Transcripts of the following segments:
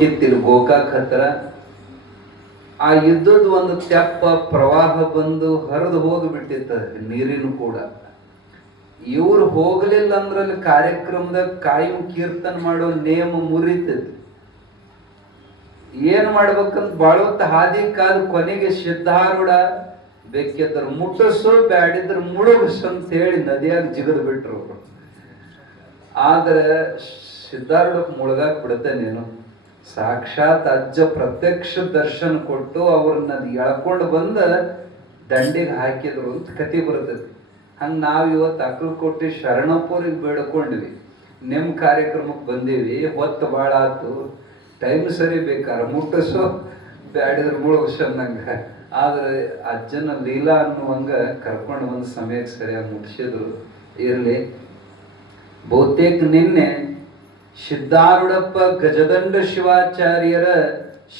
ಕಿತ್ತಿಲ್ ಗೋಕಾಕ್ ಹತ್ರ ಆ ಯುದ್ಧದ ಒಂದು ತೆಪ್ಪ ಪ್ರವಾಹ ಬಂದು ಹರಿದು ಹೋಗಿಬಿಟ್ಟಿತ್ತ ನೀರಿನ ಕೂಡ. ಇವ್ರು ಹೋಗ್ಲಿಲ್ಲ ಅಂದ್ರಲ್ಲಿ ಕಾರ್ಯಕ್ರಮದಾಗ ಕಾಯಂ ಕೀರ್ತನ ಮಾಡೋ ನೇಮ ಮುರಿತೈತಿ. ಏನ್ ಮಾಡ್ಬೇಕಂತ ಬಾಳೊತ್ತ ಹಾದಿ ಕಾದು ಕೊನೆಗೆ ಸಿದ್ಧಾರೂಢ ಬೇಕಿದ್ರ ಮುಟ್ಟಸು ಬ್ಯಾಡಿದ್ರ ಮುಳುಗಸು ಅಂತ ಹೇಳಿ ನದಿಯಾಗ ಜಿಗದ್ ಬಿಟ್ರು. ಆದ್ರೆ ಸಿದ್ಧಾರೂಢಕ್ಕೆ ಮುಳುಗಾಕ್ ಬಿಡುತ್ತೆ ನೀನು. ಸಾಕ್ಷಾತ್ ಅಜ್ಜ ಪ್ರತ್ಯಕ್ಷ ದರ್ಶನ ಕೊಟ್ಟು ಅವ್ರನ್ನ ಎಳ್ಕೊಂಡು ಬಂದ ದಂಡಿಗೆ ಹಾಕಿದ್ರು ಅಂತ ಕತೆ ಬರ್ತದೆ. ಹಂಗ ನಾವ್ ಇವತ್ತು ಅಕ್ಕಲಕೋಟೆ ಶರಣಪ್ಪರಿಗೆ ಬೇಡ್ಕೊಂಡ್ವಿ, ನಿಮ್ ಕಾರ್ಯಕ್ರಮಕ್ಕೆ ಬಂದೀವಿ, ಹೊತ್ತು ಭಾಳ ಆತು, ಟೈಮ್ ಸರಿ ಬೇಕಾರ ಮುಟ್ಟಸು ಬ್ಯಾಡಿದ್ರ ಮುಳುಗಸು ಅನ್ನಂಗ. ಆದ್ರೆ ಅಜ್ಜನ ಲೀಲಾ ಅನ್ನುವಂಗ ಕರ್ಕೊಂಡು ಒಂದು ಸಮಯಕ್ಕೆ ಸರಿಯಾಗಿ ಮುಟ್ಟಿಸಿದ್ರು. ಇರ್ಲಿ, ಬಹುತೇಕ ನಿನ್ನೆ ಸಿದ್ಧಾರೂಢಪ್ಪ ಗಜದಂಡ ಶಿವಾಚಾರ್ಯರ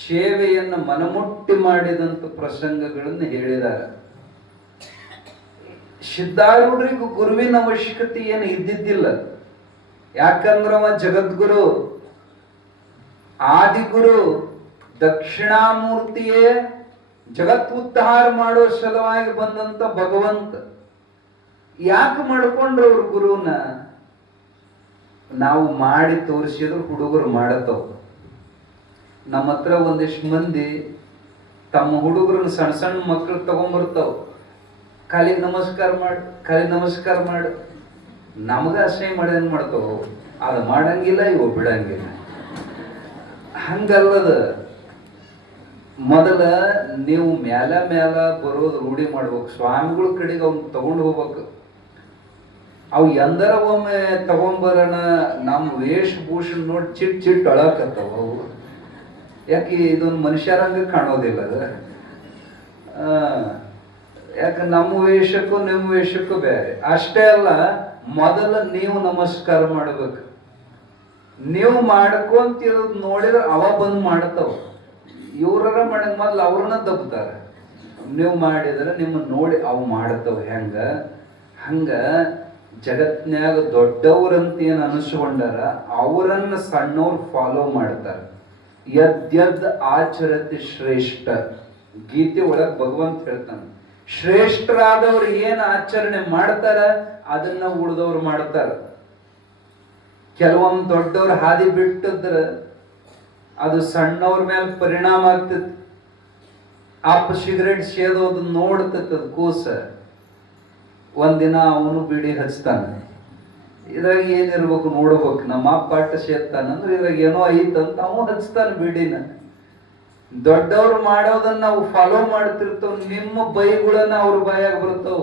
ಸೇವೆಯನ್ನು ಮನಮುಟ್ಟಿ ಮಾಡಿದಂತ ಪ್ರಸಂಗಗಳನ್ನು ಹೇಳಿದ್ದಾರೆ. ಸಿದ್ಧಾರೂಢರಿಗೂ ಗುರುವಿನ ಅವಶ್ಯಕತೆ ಏನು ಇದ್ದಿದ್ದಿಲ್ಲ. ಯಾಕಂದ್ರವ ಜಗದ್ಗುರು, ಆದಿಗುರು, ದಕ್ಷಿಣಾಮೂರ್ತಿಯೇ ಜಗತ್ ಉದ್ಧಾರ ಮಾಡೋ ಸಲುವಾಗಿ ಬಂದಂತ ಭಗವಂತ. ಯಾಕೆ ಮಾಡ್ಕೊಂಡ್ರು ಅವ್ರ ಗುರುನ? ನಾವು ಮಾಡಿ ತೋರಿಸಿದ್ರು ಹುಡುಗರು ಮಾಡತ್ತವ. ನಮ್ಮ ಹತ್ರ ಒಂದಿಷ್ಟು ಮಂದಿ ತಮ್ಮ ಹುಡುಗರನ್ನ ಸಣ್ಣ ಸಣ್ಣ ಮಕ್ಕಳು ತಗೊಂಡ್ಬರ್ತಾವ, ಕಾಲಿಗೆ ನಮಸ್ಕಾರ ಮಾಡು, ಕಾಲಿಗೆ ನಮಸ್ಕಾರ ಮಾಡು. ನಮಗ ಅಸಹ್ಯ ಮಾಡೋದೇನ್ ಮಾಡ್ತಾವ, ಅದು ಮಾಡಂಗಿಲ್ಲ, ಇವು ಬಿಡಂಗಿಲ್ಲ. ಹಂಗಲ್ಲದ. ಮೊದಲ ನೀವು ಮ್ಯಾಲ ಮ್ಯಾಲ ಬರೋದು ರೂಢಿ ಮಾಡ್ಬೇಕು. ಸ್ವಾಮಿಗಳ ಕಡೆಗೆ ಅವ್ನ ತಗೊಂಡು ಹೋಗ್ಬೇಕು. ಅವು ಎಂದರ ಒಮ್ಮೆ ತಗೊಂಬರೋಣ ನಮ್ಮ ವೇಷಭೂಷಣ ನೋಡಿ ಚಿಟ್ ಚಿಟ್ ಅಳಕತ್ತವ ಅವು. ಯಾಕೆ ಇದೊಂದು ಮನುಷ್ಯರಂಗ ಕಾಣೋದಿಲ್ಲ ಅದ. ಯಾಕೆ ನಮ್ಮ ವೇಷಕ್ಕೂ ನಿಮ್ಮ ವೇಷಕ್ಕೂ ಬೇರೆ. ಅಷ್ಟೇ ಅಲ್ಲ, ಮೊದಲ ನೀವು ನಮಸ್ಕಾರ ಮಾಡ್ಬೇಕು. ನೀವು ಮಾಡ್ಕೊಂತಿರೋದು ನೋಡಿದ್ರೆ ಅವ ಬಂದು ಮಾಡ್ತಾವ. ಇವ್ರ ಮಾಡಂಗ ಮೊದ್ಲು ಅವ್ರನ್ನ ದಬ್ತಾರೆ. ನೀವು ಮಾಡಿದ್ರೆ ನಿಮ್ಮನ್ನ ನೋಡಿ ಅವು ಮಾಡ್ತಾವ. ಹಂಗ ಜಗತ್ನ್ಯಾಗ ದೊಡ್ಡವ್ರಂತ ಏನು ಅನಿಸ್ಕೊಂಡಾರ ಅವರನ್ನ ಸಣ್ಣವ್ರು ಫಾಲೋ ಮಾಡ್ತಾರೆ. ಯದ್ಯದ್ ಆಚರತಿ ಶ್ರೇಷ್ಠ. ಗೀತೆ ಒಳಗ್ ಭಗವಂತ ಹೇಳ್ತಾನೆ, ಶ್ರೇಷ್ಠರಾದವ್ರು ಏನ್ ಆಚರಣೆ ಮಾಡ್ತಾರ ಅದನ್ನ ಉಳಿದವ್ರು ಮಾಡ್ತಾರ. ಕೆಲವೊಮ್ಮೆ ದೊಡ್ಡವ್ರ ಹಾದಿ ಬಿಟ್ಟಿದ್ರ ಅದು ಸಣ್ಣವ್ರ ಮೇಲೆ ಪರಿಣಾಮ ಆಗ್ತೈತಿ. ಅಪ್ಪ ಸಿಗರೇಟ್ ಸೇದೋದು ನೋಡ್ತೈತಿ ಅದು ಕೂಸ. ಒಂದಿನ ಅವನು ಬಿಡಿ ಹಚ್ತಾನೆ. ಇದ್ರಾಗ ಏನಿರ್ಬೇಕು ನೋಡ್ಬೇಕು. ನಮ್ಮ ಅಪ್ಪ ಅಟ್ಟ ಸೇದ್ತಾನಂದ್ರೆ ಇದ್ರಾಗ ಏನೋ ಐತಂತ ಅವನು ಹಚ್ತಾನೆ ಬಿಡಿನ. ದೊಡ್ಡವ್ರು ಮಾಡೋದನ್ನ ನಾವು ಫಾಲೋ ಮಾಡ್ತಿರ್ತಾವ. ನಿಮ್ಮ ಬೈಗಳನ್ನ ಅವ್ರ ಬಾಯಾಗ ಬರ್ತಾವ.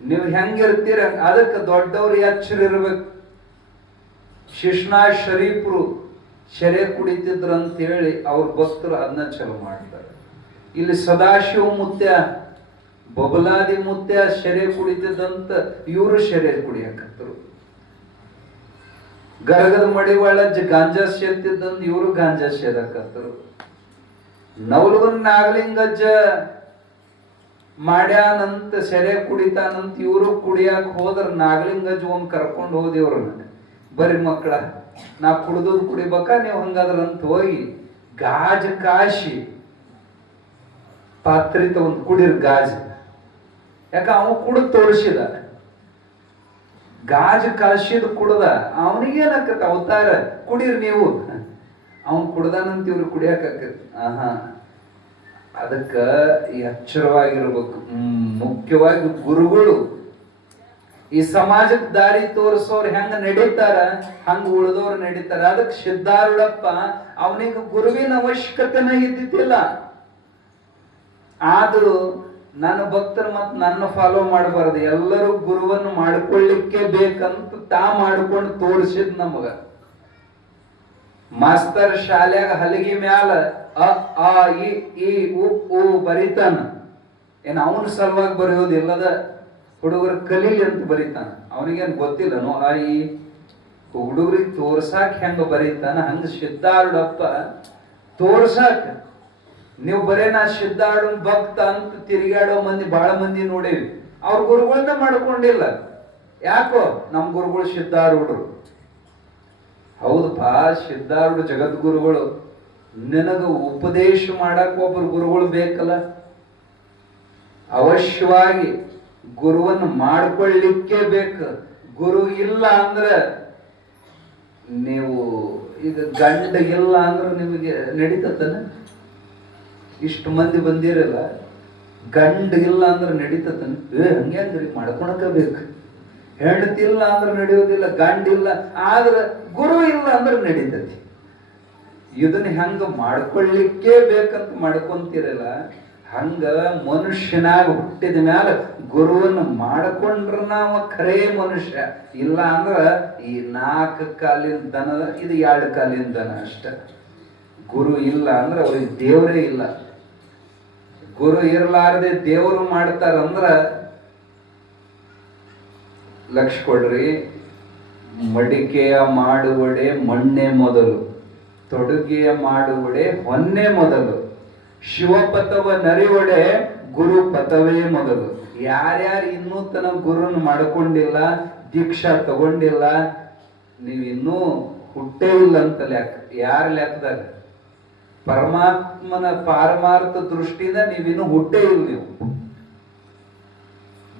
ನೀವು ಹೆಂಗಿರ್ತೀರ ಅದಕ್ಕೆ ದೊಡ್ಡವ್ರು ಎಚ್ಚರ ಇರ್ಬೇಕು. ಶಿಶ್ನಾ ಶರೀಫ್ರು ಶರೆ ಕುಡಿತಿದ್ರು ಅಂತ ಹೇಳಿ ಅವ್ರ ಭಕ್ತರು ಅದನ್ನ ಚಲೋ ಮಾಡ್ತಾರೆ. ಇಲ್ಲಿ ಸದಾಶಿವ ಮುತ್ಯ, ಬಬಲಾದಿ ಮುತ್ಯ ಶರೆ ಕುಡಿತಿದ್ದಂತ ಇವರು ಶರೆ ಕುಡಿಯಕತ್ತರು. ಗರಗದ ಮಡಿವಾಳ ಗಾಂಜಾ ಸೇರ್ತಿದ್ದಂತ ಇವರು ಗಾಂಜಾ ಸೇದಕತ್ತರು. ನವಲಗುನ್ ನಾಗಲಿಂಗಜ್ಜ ಮಾಡ್ಯಾನಂತ ಸೆರೆ ಕುಡಿತಾನಂತ ಇವರು ಕುಡಿಯಾಕ ಹೋದ್ರ ನಾಗಲಿಂಗಜ್ಜ ಒಮ್ಮೆ ಕರ್ಕೊಂಡು ಹೋದಿ ಅವ್ರನ್ನ, ಬರೀ ಮಕ್ಕಳ ನಾ ಕುಡ್ದದ್ ಕುಡಿಬೇಕಾ ನೀವು ಹಂಗಾದ್ರಂತ ಹೋಗಿ ಗಾಜ್ ಕಾಶಿ ಪಾತ್ರೆ ತಗೊಂಡ್ ಕುಡಿರ್ ಗಾಜ್. ಯಾಕ ಅವ ಕುಡಿದ್ ತೋರಿಸಿದ, ಗಾಜ್ ಕಾಶಿದ್ ಕುಡ್ದ. ಅವನಿಗೇನಾಕತ್ತ ಅವತಾರ, ಕುಡೀರ್ ನೀವು. ಅವನ್ ಕುಡ್ದಾನಂತ ಇವ್ರು ಕುಡಿಯಾಕತ್ತ. ಅದಕ್ಕ ಎಚ್ಚರವಾಗಿರ್ಬೇಕು. ಮುಖ್ಯವಾಗಿ ಗುರುಗಳು ಈ ಸಮಾಜಕ್ಕೆ ದಾರಿ ತೋರಿಸೋರು ಹೆಂಗ ನಡೀತಾರ ಹಂಗ ಉಳಿದವ್ರು ನಡೀತಾರ. ಅದಕ್ಕೆ ಸಿದ್ಧಾರೂಢಪ್ಪ ಅವನಿಗೆ ಗುರುವಿನ ಅವಶ್ಯಕತೆನ ಇದ್ದಿದ್ದಿಲ್ಲ. ಆದ್ರೂ ನನ್ನ ಭಕ್ತರು ಮತ್ ನನ್ನ ಫಾಲೋ ಮಾಡಬಾರ್ದು, ಎಲ್ಲರೂ ಗುರುವನ್ನು ಮಾಡ್ಕೊಳ್ಳಿಕ್ಕೆ ಬೇಕಂತ ತಾ ಮಾಡ್ಕೊಂಡು ತೋರಿಸಿದ್ ನಮಗ. ಮಾಸ್ತರ್ ಶಾಲ್ಯಾಗ ಹಲಗಿ ಮ್ಯಾಲ ಅ ಆ ಇ ಈ ಉ ಊ ಬರೀತಾನ. ಏನ್ ಅವನ ಸಲುವಾಗಿ ಬರೆಯೋದಿಲ್ಲದ, ಹುಡುಗರು ಕಲೀಲಿ ಅಂತ ಬರೀತಾನ. ಅವನಿಗೇನ್ ಗೊತ್ತಿಲ್ಲ ನೋ ಆ ಈ ಹುಡುಗರಿಗೆ ತೋರ್ಸಾಕ್ ಹೆಂಗ ಬರೀತಾನ ಹಂಗ ಸಿದ್ಧಾರೂಢಪ್ಪ ತೋರ್ಸಾಕ. ನೀವು ಬರೇ ನಾ ಸಿದ್ಧಾರೂಢನ್ ಭಕ್ತ ಅಂತ ತಿರುಗಾಡೋ ಮಂದಿ ಬಹಳ ಮಂದಿ ನೋಡೇವಿ. ಅವ್ರ ಗುರುಗಳನ್ನ ಮಾಡ್ಕೊಂಡಿಲ್ಲ. ಯಾಕೋ ನಮ್ ಗುರುಗಳು ಸಿದ್ಧಾರೂಢರು. ಹೌದಪ್ಪ, ಸಿದ್ಧಾರೂಢ ಜಗದ್ಗುರುಗಳು. ನಿನಗ ಉಪದೇಶ ಮಾಡಕ್ ಒಬ್ಬರು ಗುರುಗಳು ಬೇಕಲ್ಲ. ಅವಶ್ಯವಾಗಿ ಗುರುವನ್ನು ಮಾಡ್ಕೊಳ್ಳಿಕ್ಕೆ ಬೇಕು. ಗುರು ಇಲ್ಲ ಅಂದ್ರೆ ನೀವು ಈಗ ಗಂಡ ಇಲ್ಲ ಅಂದ್ರೆ ನಿಮಗೆ ನಡೀತತನ? ಇಷ್ಟು ಮಂದಿ ಬಂದಿರಲ್ಲ, ಗಂಡ ಇಲ್ಲ ಅಂದ್ರೆ ನಡೀತತನ? ಹಂಗ್ರಿ ಮಾಡ್ಕೊಳಕ ಬೇಕು. ಹೆಂಡತಿ ಇಲ್ಲ ಅಂದ್ರೆ ನಡೆಯೋದಿಲ್ಲ, ಗಂಡ ಇಲ್ಲ. ಆದ್ರೆ ಗುರು ಇಲ್ಲ ಅಂದ್ರೆ ನಡೀತತಿ. ಇದನ್ನ ಹೆಂಗ ಮಾಡ್ಕೊಳ್ಳಿಕ್ಕೆ ಬೇಕಂತ ಮಾಡ್ಕೊಂತೀರಲ್ಲ, ಹಂಗ ಮನುಷ್ಯನಾಗ ಹುಟ್ಟಿದ ಮ್ಯಾಲ ಗುರುವನ್ನು ಮಾಡ್ಕೊಂಡ್ರ ನಾವ ಖರೇ ಮನುಷ್ಯ. ಇಲ್ಲ ಅಂದ್ರ ಈ 4 ಕಾಲಿನ ದನ, ಇದು 2 ಕಾಲಿನ ದನ ಅಷ್ಟ. ಗುರು ಇಲ್ಲ ಅಂದ್ರೆ ಅವ್ರಿಗೆ ದೇವರೇ ಇಲ್ಲ. ಗುರು ಇರಲಾರದೆ ದೇವರು ಮಾಡ್ತಾರಂದ್ರ ಲಕ್ಷ ಕೊಡ್ರಿ. ಮಡಿಕೆಯ ಮಾಡುವಡೆ ಮಣ್ಣೆ ಮೊದಲು, ತೊಡುಗೆಯ ಮಾಡುವಡೆ ಹೊನ್ನೆ ಮೊದಲು, ಶಿವಪಥವ ನರಿವಡೆ ಗುರು ಪಥವೇ ಮೊದಲು. ಯಾರ್ಯಾರು ಇನ್ನೂ ತನ ಗುರುನ ಮಾಡ್ಕೊಂಡಿಲ್ಲ, ದೀಕ್ಷಾ ತಗೊಂಡಿಲ್ಲ, ನೀವು ಇನ್ನೂ ಹುಟ್ಟೇ ಇಲ್ಲ ಅಂತ ಲೆಕ್ಕ. ಯಾರ ಲೆಕ್ಕದಾಗ? ಪರಮಾತ್ಮನ ಪಾರಮಾರ್ಥ ದೃಷ್ಟಿಯಿಂದ ನೀವಿನ್ನೂ ಹುಟ್ಟೇ ಇಲ್ಲ. ನೀವು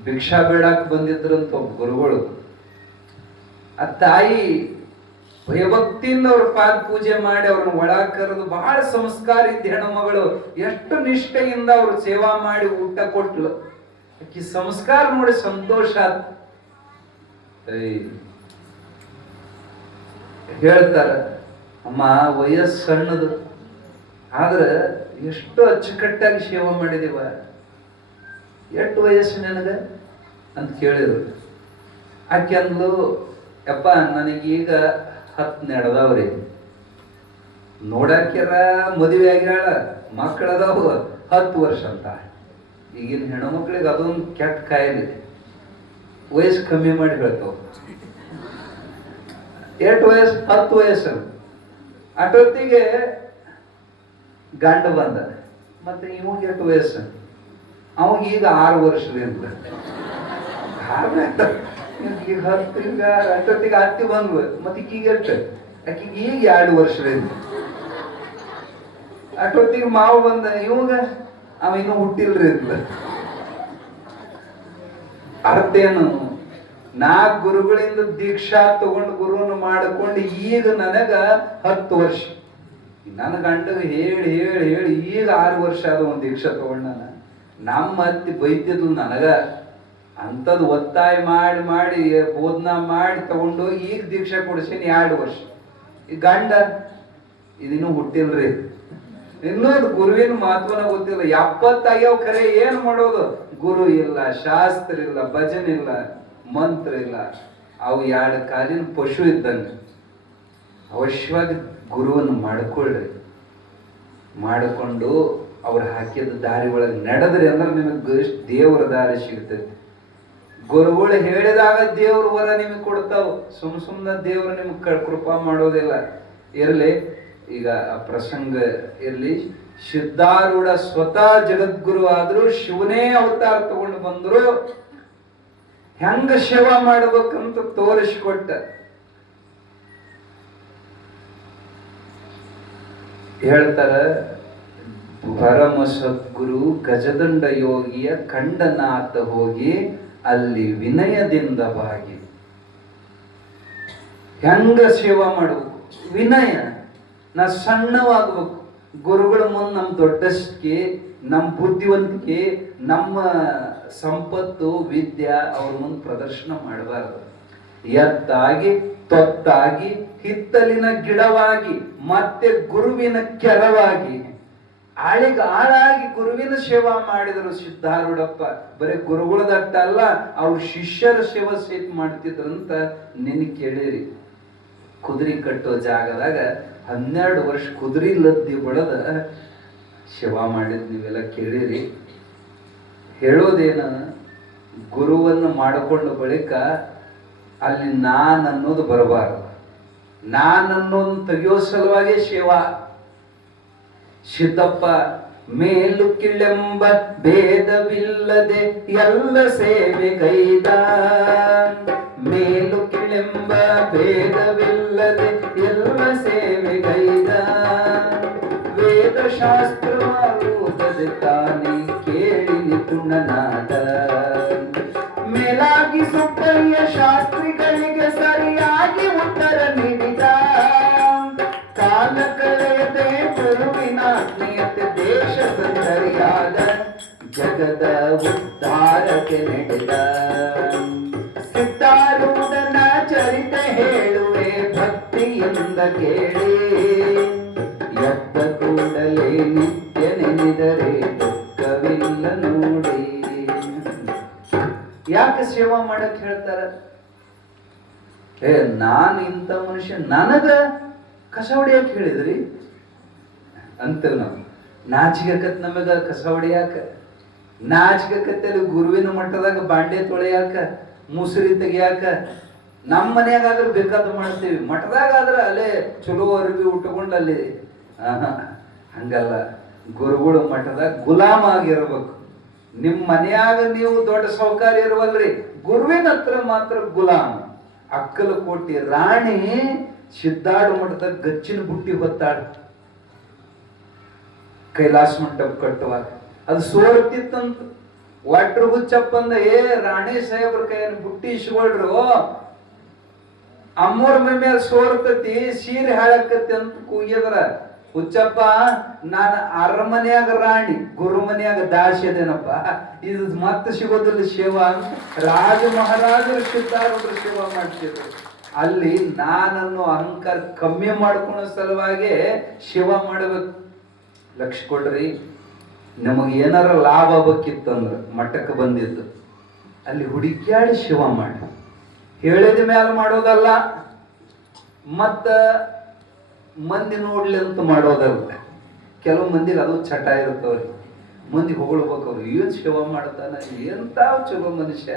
ಭಿಕ್ಷಾ ಬೇಡಾಕ್ ಬಂದಿದ್ರಂತ ಒಬ್ಬ ಗುರುಗಳು. ಆ ತಾಯಿ ಭಯಭಕ್ತಿಯಿಂದ ಅವ್ರ ಪಾದ ಪೂಜೆ ಮಾಡಿ ಅವ್ರನ್ನ ಒಳಗ್ ಕರೆದು, ಬಹಳ ಸಂಸ್ಕಾರ ಇದ್ದ ಹೆಣ್ಮಗಳು, ಎಷ್ಟು ನಿಷ್ಠೆಯಿಂದ ಅವ್ರು ಸೇವಾ ಮಾಡಿ ಊಟ ಕೊಟ್ಲು. ಆಕಿ ಸಂಸ್ಕಾರ ನೋಡಿ ಸಂತೋಷ ಆತ. ಹೇಳ್ತಾರ, ಅಮ್ಮ ವಯಸ್ಸು ಸಣ್ಣದು, ಆದ್ರೆ ಎಷ್ಟು ಅಚ್ಚುಕಟ್ಟಾಗಿ ಸೇವಾ ಮಾಡಿದೀವ. ಎಷ್ಟು ವಯಸ್ಸು ನನಗ ಅಂತ ಕೇಳಿದ್ರು. ಆಕೆ ಅಂದ್ಲು, ಯಪ್ಪ ನನಗೀಗ 10 ನಡೆದವ್ರಿ. ನೋಡಾಕ್ಯಾರ, ಮದುವೆ ಆಗ್ಯಾಳ, ಮಕ್ಕಳದಾವು 10 ವರ್ಷ ಅಂತ. ಈಗಿನ ಹೆಣ್ಮಕ್ಳಿಗೆ ಅದೊಂದು ಕೆಟ್ಟ ಕಾಯಿಲೆ, ವಯಸ್ಸು ಕಮ್ಮಿ ಮಾಡಿ ಹೇಳ್ತಾವ. ಎಷ್ಟು ವಯಸ್ಸು? 10 ವಯಸ್ಸು. ಅಟೊತ್ತಿಗೆ ಗಂಡ ಬಂದ. ಮತ್ತೆ ಇವಾಗ ಎಷ್ಟು ವಯಸ್ಸು? ಅವಾಗ ಈಗ 6 ವರ್ಷದಿಂದ. ಈಗ 10, ಈಗ ಅಷ್ಟೊತ್ತಿಗೆ ಅತ್ತಿ ಬಂದ್ವು. ಮತ್ತೆ ಈಗ ಎಷ್ಟು? ಆಕಿಗೆ ಈಗ 2 ವರ್ಷದಿಂದ. ಅಷ್ಟೊತ್ತಿಗೆ ಮಾವು ಬಂದ. ಇವಾಗ ಅವ ಇನ್ನೂ ಹುಟ್ಟಿಲ್ರಿ ಅಂತ. ಅರ್ಥ ಏನು? 4 ಗುರುಗಳಿಂದ ದೀಕ್ಷಾ ತಗೊಂಡು ಗುರುವನ್ನು ಮಾಡಿಕೊಂಡು ಈಗ ನನಗ 10 ವರ್ಷ. ನನ್ನ ಗಂಡಗೆ ಹೇಳಿ ಹೇಳಿ ಹೇಳಿ ಈಗ 6 ವರ್ಷ ಆದ ಒಂದು ದೀಕ್ಷಾ ತಗೊಂಡ. ನಮ್ಮ ಅತ್ತಿ ಬೈತಿದ್ಲು ನನಗ. ಅಂಥದ್ದು ಒತ್ತಾಯ ಮಾಡಿ ಮಾಡಿ ಬೋಧನಾ ಮಾಡಿ ತಗೊಂಡು ಈಗ ದೀಕ್ಷಾ ಕೊಡಿಸೀನಿ 2 ವರ್ಷ. ಈ ಗಂಡ ಇದಿನ್ನೂ ಹುಟ್ಟಿಲ್ರಿ. ಇನ್ನೊಂದು ಗುರುವಿನ ಮಹತ್ವನ ಗೊತ್ತಿಲ್ಲ. 70 ಆಗ್ಯಾವ, ಖರೆ ಏನ್ ಮಾಡೋದು? ಗುರು ಇಲ್ಲ, ಶಾಸ್ತ್ರ ಇಲ್ಲ, ಭಜನೆ ಇಲ್ಲ, ಮಂತ್ರ ಇಲ್ಲ. ಅವು 2 ಕಾಲಿನ ಪಶು ಇದ್ದಂಗ. ಅವಶ್ಯವಾಗಿ ಗುರುವನ್ನು ಮಾಡಿಕೊಳ್ಳ್ರಿ. ಮಾಡಿಕೊಂಡು ಅವ್ರು ಹಾಕಿದ ದಾರಿ ಒಳಗೆ ನಡೆದ್ರಿ ಅಂದ್ರೆ ನಿಮಗೆ ದೇವರ ದಾರಿ ಸಿಗ್ತೈತಿ. ಗುರುಗಳು ಹೇಳಿದಾಗ ದೇವ್ರ ವರ ನಿಮಗೆ ಕೊಡ್ತಾವ. ಸುಮ್ಮನೆ ದೇವ್ರು ನಿಮ್ಗೆ ಕೃಪಾ ಮಾಡೋದಿಲ್ಲ. ಇರಲಿ, ಈಗ ಆ ಪ್ರಸಂಗ ಇರಲಿ. ಸಿದ್ಧಾರೂಢ ಸ್ವತಃ ಜಗದ್ಗುರು ಆದ್ರು, ಶಿವನೇ ಅವತಾರ ತಗೊಂಡು ಬಂದ್ರು. ಹೆಂಗ ಸೇವಾ ಮಾಡ್ಬೇಕಂತ ತೋರಿಸಿಕೊಟ್ಟ. ಹೇಳ್ತಾರ, ಪರಮ ಸದ್ಗುರು ಗಜದಂಡ ಯೋಗಿಯ ಖಂಡನಾಥ ಹೋಗಿ ಅಲ್ಲಿ ವಿನಯದಿಂದ ಬಾಗಿ. ಹೆಂಗ ಸೇವಾ ಮಾಡ್ಬೇಕು? ವಿನಯ. ನಾ ಸಣ್ಣವಾಗ್ಬೇಕು. ಗುರುಗಳ ಮುಂದೆ ನಮ್ಮ ದೊಡ್ಡಸ್ತಿಕೆ, ನಮ್ಮ ಬುದ್ಧಿವಂತಿಕೆ, ನಮ್ಮ ಸಂಪತ್ತು, ವಿದ್ಯೆ ಅವ್ರ ಮುಂದೆ ಪ್ರದರ್ಶನ ಮಾಡಬಾರ್ದು. ಎತ್ತಾಗಿ ತೊತ್ತಾಗಿ ಹಿತ್ತಲಿನ ಗಿಡವಾಗಿ ಮತ್ತೆ ಗುರುವಿನ ಕೆರವಾಗಿ ಆಳಾಗಿ ಗುರುವಿನ ಸೇವಾ ಮಾಡಿದರು ಸಿದ್ಧಾರೂಢಪ್ಪ. ಬರೀ ಗುರುಗಳದಟ್ಟಲ್ಲ, ಅವ್ರ ಶಿಷ್ಯರ ಸೇವಾ ಸಹಿತ ಮಾಡ್ತಿದ್ರಂತ ನಿನ್ ಕೇಳಿರಿ. ಕುದುರೆ ಕಟ್ಟೋ ಜಾಗದಾಗ 12 ವರ್ಷ ಕುದುರೆ ಲದ್ದಿ ಬಡದ ಸೇವಾ ಮಾಡಿದ್ ನೀವೆಲ್ಲ ಕೇಳಿರಿ. ಹೇಳೋದೇನ, ಗುರುವನ್ನು ಮಾಡಿಕೊಂಡ ಬಳಿಕ ಅಲ್ಲಿ ನಾನು ಅನ್ನೋದು ಬರಬಾರದು. ನಾನು ಅನ್ನೋದು ತೆಗಿಯೋ ಸಲುವಾಗಿ ಸೇವಾ. ಸಿದ್ದಪ್ಪ ಮೇಲು ಕಿಳೆಂಬ ಭೇದವಿಲ್ಲದೆ ಎಲ್ಲ ಸೇವೆಗೈದ. ಮೇಲು ಕಿಳೆಂಬ ಭೇದವಿಲ್ಲದೆ ಎಲ್ಲ ಸೇವೆಗೈದ. ವೇದಶಾಸ್ತ್ರವಾಗುತ್ತದೆ ತಾನೇ ಕೇಳಿ ನಿಪುಣನಾದ. ಮೇಲಾಗಿ ಸುಬ್ಬಯ್ಯ ಶಾಸ್ತ್ರಿಗಳಿಗೆ ಸರಿಯಾಗಿ ಉತ್ತರ ನೀಡಿದ. ಕಾಲ ಕಳೆಯದೆ ಗುರುವಿನ ಆತ್ಮೀಯತೆ ದೇಶ ಸಂದರಿಯಾದ. ಜಗದ ಉದ್ಧಾರಕ್ಕೆ ನಡೆದ. ಸಿದ್ಧಾರೂಢನ ಚರಿತೆ ಹೇಳುವೆ ಭಕ್ತಿಯಿಂದ ಕೇಳಿ. ಎದ್ದ ಕೂಡಲೇ ನಿತ್ಯ ನೆನೆದರೆ ದುಃಖವಿಲ್ಲ ನೋಡಿ. ಯಾಕೆ ಸೇವಾ ಮಾಡಕ್ ಹೇಳ್ತಾರ? ನಾನು ಇಂಥ ಮನುಷ್ಯ, ನನಗ ಕಸ ಹೊಡಿಯಾಕ ಹೇಳಿದ್ರಿ ಅಂತೇವ್ ನಾವು. ನಾಚಿಕತ್ ನಮಗ ಕಸ ಹೊಡಿಯಾಕ, ನಾಚಿಕತ್ತಲ್ಲಿ ಗುರುವಿನ ಮಟ್ಟದಾಗ ಬಾಂಡೆ ತೊಳೆಯಾಕ, ಮುಸುರಿ ತೆಗಿಯಾಕ. ನಮ್ಮ ಮನ್ಯಾಗ ಆದ್ರೆ ಬೇಕಾದ ಮಾಡ್ತೀವಿ, ಮಠದಾಗ ಆದ್ರೆ ಅಲ್ಲೇ ಚಲೋ ಅರಿವಿ ಉಟ್ಕೊಂಡು ಅಲ್ಲಿ ಹಂಗಲ್ಲ. ಗುರುಗಳು ಮಠದಾಗ ಗುಲಾಮ ಆಗಿರ್ಬೇಕು. ನಿಮ್ಮ ಮನೆಯಾಗ ನೀವು ದೊಡ್ಡ ಸೌಕರ್ಯ ಇರುವಲ್ರಿ, ಗುರುವಿನ ಹತ್ರ ಮಾತ್ರ ಗುಲಾಮ. ಅಕ್ಕಲಕೋಟೆ ರಾಣಿ ಸಿದ್ದಾಡ ಮಠದಾಗ ಗಚ್ಚಿನ ಬುಟ್ಟಿ ಹೊತ್ತಾಳ ಕೈಲಾಸ ಮಂಟಪ ಕಟ್ಟುವಾಗ. ಅದು ಸೋರ್ತಿತ್ತಂತ. ವಾಟ್ರ್ ಹುಚ್ಚಪ್ಪ ಅಂದ, ರಾಣಿ ಸಾಹೇಬ್ರ ಕೈಯನ್ನು ಬುಟ್ಟಿ ಇಸ್ಕೊಳ್ರು, ಅಮ್ಮೋರ್ ಮೈ ಮೇಲೆ ಸೋರ್ತತಿ, ಸೀರೆ ಹಾಳಾಕತಿ ಅಂತ ಕೂಗಿದ್ರ. ಹುಚ್ಚಪ್ಪ, ನಾನು ಅರಮನೆಯಾಗ ರಾಣಿ, ಗುರು ಮನೆಯಾಗ ದಾಸ್ಯದೇನಪ್ಪ, ಇದು ಮತ್ತೆ ಸಿಗೋದಿಲ್ಲ ಸೇವಾ ಅಂತ ರಾಜ ಮಹಾರಾಜರು ಸಿದ್ಧಾರೂಢರು ಸೇವಾ ಮಾಡ್ತಿದ್ರು. ಅಲ್ಲಿ ನಾನನ್ನು ಅಹಂಕಾರ ಕಮ್ಮಿ ಮಾಡ್ಕೊಳ್ಳೋ ಸಲುವಾಗಿ ಸೇವಾ ಮಾಡಬೇಕು. ಲಕ್ಷ ಕೊಡ್ರಿ, ನಮಗೆ ಏನಾರ ಲಾಭ ಆಗ್ಬೇಕಿತ್ತಂದ್ರೆ ಮಠಕ್ಕೆ ಬಂದಿದ್ದು ಅಲ್ಲಿ ಹುಡುಕ್ಯಾಡಿ ಸೇವಾ ಮಾಡಿ, ಹೇಳಿದ ಮೇಲೆ ಮಾಡೋದಲ್ಲ, ಮತ್ತ ಮಂದಿ ನೋಡ್ಲಿ ಅಂತ ಮಾಡೋದಲ್ಲ. ಕೆಲವು ಮಂದಿಗೆ ಅದು ಚಟ ಇರ್ತವ್ರಿ, ಮಂದಿ ಹೊಗಳ್ಬೇಕು, ಅವ್ರು ಏನ್ ಸೇವಾ ಮಾಡ್ತಾನ, ಎಂತಾವ್ ಚಲೋ ಮನುಷ್ಯ.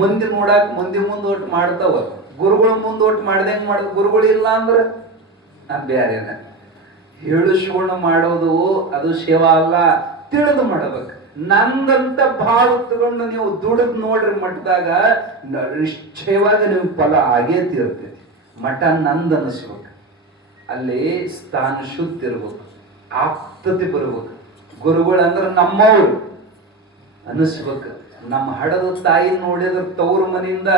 ಮಂದಿ ನೋಡಾಕ ಮಂದಿ ಮುಂದೆ ಒಟ್ಟು ಮಾಡ್ತಾವ, ಗುರುಗಳ ಮುಂದೆ ಒಟ್ಟು ಮಾಡ್ದಂಗೆ ಮಾಡೋದು. ಗುರುಗಳು ಇಲ್ಲ ಅಂದ್ರೆ ಬ್ಯಾರೇನ ಹೇಳಿಸ್ಕೊಂಡು ಮಾಡೋದು ಅದು ಸೇವಾ ಅಲ್ಲ, ತಿಳಿದು ಮಾಡಬೇಕು. ನಂದಂತ ಭಾವ ತಗೊಂಡು ನೀವು ದುಡಿದ್ ನೋಡ್ರಿ ಮಠದಾಗ ನಿಶ್ಚಯವಾಗಿ ನೀವು ಫಲ ಆಗೇ ತೀರ್ತೈತಿ. ಮಠ ನಂದು ಅನಿಸ್ಬೇಕು, ಅಲ್ಲಿ ಸ್ಥಾನ ಶುದ್ಧ ಇರ್ಬೇಕು, ಆಪ್ತತೆ ಬರ್ಬೇಕು. ಗುರುಗಳು ಅಂದ್ರೆ ನಮ್ಮವ್ರು ಅನಿಸ್ಬೇಕು. ನಮ್ಮ ಹಡದ ತಾಯಿ ನೋಡಿದ್ರೆ ತವ್ರ ಮನೆಯಿಂದ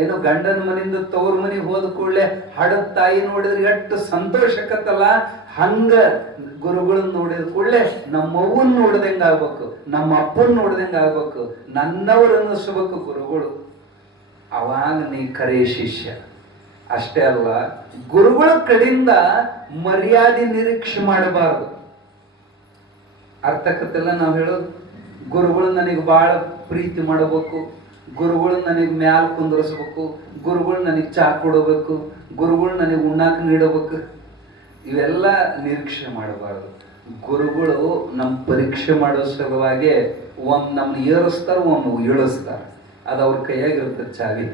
ಏನೋ ಗಂಡನ ಮನೆಯಿಂದ ತವ್ರ ಮನೆಗೆ ಹೋದ ಕೂಡಲೇ ಹಡದ ತಾಯಿ ನೋಡಿದ್ರೆ ಎಷ್ಟು ಸಂತೋಷಕ್ಕತ್ತಲ್ಲ, ಹಂಗ ಗುರುಗಳನ್ನ ನೋಡಿದ ಕೂಡಲೇ ನಮ್ಮವ್ವನ್ ನೋಡ್ದಂಗ ಆಗ್ಬೇಕು, ನಮ್ಮ ಅಪ್ಪನ್ ನೋಡ್ದಂಗ ಆಗ್ಬೇಕು, ನನ್ನವ್ರು ಅನ್ನಿಸ್ಬೇಕು ಗುರುಗಳು. ಅವಾಗ ನೀ ಕರೆ ಶಿಷ್ಯ. ಅಷ್ಟೇ ಅಲ್ಲ, ಗುರುಗಳ ಕಡೆಯಿಂದ ಮರ್ಯಾದೆ ನಿರೀಕ್ಷೆ ಮಾಡಬಾರದು. ಅರ್ಥಕತ್ತೆಲ್ಲ ನಾವು ಹೇಳೋದು. ಗುರುಗಳು ನನಗೆ ಬಹಳ ಪ್ರೀತಿ ಮಾಡಬೇಕು, ಗುರುಗಳು ನನಗೆ ಮ್ಯಾಲ ಕುಂದರ್ಸ್ಬೇಕು, ಗುರುಗಳು ನನಗೆ ಚಾ ಕೊಡಬೇಕು, ಗುರುಗಳು ನನಗೆ ಉಣ್ಣಾಕ ನೀಡಬೇಕು, ಇವೆಲ್ಲ ನಿರೀಕ್ಷೆ ಮಾಡಬಾರ್ದು. ಗುರುಗಳು ನಮ್ಮ ಪರೀಕ್ಷೆ ಮಾಡೋ ಸಲುವಾಗಿ ಒಮ್ಮೆ ನಮ್ಮನ್ನ ಏರಿಸ್ತಾರ, ಒಮ್ಮೆ ಇಳಿಸ್ತಾರ. ಅದು ಅವ್ರ ಕೈಯಾಗಿರ್ತದೆ ಚಾವಿ.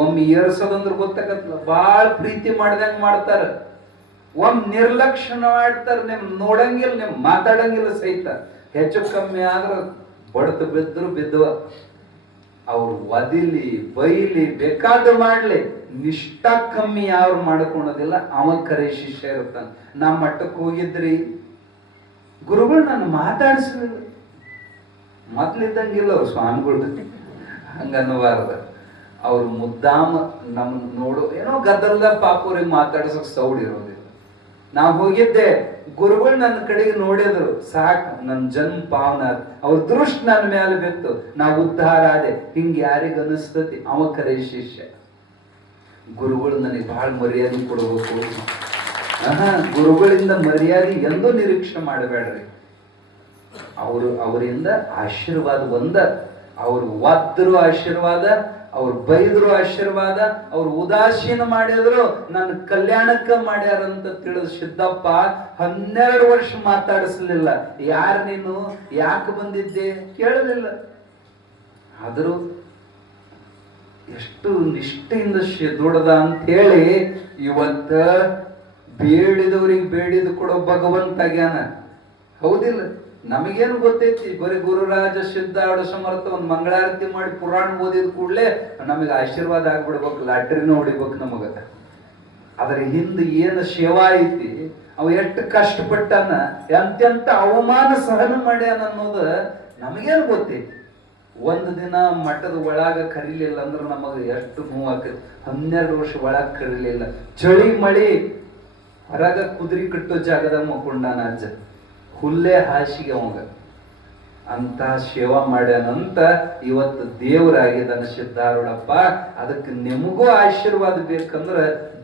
ಒಮ್ಮೆ ಏರ್ಸೋದಂದ್ರೆ ಗೊತ್ತಾಗತ್ತಲ್ಲ, ಭಾಳ ಪ್ರೀತಿ ಮಾಡ್ದಂಗೆ ಮಾಡ್ತಾರ, ಒಮ್ಮೆ ನಿರ್ಲಕ್ಷ್ಯ ಮಾಡ್ತಾರ, ನಿಮ್ ನೋಡಂಗಿಲ್ಲ, ನಿಮ್ ಮಾತಾಡಂಗಿಲ್ಲ ಸಹಿತ. ಹೆಚ್ಚು ಕಮ್ಮಿ ಆದ್ರೆ ಬಡ್ತು ಬಿದ್ದರು ಬಿದ್ದವ. ಅವ್ರು ಒದಿಲಿ ಬೈಲಿ ಬೇಕಾದ ಮಾಡ್ಲಿ, ನಿಷ್ಠ ಕಮ್ಮಿ ಯಾರು ಮಾಡ್ಕೊಳೋದಿಲ್ಲ. ಅವ ಕರೆ ಶಿಷ್ಯ ಇರ್ತಾನ. ನಾ ಮಟ್ಟಕ್ಕೆ ಹೋಗಿದ್ರಿ, ಗುರುಗಳು ನಾನು ಮಾತಾಡಿಸ್ಲಿಲ್ಲ, ಮೊದ್ಲಿದ್ದಂಗಿಲ್ಲ ಅವ್ರು ಸ್ವಾಮಿಗಳು, ಹಂಗನ್ನಬಾರ್ದ. ಅವ್ರು ಮುದ್ದಾಮ ನಮ್ ನೋಡು ಏನೋ ಗದ್ದಲ್ದ ಪಾಪವ್ರಿಗೆ ಮಾತಾಡ್ಸಕ್ ಸೌಡ್ ಇರೋದಿಲ್ಲ. ನಾವು ಹೋಗಿದ್ದೆ, ಗುರುಗಳು ನನ್ನ ಕಡೆಗೆ ನೋಡಿದ್ರು, ಸಾಕು ನನ್ನ ಜನ್ಮ ಪಾವನ, ಅವ್ರ ದೃಷ್ಟಿ ನನ್ನ ಮೇಲೆ ಬಿತ್ತು, ನಾ ಉದ್ಧಾರ ಆದೆ. ಹಿಂಗೆ ಯಾರಿಗ ಅನಿಸ್ತತಿ? ಅವ ಕರೆ ಶಿಷ್ಯ. ಗುರುಗಳು ನನಗೆ ಬಹಳ ಮರ್ಯಾದೆ ಕೊಡಬೇಕು. ಗುರುಗಳಿಂದ ಮರ್ಯಾದೆ ಎಂದೂ ನಿರೀಕ್ಷೆ ಮಾಡಬೇಡ್ರಿ. ಅವರಿಂದ ಆಶೀರ್ವಾದ ಒಂದ. ಅವ್ರು ಒದ್ರು ಆಶೀರ್ವಾದ, ಅವ್ರು ಬೈದ್ರು ಆಶೀರ್ವಾದ, ಅವ್ರು ಉದಾಸೀನ ಮಾಡಿದ್ರು ನನ್ನ ಕಲ್ಯಾಣಕ್ಕ ಮಾಡ್ಯಾರಂತ ತಿಳಿದ ಸಿದ್ದಪ್ಪ 12 ವರ್ಷ ಮಾತಾಡಿಸ್ಲಿಲ್ಲ. ಯಾರು ನೀನು, ಯಾಕೆ ಬಂದಿದ್ದೆ ಕೇಳಲಿಲ್ಲ. ಆದರೂ ಎಷ್ಟು ನಿಷ್ಠೆಯಿಂದ ದುಡದ ಅಂತ ಹೇಳಿ ಇವತ್ತ ಬೇಡಿದವ್ರಿಗೆ ಬೇಡಿದ ಕೊಡೋ ಭಗವಂತ ಆಗ್ಯಾನ. ಹೌದಿಲ್ಲ? ನಮಗೇನು ಗೊತ್ತೈತಿ, ಬರೀ ಗುರುರಾಜ ಸಿದ್ಧಾರೂಢ ಸಮರ್ಥ ಒಂದು ಮಂಗಳಾರತಿ ಮಾಡಿ ಪುರಾಣ ಓದಿದ ಕೂಡಲೇ ನಮಗೆ ಆಶೀರ್ವಾದ ಆಗ್ಬಿಡ್ಬೇಕು, ಲಾಟ್ರಿನ ಹೊಡಿಬೇಕು ನಮಗ. ಅದ್ರ ಹಿಂದೆ ಏನು ಸೇವಾ ಐತಿ, ಅವ ಎಷ್ಟು ಕಷ್ಟಪಟ್ಟಾನ, ಎಂತೆಂತ ಅವಮಾನ ಸಹನ ಮಾಡ್ಯಾನ ಅನ್ನೋದು ನಮಗೇನು ಗೊತ್ತೈತಿ. ಒಂದು ದಿನ ಮಠದ ಒಳಗ ಕರೀಲಿಲ್ಲ ಅಂದ್ರೆ ನಮಗೆ ಎಷ್ಟು ನೋವಾಗ್ತೈತಿ. 12 ವರ್ಷ ಒಳಗ ಕರೀಲಿಲ್ಲ, ಚಳಿ ಮಳಿ ಹೊರಗ ಕುದುರೆ ಕಟ್ಟೋ ಜಾಗದಾಗ ಮಕ್ಕೊಂಡಾನ ಅಜ್ಜ, ಹುಲ್ಲೇ ಹಾಸಿಗೆ ಅವಾಗ. ಅಂತ ಸೇವಾ ಮಾಡ್ಯಾನಂತ ಇವತ್ತು ದೇವರಾಗಿದ್ದಾನ ಸಿದ್ಧಾರೂಢಪ್ಪ. ಅದಕ್ಕೆ ನಿಮಗೂ ಆಶೀರ್ವಾದ ಬೇಕಂದ್ರ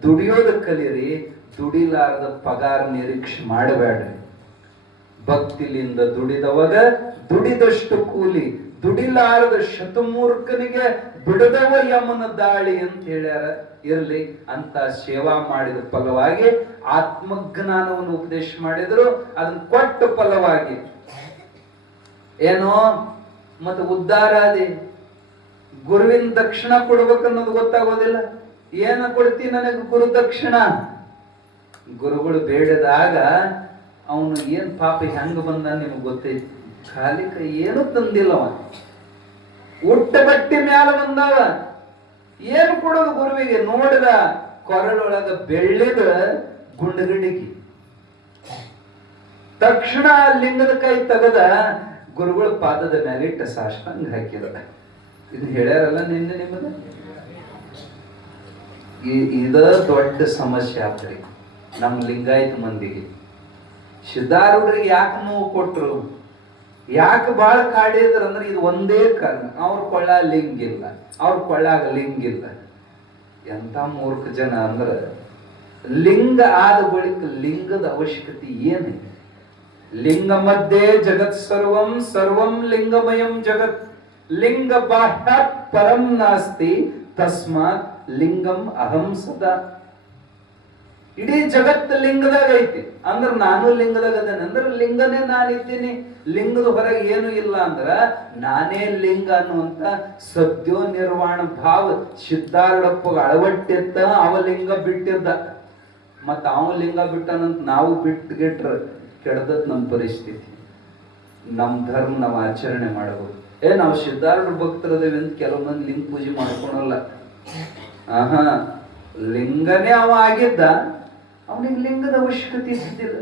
ದುಡಿಯೋದ ಕಲೀರಿ, ದುಡಿಲಾರದ ಪಗಾರ ನಿರೀಕ್ಷೆ ಮಾಡಬೇಡ್ರಿ. ಭಕ್ತಿಲಿಂದ ದುಡಿದವಾಗ ದುಡಿದಷ್ಟು ಕೂಲಿ, ದುಡಿಲಾರದ ಶತಮೂರ್ಖನಿಗೆ ಬಿಡದವ ಯಮನ ದಾಳಿ ಅಂತ ಹೇಳ್ಯಾರ. ಇರ್ಲಿ, ಅಂತ ಸೇವಾ ಮಾಡಿದ ಫಲವಾಗಿ ಆತ್ಮಜ್ಞಾನವನ್ನು ಉಪದೇಶ ಮಾಡಿದ್ರು, ಅದನ್ನ ಕೊಟ್ಟ ಫಲವಾಗಿ ಏನೋ ಮತ್ತೆ ಉದ್ಧಾರ ಅದೇ. ಗುರುವಿನ ದಕ್ಷಿಣ ಕೊಡ್ಬೇಕನ್ನೋದು ಗೊತ್ತಾಗೋದಿಲ್ಲ. ಏನ ಕೊಡ್ತಿ ನನಗೆ ಗುರು ದಕ್ಷಿಣ? ಗುರುಗಳು ಬೇಡದಾಗ ಅವನು ಏನ್ ಪಾಪ ಹೆಂಗ ಬಂದ ನಿಮ್ಗೆ ಗೊತ್ತೈತಿ. ಖಾಲಿ ಕೈ ಏನು ತಂದಿಲ್ಲವ, ಉಟ್ಟ ಬಟ್ಟೆ ಮ್ಯಾಲ ಬಂದವ. ಏನು ಕೊಡೋದು ಗುರುವಿಗೆ? ನೋಡಿದ ಕೊರಳೊಳಗ ಬೆಳ್ಳಿದ ಗುಂಡಗಡಿಗೆ ತಕ್ಷಣ ಲಿಂಗದ ಕೈ ತೆಗದ ಗುರುಗಳ ಪಾದದ ಮ್ಯಾಲಿಟ್ಟ ಸಾಷ್ಟಾಂಗ ಹಾಕಿದ. ಇದು ಹೇಳ್ಯಾರಲ್ಲ ನಿನ್ನೆ ನಿಮ್ಮದ. ಇದ ದೊಡ್ಡ ಸಮಸ್ಯೆ ಆಗ್ತದೆ ನಮ್ ಲಿಂಗಾಯತ ಮಂದಿಗೆ. ಸಿದ್ಧಾರೂಢರಿಗೆ ಯಾಕೆ ನೋವು ಕೊಟ್ರು, ಯಾಕೆ ಬಾಳ ಕಾಡಿದ್ರ ಅಂದ್ರೆ ಇದು ಒಂದೇ ಕಾರಣ. ಅವ್ರ ಕೊಳ್ಳ ಲಿಂಗಿಲ್ಲ, ಅವ್ರ ಕೊಳ್ಳಾಗ ಲಿಂಗಿಲ್ಲ. ಎಂತ ಮೂರ್ಖ ಜನ ಅಂದ್ರೆ, ಲಿಂಗ ಆದ ಬಳಿಕ ಲಿಂಗದ ಅವಶ್ಯಕತೆ ಏನಿದೆ? ಲಿಂಗ ಮಧ್ಯೆ ಜಗತ್ ಸರ್ವಂ, ಸರ್ವಂ ಲಿಂಗಮಯಂ ಜಗತ್. ಲಿಂಗ ಬಾಹ್ಯಾತ್ ಪರಂ ನಾಸ್ತಿ, ತಸ್ಮಾತ್ ಲಿಂಗಂ ಅಹಂ ಸದಾ. ಇಡೀ ಜಗತ್ ಲಿಂಗದಾಗ ಐತಿ ಅಂದ್ರ ನಾನು ಲಿಂಗದಾಗ ಅದೇನೆ ಅಂದ್ರೆ ಲಿಂಗನೇ ನಾನಿದ್ದೀನಿ. ಲಿಂಗದ ಹೊರಗೆ ಏನು ಇಲ್ಲ ಅಂದ್ರ ನಾನೇ ಲಿಂಗ ಅನ್ನುವಂತ ಸದ್ಯೋ ನಿರ್ವಾಣ ಭಾವ ಸಿದ್ಧಾರೂಢಪ್ಪ ಅಳವಟ್ಟಿದ್ದ. ಅವ ಲಿಂಗ ಬಿಟ್ಟಿದ್ದ, ಮತ್ತ ಅವ ಲಿಂಗ ಬಿಟ್ಟನಂತ ನಾವು ಬಿಟ್ಟ ಕೆಡದತ್ ನಮ್ಮ ಪರಿಸ್ಥಿತಿ. ನಮ್ ಧರ್ಮ ನಾವು ಆಚರಣೆ ಮಾಡಬಹುದು. ನಾವು ಸಿದ್ಧಾರೂಢ ಭಕ್ತರದೇವಿ ಅಂತ ಕೆಲವು ಮಂದಿ ಲಿಂಗ ಪೂಜೆ ಮಾಡ್ಕೊಳಲ್ಲ. ಆಹಾ, ಲಿಂಗನೇ ಅವ ಆಗಿದ್ದ, ಅವನಿಗೆ ಲಿಂಗದ ಅವಶ್ಯಕತೆ ಇದ್ದಿಲ್ಲ.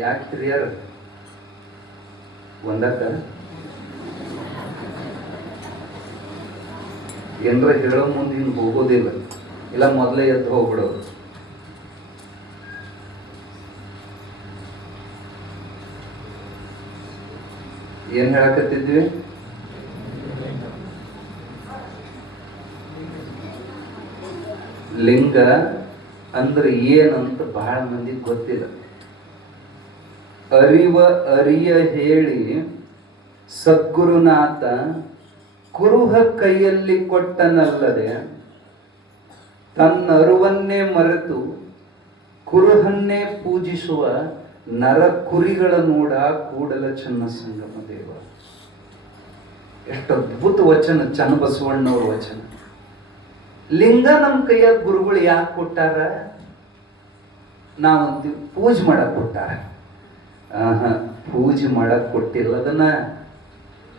ಯಾಕೆ ಹಿರಿಯರು ಒಂದಕ್ಕ ಏನ್ರ ಹೇಳೋ ಮುಂದೆ ಇನ್ನು ಹೋಗೋದಿಲ್ಲ, ಇಲ್ಲ ಮೊದಲೇ ಎದ್ದು ಹೋಗ್ಬಿಡೋದು. ಏನ್ ಹೇಳಕತ್ತಿದ್ವಿ? ಲಿಂಗ ಅಂದ್ರೆ ಏನಂತ ಬಹಳ ಮಂದಿಗೆ ಗೊತ್ತಿಲ್ಲ. ಅರಿಯ ಹೇಳಿ ಸದ್ಗುರುನಾಥ ಕುರುಹ ಕೈಯಲ್ಲಿ ಕೊಟ್ಟನಲ್ಲದೆ, ತನ್ನ ಅರುವನ್ನೇ ಮರೆತು ಕುರುಹನ್ನೇ ಪೂಜಿಸುವ ನರ ಕುರಿಗಳ ನೋಡ ಕೂಡಲ ಚನ್ನ ಸಂಗಮ ದೇವ. ಎಷ್ಟು ಅದ್ಭುತ ವಚನ, ಚನ್ನಬಸವಣ್ಣವ್ರ ವಚನ. ಲಿಂಗ ನಮ್ಮ ಕೈಯಾಗ ಗುರುಗಳು ಯಾಕೆ ಕೊಟ್ಟಾರ? ನಾವಂತೀವಿ ಪೂಜೆ ಮಾಡಕ್ ಕೊಟ್ಟಾರ. ಪೂಜೆ ಮಾಡಕ್ ಕೊಟ್ಟಿಲ್ಲ. ಅದನ್ನ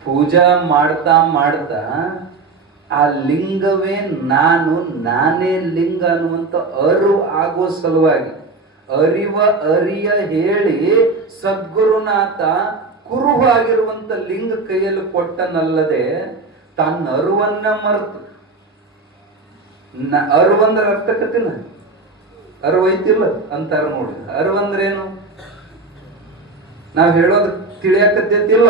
ಪೂಜಾ ಮಾಡ್ತಾ ಮಾಡ್ತಾ ಆ ಲಿಂಗವೇ ನಾನು, ನಾನೇ ಲಿಂಗ ಅನ್ನುವಂತ ಆಗೋ ಸಲುವಾಗಿ ಅರಿಯ ಹೇಳಿ ಸದ್ಗುರುನಾಥ ಕುರುಹು ಆಗಿರುವಂತ ಲಿಂಗ ಕೈಯಲ್ಲಿ ಕೊಟ್ಟನಲ್ಲದೆ ತನ್ನ ಅರುವನ್ನ ಮರೆತು. ಅರುವಂದ್ರೆ ಅರ್ಥ ಕತ್ತಿಲ್ಲ, ಅರುವೈತಿಲ್ಲ ಅಂತಾರ ನೋಡಿ. ಅರುವಂದ್ರೇನು ನಾವ್ ಹೇಳೋದು ತಿಳಿಯಾಕತ್ತಿಲ್ಲ.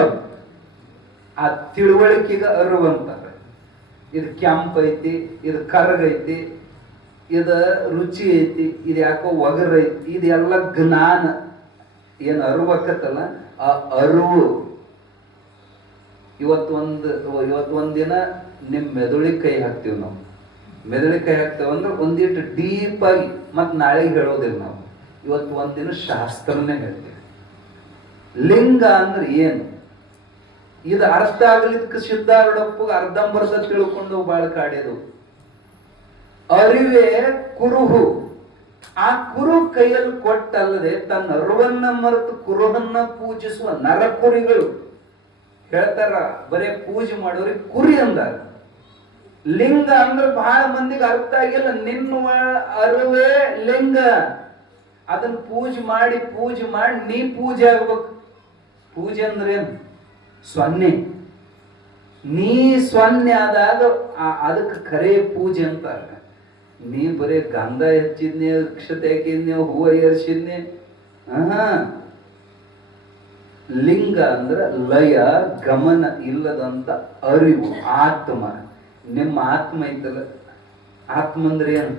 ಆ ತಿಳುವಳಿಕೆಗ ಅರುವಂತಾರೆ. ಇದು ಕೆಂಪ್ ಐತಿ, ಇದು ಕರ್ಗೈತಿ, ಇದು ರುಚಿ ಐತಿ, ಇದು ಯಾಕೋ ಒಗರೈತಿ, ಇದೆಲ್ಲ ಜ್ಞಾನ. ಏನು ಅರುವಕ್ಕತ್ತಲ್ಲ, ಆ ಅರುವು. ಇವತ್ತೊಂದ್ ದಿನ ನಿಮ್ ಮೆದುಳಿಗೆ ಕೈ ಹಾಕ್ತಿವಿ ನಾವು. ಮೆದುಳಿಗೆ ಕೈ ಹಾಕ್ತೇವೆ ಅಂದ್ರೆ ಒಂದಿಟ್ಟು ಡೀಪ್ ಆಗಿ, ಮತ್ ನಾಳೆಗೆ ಹೇಳೋದಿಲ್ಲ ನಾವು. ಇವತ್ತು ಒಂದಿನ ಶಾಸ್ತ್ರನೇ ಹೇಳ್ತೀವಿ. ಲಿಂಗ ಅಂದ್ರೆ ಏನು ಇದು ಅರ್ಥ ಆಗ್ಲಿಕ್ಕೆ ಸಿದ್ಧಾರೂಢಪ್ಪ ಅರ್ಧಂಬರ್ಧ ತಿಳ್ಕೊಂಡು ಬಾಳ ಕಾಡಿದು. ಅರಿವೇ ಕುರುಹು, ಆ ಕುರು ಕೈಯಲ್ಲಿ ಕೊಟ್ಟಲ್ಲದೆ ತನ್ನ ಅರುವನ್ನ ಮರೆತು ಕುರುವನ್ನ ಪೂಜಿಸುವ ನರಕುರಿಗಳು ಹೇಳ್ತಾರ. ಬರೇ ಪೂಜೆ ಮಾಡೋರಿಗೆ ಕುರಿ ಅಂದಾರ. ಲಿಂಗ ಅಂದ್ರೆ ಬಹಳ ಮಂದಿಗೆ ಅರ್ಥ ಆಗಿಲ್ಲ. ನಿನ್ನ ಅರುವೆ ಲಿಂಗ, ಅದನ್ನ ಪೂಜೆ ಮಾಡಿ ನೀ ಪೂಜೆ ಆಗ್ಬೇಕು. ಪೂಜೆ ಅಂದ್ರೇನು? ಸೊನ್ನೆ. ನೀ ಸೊನ್ನೆ ಆದಾಗ ಅದಕ್ಕೆ ಖರೆ ಪೂಜೆ ಅಂತಾರ. ನೀ ಬರೇ ಗಂಧ ಹೆಚ್ಚಿದ್ನೆ, ಅಕ್ಷತೆ ಹಾಕಿದ್ನೆ, ಹೂವು ಏರ್ಸಿದ್ನೆ. ಲಿಂಗ ಅಂದ್ರೆ ಲಯ, ಗಮನ ಇಲ್ಲದಂತ ಅರಿವು, ಆತ್ಮ. ನಿಮ್ಮ ಆತ್ಮ ಐತಲ್ಲ, ಆತ್ಮ ಅಂದ್ರೆ ಏನು?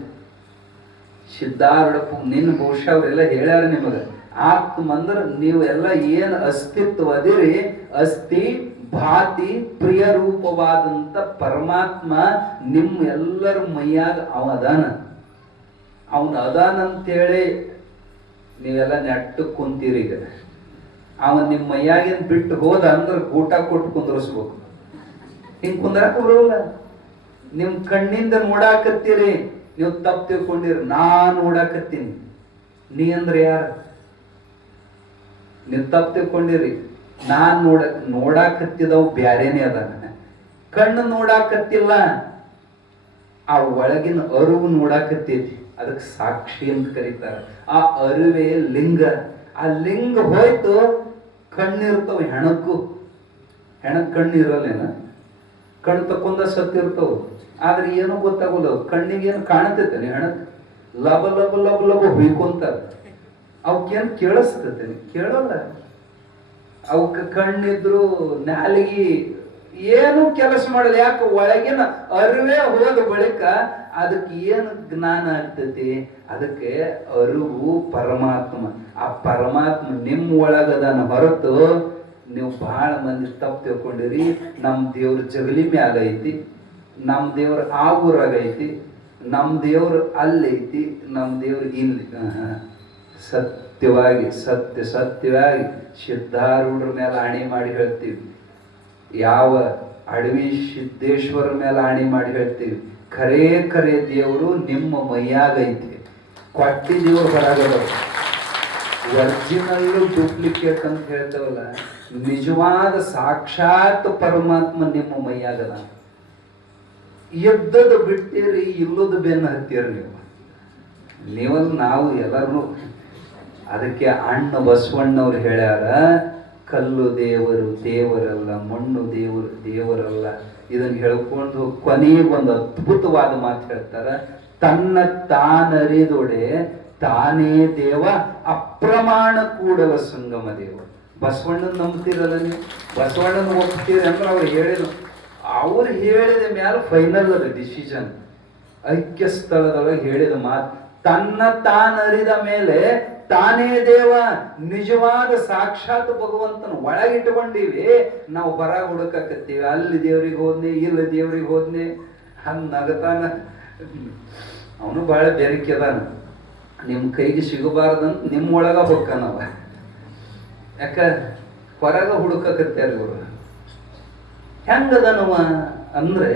ಸಿದ್ಧಾರೂಢಪ್ಪ ನಿನ್ನ ಬಹುಶಃ ಅವರೆಲ್ಲ ಹೇಳ್ಯಾರ ನಿಮಗ. ಆತ್ಮ ಅಂದ್ರೆ ನೀವು ಎಲ್ಲ ಏನು ಅಸ್ತಿತ್ವ ಅದಿರಿ, ಅಸ್ಥಿ ಭಾತಿ ಪ್ರಿಯ ರೂಪವಾದಂತ ಪರಮಾತ್ಮ ನಿಮ್ಮ ಎಲ್ಲರ ಮೈಯಾಗ ಅವ ಅದಾನ. ಅವನು ಅದಾನ ಅಂತೇಳಿ ನೀವೆಲ್ಲ ನೆಟ್ಟು ಕುಂತೀರಿ. ಈಗ ಅವನ್ ನಿಮ್ಮ ಮೈಯಾಗಿನ ಬಿಟ್ಟು ಹೋದ ಅಂದ್ರೆ ಊಟ ಕೊಟ್ಟು ಕುಂದರ್ಸ್ಬೇಕು. ಹಿಂಗ್ ಕುಂದ್ರಾಕ ಬರೋಲ್ಲ. ನಿಮ್ ಕಣ್ಣಿಂದ ನೋಡಾಕತ್ತೀರಿ, ನೀವು ತಪ್ಪು ತಿಳ್ಕೊಂಡಿರಿ. ನಾನು ನೋಡಾಕತ್ತೀನಿ, ನೀ ಅಂದ್ರೆ ಯಾರು? ನೀವು ತಪ್ಪು ತಿಳ್ಕೊಂಡಿರಿ. ನಾನ್ ನೋಡಾಕತ್ತಿದವು ಬ್ಯಾರೇನೆ ಅದಾನ. ಕಣ್ಣು ನೋಡಾಕತ್ತಿಲ್ಲ, ಆ ಒಳಗಿನ ಅರಿವು ನೋಡಾಕತ್ತೈತಿ. ಅದಕ್ಕೆ ಸಾಕ್ಷಿ ಅಂತ ಕರೀತಾರೆ. ಆ ಅರಿವೇ ಲಿಂಗ. ಆ ಲಿಂಗ ಹೋಯ್ತು, ಕಣ್ಣಿರ್ತಾವ. ಹೆಣಕ್ಕೂ ಕಣ್ಣು ಇರಲ್ಲೇನ? ಕಣ್ಣು ತಕೊಂಡ ಸತ್ತಿರ್ತಾವ. ಆದ್ರೆ ಏನೋ ಗೊತ್ತಾಗೋಲ್ಲ. ಕಣ್ಣಿಗೆ ಏನು ಕಾಣತೈತೆ? ಹೆಣಕ್ ಲಬ ಲಬ ಲಬ ಲಬ ಹೊಯ್ಕೊಂತ ಅವಕ್ಕೇನು ಕೇಳಿಸ್ತೈತೆ? ಕೇಳಲ್ಲ. ಅವಕ್ಕೆ ಕಣ್ಣಿದ್ರು ನಾಲಿಗೆ ಏನು ಕೆಲಸ ಮಾಡಲ್ಲ. ಯಾಕೆ? ಒಳಗಿನ ಅರಿವೇ ಹೋದ ಬಳಿಕ ಅದಕ್ಕೆ ಏನು ಜ್ಞಾನ ಆಗ್ತೈತಿ? ಅದಕ್ಕೆ ಅರಿವು ಪರಮಾತ್ಮ. ಆ ಪರಮಾತ್ಮ ನಿಮ್ಮ ಒಳಗದನ ಹೊರತು ನೀವು ಬಹಳ ಮಂದಿ ತಪ್ಪು ತಿಳ್ಕೊಂಡಿರಿ. ನಮ್ಮ ದೇವ್ರ ಜಗಲಿ ಮ್ಯಾಲ ಐತಿ, ನಮ್ಮ ದೇವ್ರ ಆ ಊರಾಗ ಐತಿ, ನಮ್ಮ ದೇವ್ರು ಅಲ್ಲೈತಿ, ನಮ್ಮ ದೇವ್ರು ಇಲ್ಲಿ. ಸತ್ಯವಾಗಿ ಸತ್ಯವಾಗಿ ಸಿದ್ಧಾರೂಢರ ಮೇಲೆ ಆಣೆ ಮಾಡಿ ಹೇಳ್ತೀವಿ. ಯಾವ ಅಡವಿ ಸಿದ್ದೇಶ್ವರ ಮೇಲೆ ಆಣೆ ಮಾಡಿ ಹೇಳ್ತೀವಿ. ಖರೇ ದೇವರು ನಿಮ್ಮ ಮೈಯಾಗ ಐತಿ. ಕೊಟ್ಟಿ ದೇವ್ರು ಹೊರಗದ. ಒರಿಜಿನಲ್ಲು ಡೂಪ್ಲಿಕೇಟ್ ಅಂತ ಹೇಳ್ತೇವಲ್ಲ, ನಿಜವಾದ ಸಾಕ್ಷಾತ್ ಪರಮಾತ್ಮ ನಿಮ್ಮ ಮೈಯಾಗದ. ಎದ್ದದು ಬಿಟ್ಟಿರಿ, ಇಲ್ಲದು ಬೆನ್ನು ಹತ್ತೀರಿ ನೀವಲ್ಲಿ ನಾವು ಎಲ್ಲರೂ. ಅದಕ್ಕೆ ಅಣ್ಣ ಬಸವಣ್ಣವ್ರು ಹೇಳ್ಯಾರ, ಕಲ್ಲು ದೇವರು ದೇವರಲ್ಲ, ಮಣ್ಣು ದೇವರು ದೇವರಲ್ಲ. ಇದನ್ನು ಹೇಳ್ಕೊಂಡು ಕೊನೆಗೊಂದು ಅದ್ಭುತವಾದ ಮಾತು ಹೇಳ್ತಾರ. ತನ್ನ ತಾನರಿದೊಡೆ ತಾನೇ ದೇವ, ಅಪ್ರಮಾಣ ಕೂಡಲ ಸಂಗಮ ದೇವ. ಬಸವಣ್ಣನ ನಂಬ್ತಿರಲ್ಲ ನೀವು? ಬಸವಣ್ಣನ ಒಪ್ತೀರಿ ಅಂದ್ರೆ ಅವ್ರು ಹೇಳಿದ ಮ್ಯಾಲ ಫೈನಲ್ ಅದ ಡಿಸಿಷನ್. ಐಕ್ಯ ಸ್ಥಳದೊಳಗೆ ಹೇಳಿದ ಮಾತು. ತನ್ನ ತಾನರಿದ ಮೇಲೆ ತಾನೇ ದೇವ, ನಿಜವಾದ ಸಾಕ್ಷಾತ್ ಭಗವಂತನ ಒಳಗಿಟ್ಟುಕೊಂಡಿವಿ. ನಾವು ಹೊರಗೆ ಹುಡುಕಕತ್ತೀವಿ. ಅಲ್ಲಿ ದೇವ್ರಿಗೆ ಹೋದ್ನೆ, ಇಲ್ಲಿ ದೇವ್ರಿಗೆ ಹೋದ್ನೆ ನಗತಾನ. ಅವನು ಬಹಳ ಬೆರಕೆ ಅದಾನ. ನಿಮ್ಮ ಕೈಗೆ ಸಿಗಬಾರ್ದಂತ ನಿಮ್ಮೊಳಗ ಹೊಕ್ಕನವ. ಯಾಕ? ಹೊರಗ ಹುಡುಕಕತ್ಯಾರ ಇವರು. ಹೆಂಗದನವ ಅಂದ್ರೆ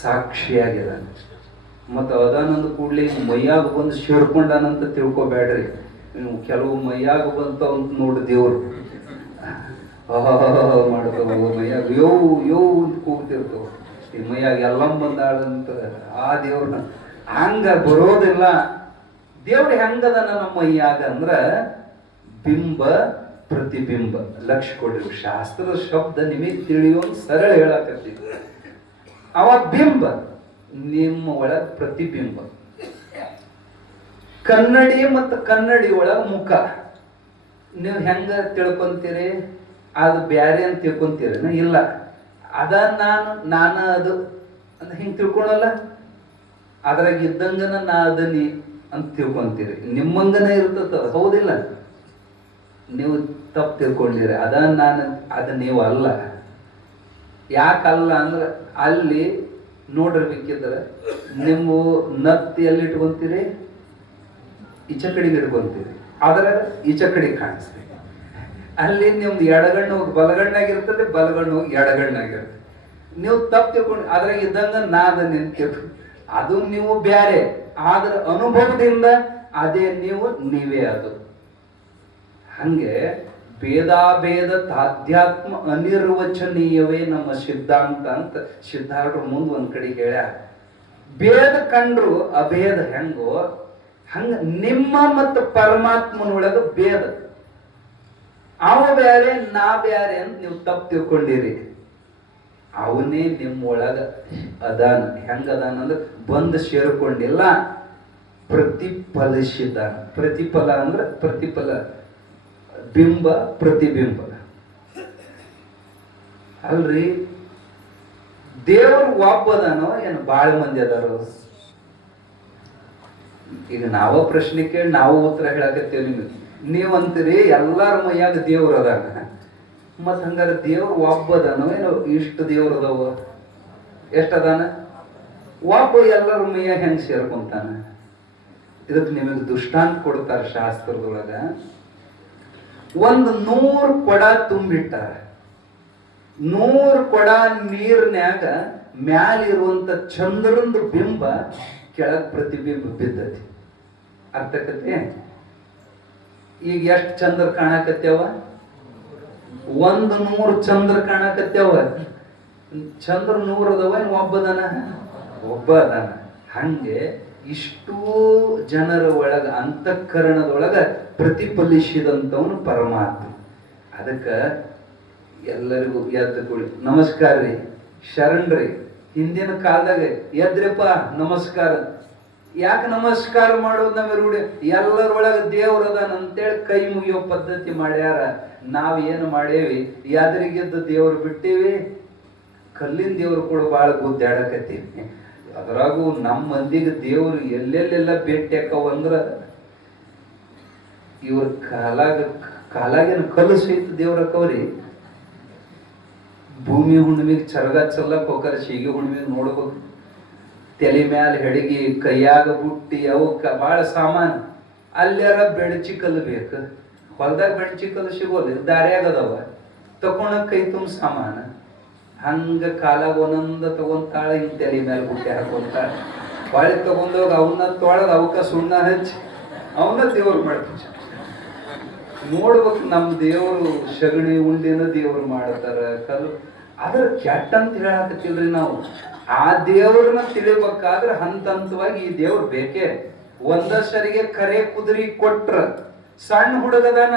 ಸಾಕ್ಷಿಯಾಗಿದಾನ. ಮತ್ತು ಅದಾನಂದ ಕೂಡ್ಲಿ ಮೈಯಾಗ ಬಂದು ಸೇರ್ಕೊಂಡಾನಂತ ತಿಳ್ಕೊಬೇಡ್ರಿ ನೀವು. ಕೆಲವು ಮೈಯಾಗ ಬಂತ ಅಂತ ನೋಡಿ ದೇವ್ರು ಮಾಡ್ತಾವ. ಮೈಯಾಗ ಯೋ ಅಂತ ಕೂಗ್ತಿರ್ತಾವ. ಈ ಮೈಯಾಗ ಎಲ್ಲಮ್ಮ ಬಂದಾಳಂತ ಆ ದೇವ್ರನ್ನ ಹಂಗ ಬರೋದಿಲ್ಲ. ದೇವ್ರು ಹೆಂಗದನ ನಮ್ಮ ಮೈಯಾಗ ಅಂದ್ರ ಬಿಂಬ ಪ್ರತಿಬಿಂಬ. ಲಕ್ಷ ಕೊಡ್ರಿ, ಶಾಸ್ತ್ರದ ಶಬ್ದ ನಿಮಗೆ ತಿಳಿಯೋಂಗ್ ಸರಳ ಹೇಳಕತ್ತಿದ್ರು. ಅವ ಬಿಂಬ, ನಿಮ್ಮ ಒಳಗ ಪ್ರತಿಬಿಂಬ. ಕನ್ನಡಿ ಮತ್ತು ಕನ್ನಡಿ ಒಳಗ ಮುಖ. ನೀವು ಹೆಂಗ ತಿಳ್ಕೊಂತೀರಿ? ಅದು ಬ್ಯಾರೆ ಅಂತ ತಿಳ್ಕೊಂತೀರೇನ? ಇಲ್ಲ, ಅದ ನಾನು ಅದು ಅಂತ ಹಿಂಗೆ ತಿಳ್ಕೊಳಲ್ಲ. ಅದ್ರಾಗ ಇದ್ದಂಗನ ನಾ ಅದನಿ ಅಂತ ತಿಳ್ಕೊಂತೀರಿ. ನಿಮ್ಮಂಗನ ಇರ್ತದ, ಹೌದಿಲ್ಲ? ನೀವು ತಪ್ಪು ತಿಳ್ಕೊಂಡಿರಿ. ಅದು ನೀವು ಅಲ್ಲ. ಯಾಕಲ್ಲ ಅಂದ್ರೆ ಅಲ್ಲಿ ನೋಡಿರ್ಬೇಕಿದ್ರೆ ನಿಮ್ಮ ನತ್ತಿ ಎಲ್ಲಿ ಇಟ್ಕೊಂತೀರಿ? ಈಚೆ ಕಡೆಗೆ ಇಟ್ಕೊಂತೀರಿ. ಆದ್ರೆ ಈಚೆ ಕಡೆಗೆ ಕಾಣಿಸ್ತೀವಿ. ಅಲ್ಲಿ ನಿಮ್ದು ಎಡಗಣ್ಣು ಹೋಗಿ ಬಲಗಣ್ಣಾಗಿರ್ತದೆ, ಬಲಗಣ್ಣು ಹೋಗಿ ಎಡಗಣ್ಣಾಗಿರ್ತದೆ. ನೀವು ತಪ್ಪು ತಿಳ್ಕೊಂಡು ಅದ್ರಾಗ ಇದ್ದಂಗ ನಾದ ನಿಂತಿರ್ತೀವಿ. ಅದು ನೀವು ಬ್ಯಾರೆ. ಆದ್ರೆ ಅನುಭವದಿಂದ ಅದೇ ನೀವು, ನೀವೇ ಅದು. ಹಂಗೆ ಭೇದಾಭೇದ ತಾಧ್ಯಾತ್ಮ ಅನಿರ್ವಚನೀಯವೇ ನಮ್ಮ ಸಿದ್ಧಾಂತ ಅಂತ ಸಿದ್ಧಾರ್ಥರು ಮುಂದೆ ಒಂದ್ ಕಡೆ ಹೇಳ್ಯಾರ. ಭೇದ ಕಂಡ್ರು ಅಭೇದ ಹೆಂಗೋ ಹಂಗ ನಿಮ್ಮ ಮತ್ತು ಪರಮಾತ್ಮನೊಳಗ ಭೇದ. ಅವ ಬ್ಯಾರೆ ನಾ ಬ್ಯಾರೆ ಅಂತ ನೀವು ತಪ್ಪು ತಿಳ್ಕೊಂಡಿರಿ. ಅವನೇ ನಿಮ್ಮೊಳಗ ಅದಾನ. ಹೆಂಗ ಅದಾನ ಅಂದ್ರೆ ಬಂದು ಸೇರ್ಕೊಂಡಿಲ್ಲ, ಪ್ರತಿಫಲಿಸಿದಾನ. ಪ್ರತಿಫಲ ಅಂದ್ರೆ ಪ್ರತಿಫಲ, ಬಿಂಬ ಪ್ರತಿಬಿಂಬ ಅಲ್ರಿ. ದೇವರು ಒಬ್ಬದಾನೋ ಏನು ಬಾಳ ಮಂದಿ ಅದಾರೋ? ಈಗ ನಾವ ಪ್ರಶ್ನೆ ಕೇಳಿ ನಾವು ಉತ್ತರ ಹೇಳಕತ್ತೇವೆ ನಿಮಗೆ. ನೀವಂತೀರಿ ಎಲ್ಲಾರ ಮೈಯಾಗ ದೇವ್ರ ಅದಾನ. ಮತ್ ಹಂಗಾರೆ ದೇವ್ರು ಒಬ್ಬದಾನೋ ಏನೋ ಇಷ್ಟು ದೇವ್ರ ಅದಾವ? ಎಷ್ಟದಾನ? ಒಬ್ಬ ಎಲ್ಲರ ಮೈಯಾಗ ಹೆಂಗ್ ಸೇರ್ಕೊಂತಾನ? ಇದಕ್ಕೆ ನಿಮಗೆ ದೃಷ್ಟಾಂತ ಕೊಡ್ತಾರ ಶಾಸ್ತ್ರದೊಳಗ. 100 ಕೊಡ ತುಂಬಿಟ್ಟಾರ. 100 ಕೊಡ ನೀರ್ನ್ಯಾಗ ಮ್ಯಾಲಿರುವಂತ ಚಂದ್ರಂದು ಬಿಂಬ ಕೆಳಗ್ ಪ್ರತಿಬಿಂಬ ಬಿದ್ದತಿ. ಅರ್ಥಕತೆ? ಈಗ ಎಷ್ಟು ಚಂದ್ರ ಕಾಣಕತ್ಯಾವ? 100 ಚಂದ್ರ ಕಾಣಕತ್ಯಾವ. ಚಂದ್ರ 100 ಅದಾವ, ಏನು ಒಬ್ಬದಾನ? ಒಬ್ಬ ಅದಾನ. ಹಂಗೆ ಇಷ್ಟೂ ಜನರ ಒಳಗ ಅಂತಃಕರಣದೊಳಗ ಪ್ರತಿಫಲಿಸಿದಂಥವನು ಪರಮಾತ್ಮ. ಅದಕ್ಕ ಎಲ್ಲರಿಗೂ ಎದ್ದು ಕೊಡಿ, ನಮಸ್ಕಾರ ರೀ, ಶರಣ್ರಿ. ಹಿಂದಿನ ಕಾಲದಾಗ ಎದ್ರಪ್ಪ ನಮಸ್ಕಾರ. ಯಾಕೆ ನಮಸ್ಕಾರ ಮಾಡೋದು ನಮ್ಮ ರೂಢಿ? ಎಲ್ಲರೊಳಗ ದೇವ್ರದಾನ ಅಂತೇಳಿ ಕೈ ಮುಗಿಯೋ ಪದ್ಧತಿ ಮಾಡ್ಯಾರ. ನಾವ್ ಏನು ಮಾಡೇವಿ? ಎದುರಿಗೆದ್ದು ದೇವ್ರು ಬಿಟ್ಟೇವಿ. ಕಲ್ಲಿನ ದೇವ್ರು ಕೂಡ ಬಹಳ ಗುದ್ದಾಡಕತ್ತೀವಿ. ಅದ್ರಾಗೂ ನಮ್ಮ ಮಂದಿಗೆ ದೇವ್ರು ಎಲ್ಲೆಲ್ಲೆಲ್ಲ ಭೇಟಿ ಆಕವಂದ್ರ ಇವ್ರ ಕಾಲಾಗೇನು ಕಲ್ಲು ಸಹಿತ ದೇವ್ರ ಅಕ್ಕವ್ರಿ. ಭೂಮಿ ಹುಣ್ಣಿಮೆಗೆ ಚರಗ ಚಲ್ಲಕ್ ಹೋಗಾರ, ಸೀಗೆ ಹುಣ್ಣಿಮೆಗೆ ನೋಡ್ಬೇಕು. ತಲೆ ಮ್ಯಾಲ ಹೆಡಗಿ, ಕೈಯಾಗ ಬುಟ್ಟಿ, ಅವಕ್ಕ ಬಾಳ ಸಾಮಾನು. ಅಲ್ಲಾರ ಬೆಣಚಿ ಕಲ್ಲು ಬೇಕು. ಹೊಲ್ದಾಗ ಬೆಣಚಿ ಕಲ್ಲು ಸಿಗೋಲ್ಲ, ದಾರ್ಯಾಗ ಅದಾವ, ತಕೊಂಡ ಕೈ ತುಂಬ ಸಾಮಾನ. ಹಂಗ ಕಾಲಾಗ ಒಂದೊಂದ ತಗೊಂತಾಳ, ಹಿಂಗ್ ತಲೆ ಮ್ಯಾಲ ಬುಟ್ಟಿ ಹಾಕೊಂತಾಳ. ಹೊಳೆ ತಗೊಂಡೋಗ ಅವನ್ನ ತೊಳೆದ ಅವಕ್ಕ ಸುಣ್ಣ ಹಚ್ಚಿ ಅವನ್ನ ದೇವ್ರು ಮಾಡ್ತೀವಿ. ನೋಡ್ಬೇಕು, ನಮ್ ದೇವ್ರು ಸಗಣಿ ಉಂಡಿನ ದೇವ್ರು ಮಾಡ್ತಾರ, ಕಲ್ಲು. ಅದ್ರ ಕೆಟ್ಟ ಅಂತ ಹೇಳಕತ್ತಿಲ್ರಿ ನಾವು. ಆ ದೇವ್ರನ್ನ ತಿಳಿಬೇಕಾದ್ರೆ ಹಂತ ಹಂತವಾಗಿ ಈ ದೇವ್ರು ಬೇಕೇ. ಒಂದಸರಿಗೆ ಕರೆ ಕುದುರಿ ಕೊಟ್ರ, ಸಣ್ಣ ಹುಡುಗದಾನ,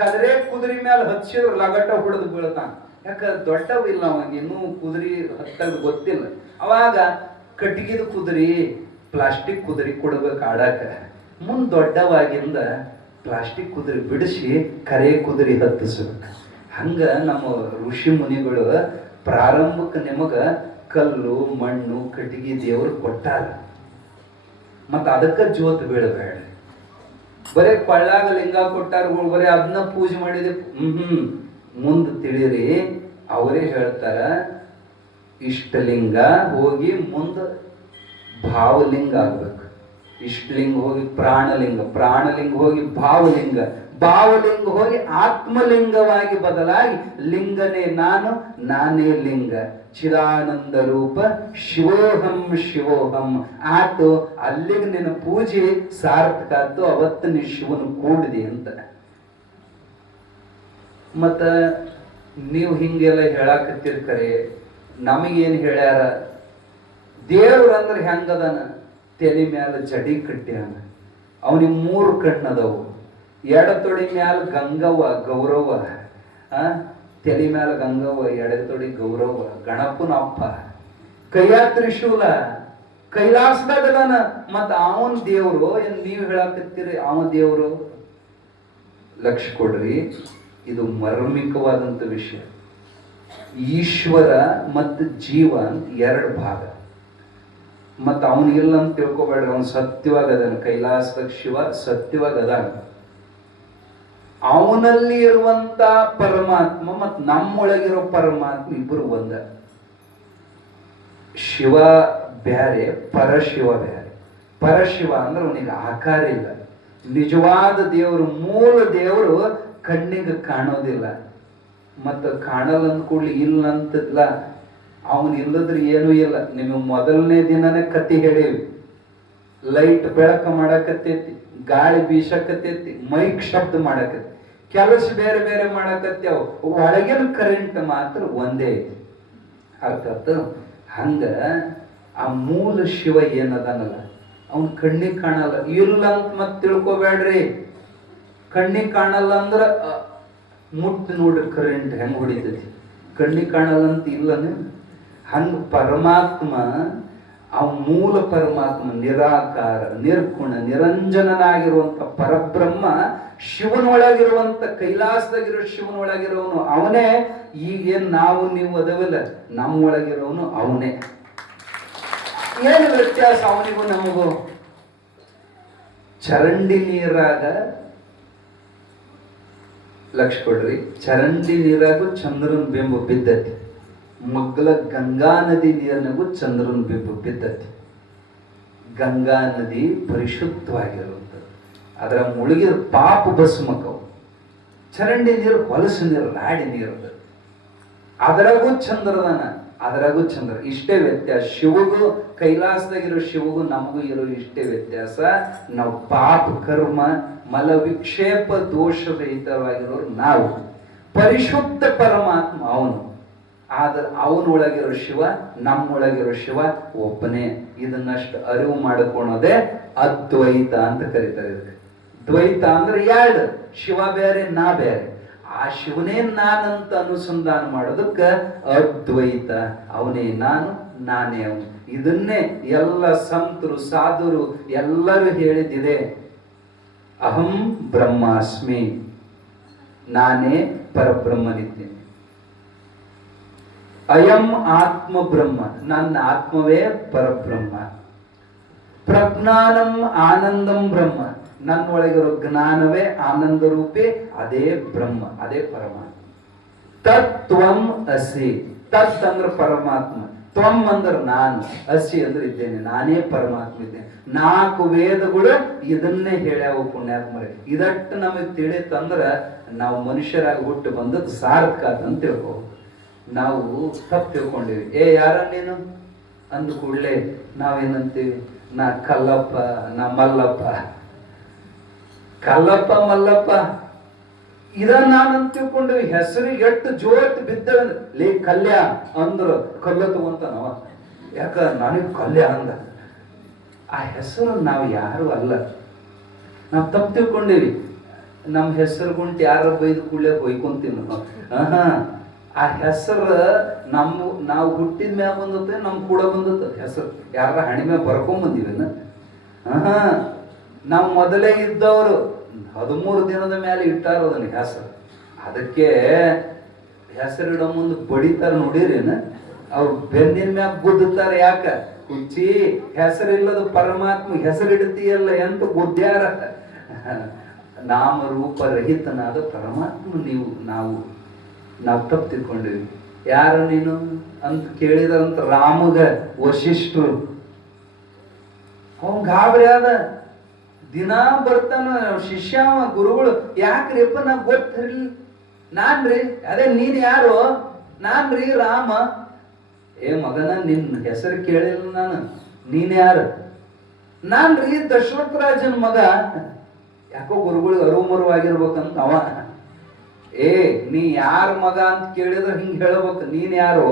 ಕದ್ರೆ ಕುದುರಿ ಮ್ಯಾಲ ಹಚ್ಚಿದ್ರ ಲಗಟ ಹುಡುಗ ಬೀಳ್ತಾನ. ಯಾಕ ದೊಡ್ಡವಿಲ್ಲ, ಅವಾಗ ಇನ್ನೂ ಕುದುರಿ ಹತ್ತದ ಗೊತ್ತಿಲ್ಲ. ಅವಾಗ ಕಟ್ಟಿಗೆದ ಕುದುರಿ, ಪ್ಲಾಸ್ಟಿಕ್ ಕುದುರಿ ಕೊಡ್ಬೇಕು ಆಡಾಕ. ಮುಂದ್ ದೊಡ್ಡವಾಗಿಂದ ಪ್ಲಾಸ್ಟಿಕ್ ಕುದುರೆ ಬಿಡಿಸಿ ಕರೆ ಕುದುರೆ ಹತ್ತಿಸ್ಬೇಕು. ಹಂಗ ನಮ್ಮ ಋಷಿ ಮುನಿಗಳು ಪ್ರಾರಂಭಕ್ಕೆ ನಿಮಗ ಕಲ್ಲು, ಮಣ್ಣು, ಕಟ್ಟಿಗೆ ದೇವರು ಕೊಟ್ಟಾರ. ಮತ್ತ ಅದಕ್ಕ ಜ್ಯೋತ್ ಬೀಳಬೇಡ. ಬರೇ ಕೊಳ್ಳಾಗ ಲಿಂಗ ಕೊಟ್ಟಾರ, ಬರೀ ಅದನ್ನ ಪೂಜೆ ಮಾಡಿದೆ. ಮುಂದೆ ತಿಳಿರಿ, ಅವರೇ ಹೇಳ್ತಾರ, ಇಷ್ಟಲಿಂಗ ಹೋಗಿ ಮುಂದ ಭಾವಲಿಂಗ ಆಗ್ಬೇಕು. ಇಷ್ಟಲಿಂಗ ಹೋಗಿ ಪ್ರಾಣಲಿಂಗ, ಪ್ರಾಣಲಿಂಗ ಹೋಗಿ ಭಾವಲಿಂಗ, ಭಾವಲಿಂಗ ಹೋಗಿ ಆತ್ಮಲಿಂಗವಾಗಿ ಬದಲಾಗಿ ಲಿಂಗನೇ ನಾನು, ನಾನೇ ಲಿಂಗ, ಚಿದಾನಂದ ರೂಪ ಶಿವೋಹಂ ಶಿವೋಹಂ ಆತು. ಅಲ್ಲಿಗೆ ನಿನ್ನ ಪೂಜೆ ಸಾರ್ಥಕ ಆತು, ಅವತ್ತು ನೀ ಶಿವನ ಕೂಡಿದೆ ಅಂತ. ಮತ್ತ ನೀವು ಹಿಂಗೆಲ್ಲ ಹೇಳಾಕತ್ತಿರ್ಕರೆ ನಮಗೇನು ಹೇಳ್ಯಾರ? ದೇವ್ರಂದ್ರೆ ಹೆಂಗದನ? ತಲೆ ಮ್ಯಾಲ ಜಡಿ ಕಟ್ಟ್ಯಾನ, ಅವನಿಗೆ 3 ಕಣ್ಣದವು. ಎಡತೊಡಿ ಮ್ಯಾಲ ಗಂಗವ್ವ ಗೌರವ, ತಲೆ ಮ್ಯಾಲ ಗಂಗವ್ವ, ಎಡತೊಡಿ ಗೌರವ, ಗಣಪನ ಅಪ್ಪ, ಕೈಯ ತ್ರಿಶೂಲ, ಕೈಲಾಸದಾಗದಾನ. ಮತ್ತ ಅವನ್ ದೇವ್ರು ಏನ್ ನೀವು ಹೇಳಾಕತ್ತೀರಿ? ಅವನ ದೇವ್ರು. ಲಕ್ಷ ಕೊಡ್ರಿ, ಇದು ಮರ್ಮಿಕವಾದಂತ ವಿಷಯ. ಈಶ್ವರ ಮತ್ತು ಜೀವ ಅಂತ 2 ಭಾಗ. ಮತ್ತ ಅವನು ಇಲ್ಲ ಅಂತ ತಿಳ್ಕೊಬೇಡ್ರಿ, ಅವನು ಸತ್ಯವಾಗ ಅದಾನ. ಕೈಲಾಸದಾಗ ಶಿವ ಸತ್ಯವಾಗ ಅದಾನ. ಅವನಲ್ಲಿ ಇರುವಂತ ಪರಮಾತ್ಮ ಮತ್ತು ನಮ್ಮೊಳಗಿರೋ ಪರಮಾತ್ಮ ಇಬ್ಬರು ಒಂದ. ಶಿವ ಬ್ಯಾರೆ, ಪರಶಿವ ಬ್ಯಾರೆ. ಪರಶಿವ ಅಂದ್ರೆ ಅವನಿಗೆ ಆಕಾರ ಇಲ್ಲ. ನಿಜವಾದ ದೇವರು, ಮೂಲ ದೇವರು ಕಣ್ಣಿಗೆ ಕಾಣೋದಿಲ್ಲ. ಮತ್ತ ಕಾಣಲ್ಲ ಅಂದ್ಕೂಡ್ಲಿ ಇಲ್ಲ ಅಂತಲ್ಲ. ಅವನು ಇಲ್ಲದ್ರೆ ಏನೂ ಇಲ್ಲ. ನಿಮಗೆ ಮೊದಲನೇ ದಿನನೇ ಕತ್ತಿ ಹೇಳೇವಿ. ಲೈಟ್ ಬೆಳಕ ಮಾಡಕತ್ತೈತಿ, ಗಾಳಿ ಬೀಸಕತ್ತೈತಿ, ಮೈಕ್ ಶಬ್ದ ಮಾಡಕತ್ತಿ, ಕೆಲಸ ಬೇರೆ ಬೇರೆ ಮಾಡಕತ್ತೇವ್, ಒಳಗಿನ ಕರೆಂಟ್ ಮಾತ್ರ ಒಂದೇ ಐತಿ. ಅರ್ಥಾತ್ ಹಂಗ ಆ ಮೂಲ ಶಿವ ಏನದನಲ್ಲ ಅವನ್ ಕಣ್ಣಿಗೆ ಕಾಣಲ್ಲ. ಇಲ್ಲ ಅಂತ ಮತ್ ತಿಳ್ಕೊಬೇಡ್ರಿ. ಕಣ್ಣಿಗೆ ಕಾಣಲ್ಲ ಅಂದ್ರ ಮುಟ್ಟಿ ನೋಡ್ರಿ ಕರೆಂಟ್ ಹೆಂಗ್ ಹೊಡಿತೈತಿ. ಕಣ್ಣಿಗೆ ಕಾಣಲ್ಲ ಅಂತ ಇಲ್ಲನ. ಹಂಗ ಪರಮಾತ್ಮ, ಆ ಮೂಲ ಪರಮಾತ್ಮ ನಿರಾಕಾರ, ನಿರ್ಗುಣ, ನಿರಂಜನನಾಗಿರುವಂತ ಪರಬ್ರಹ್ಮ, ಶಿವನೊಳಗಿರುವಂತ ಕೈಲಾಸದಾಗಿರೋ ಶಿವನೊಳಗಿರೋನು ಅವನೇ. ಈಗೇನ್ ನಾವು ನೀವು ಅದವಿಲ್ಲ, ನಮ್ಮೊಳಗಿರೋನು ಅವನೇ. ಏನು ವ್ಯತ್ಯಾಸ ಅವನಿಗೂ ನಮಗೂ? ಚರಂಡಿ ನೀರಾಗ ಲಕ್ಷ ಕೊಡ್ರಿ, ಚರಂಡಿ ನೀರಾಗೂ ಚಂದ್ರನ ಬಿಂಬ ಬಿದ್ದತಿ. ಮಗ್ಗಲ ಗಂಗಾ ನದಿ ನೀರಿನಾಗೂ ಚಂದ್ರನ ಬಿಂಬ ಬಿದ್ದತಿ. ಗಂಗಾ ನದಿ ಪರಿಶುದ್ಧವಾಗಿರುವಂಥದ್ದು, ಅದರ ಮುಳುಗಿದ ಪಾಪ ಭಸ್ಮಕವು. ಚರಂಡಿ ನೀರು ಹೊಲಸು ನೀರು, ರಾಡಿ ನೀರು. ಅದರಾಗೂ ಚಂದ್ರದಾನ, ಅದರಾಗೂ ಚಂದ್ರ. ಇಷ್ಟೇ ವ್ಯತ್ಯಾಸ. ಶಿವಗೂ, ಕೈಲಾಸದಾಗಿರೋ ಶಿವಗೂ ನಮಗೂ ಇರೋ ಇಷ್ಟೇ ವ್ಯತ್ಯಾಸ. ನಾವು ಪಾಪ ಕರ್ಮ ಮಲ ವಿಕ್ಷೇಪ ದೋಷರಹಿತವಾಗಿರೋರು ನಾವು. ಪರಿಶುದ್ಧ ಪರಮಾತ್ಮ ಅವನು. ಆದ್ರೆ ಅವನೊಳಗಿರೋ ಶಿವ, ನಮ್ಮೊಳಗಿರೋ ಶಿವ ಒಬ್ಬನೇ. ಇದನ್ನಷ್ಟು ಅರಿವು ಮಾಡಿಕೊಳ್ಳೋದೇ ಅದ್ವೈತ ಅಂತ ಕರೀತಾರೆ. ದ್ವೈತ ಅಂದ್ರೆ ಎರಡು, ಶಿವ ಬೇರೆ, ನಾ ಬೇರೆ. ಆ ಶಿವನೇ ನಾನಂತ ಅನುಸಂಧಾನ ಮಾಡೋದಕ್ಕ ಅದ್ವೈತ. ಅವನೇ ನಾನು, ನಾನೇ ಅವನು. ಇದನ್ನೇ ಎಲ್ಲ ಸಂತರು, ಸಾಧುರು ಎಲ್ಲರೂ ಹೇಳಿದಿದೆ. ಅಹಂ ಬ್ರಹ್ಮಾಸ್ಮಿ, ನಾನೇ ಪರಬ್ರಹ್ಮನಿದ್ದೇನೆ. ಅಯಂ ಆತ್ಮ ಬ್ರಹ್ಮ, ನನ್ನ ಆತ್ಮವೇ ಪರಬ್ರಹ್ಮ. ಪ್ರಜ್ಞಾನಂ ಆನಂದಂ ಬ್ರಹ್ಮ, ನನ್ನೊಳಗಿರೋ ಜ್ಞಾನವೇ ಆನಂದ ರೂಪೇ, ಅದೇ ಬ್ರಹ್ಮ, ಅದೇ ಪರಮಾತ್ಮ. ತತ್ವಂ ಅಸಿ, ತತ್ ಅಂದ್ರೆ ಪರಮಾತ್ಮ, ತ್ವಂ ಅಂದ್ರೆ ನಾನು, ಅಸಿ ಅಂದ್ರೆ ಇದ್ದೇನೆ, ನಾನೇ ಪರಮಾತ್ಮ ಇದ್ದೇನೆ. 4 ವೇದಗಳು ಇದನ್ನೇ ಹೇಳ್ಯಾವ ಪುಣ್ಯಾತ್ಮರೇ. ಇದಟ್ಟು ನಮಗೆ ತಿಳಿತಂದ್ರ ನಾವು ಮನುಷ್ಯರಾಗಿ ಹುಟ್ಟು ಬಂದದ್ದು ಸಾರ್ಥಕ ಅಂತ ತಿಳ್ಕೋ. ನಾವು ತಪ್ಪು ತಿಳ್ಕೊಂಡಿವಿ. ಯಾರ ನೀನು ಅಂದ ಕೂಡಲೇ ನಾವೇನಂತೀವಿ? ನಾ ಕಲ್ಲಪ್ಪ, ನಾ ಮಲ್ಲಪ್ಪ. ಕಲ್ಲಪ್ಪ ಮಲ್ಲಪ್ಪ ಇದ ನಾನಂತ ತಿಳ್ಕೊಂಡಿವಿ. ಹೆಸರಿಗೆ ಎಷ್ಟು ಜೋತ್ ಬಿದ್ದವ. ಲೇ ಕಲ್ಯ ಅಂದ್ರ ಕಲ್ಲ ತಗೊಂತಾನವ, ಯಾಕ ನನಗ್ ಕಲ್ಯ ಅಂದ. ಆ ಹೆಸರು ನಾವು ಯಾರು ಅಲ್ಲ, ನಾವು ತಪ್ಪು ತಿಳ್ಕೊಂಡಿವಿ. ನಮ್ಮ ಹೆಸರು ಗುಂಟು ಯಾರ ಬೈದು ಕೂಡಲೇ ಹೊಯ್ಕೊಂತೀವಿ ನಾವು. ಆ ಹೆಸರು ನಾವು ಹುಟ್ಟಿದ ಮ್ಯಾಗ ಬಂದತ್ತೆ, ನಮ್ ಕೂಡ ಬಂದತ್ತ ಹೆಸರು. ಯಾರ ಹಣಿ ಮ್ಯಾಗ ಬರ್ಕೊಂಡ್ ಬಂದಿವೇನ? ನಾವು ಮೊದಲೇ ಇದ್ದವರು 13 ದಿನದ ಮೇಲೆ ಇಟ್ಟಾರ ಅದನ್ನ ಹೆಸರು. ಅದಕ್ಕೆ ಹೆಸರಿಡೋ ಮುಂದೆ ಬಡಿತಾರ ನೋಡಿರೇನ? ಅವ್ರು ಬೆನ್ನಿನ ಮ್ಯಾಗ ಗುದ್ದುತ್ತಾರ. ಯಾಕ? ಹುಚ್ಚಿ, ಹೆಸರಿಲ್ಲದ ಪರಮಾತ್ಮ ಹೆಸರಿಡ್ತೀಯಲ್ಲ ಎಂತ ಗುದ್ದ್ಯಾರ. ನಾಮ ರೂಪ ರಹಿತನಾದ ಪರಮಾತ್ಮ ನೀವು. ನಾವು ತಪ್ಪು ತಿಳ್ಕೊಂಡಿವಿ. ಯಾರು ನೀನು ಅಂತ ಕೇಳಿದ್ರಂತ ರಾಮಗ ವಶಿಷ್ಠರು ಅವನ್ ಗಾಬರಿ ಆದ. ದಿನಾ ಬರ್ತಾನ ಶಿಷ್ಯ, ಗುರುಗಳು. ಯಾಕ್ರಿಪ್ಪ ನಾ ಗೊತ್ತಿರ್ಲಿ. ನಾನ್ರಿ, ಅದೇ ನೀನ್ ಯಾರು? ನಾನ್ರಿ ರಾಮ. ಮಗನ, ನಿನ್ ಹೆಸರು ಕೇಳಿಲ್ಲ ನಾನು. ನೀನ್ ಯಾರು? ನಾನ್ರಿ ದಶರಥ ರಾಜನ ಮಗ. ಯಾಕೋ ಗುರುಗಳು ಅರುಮರುವಾಗಿರ್ಬೇಕಂತ ಅವ. ನೀ ಯಾರ ಮಗ ಅಂತ ಕೇಳಿದ್ರೆ ಹಿಂಗ್ ಹೇಳ್ಬೇಕು. ನೀನ್ ಯಾರು?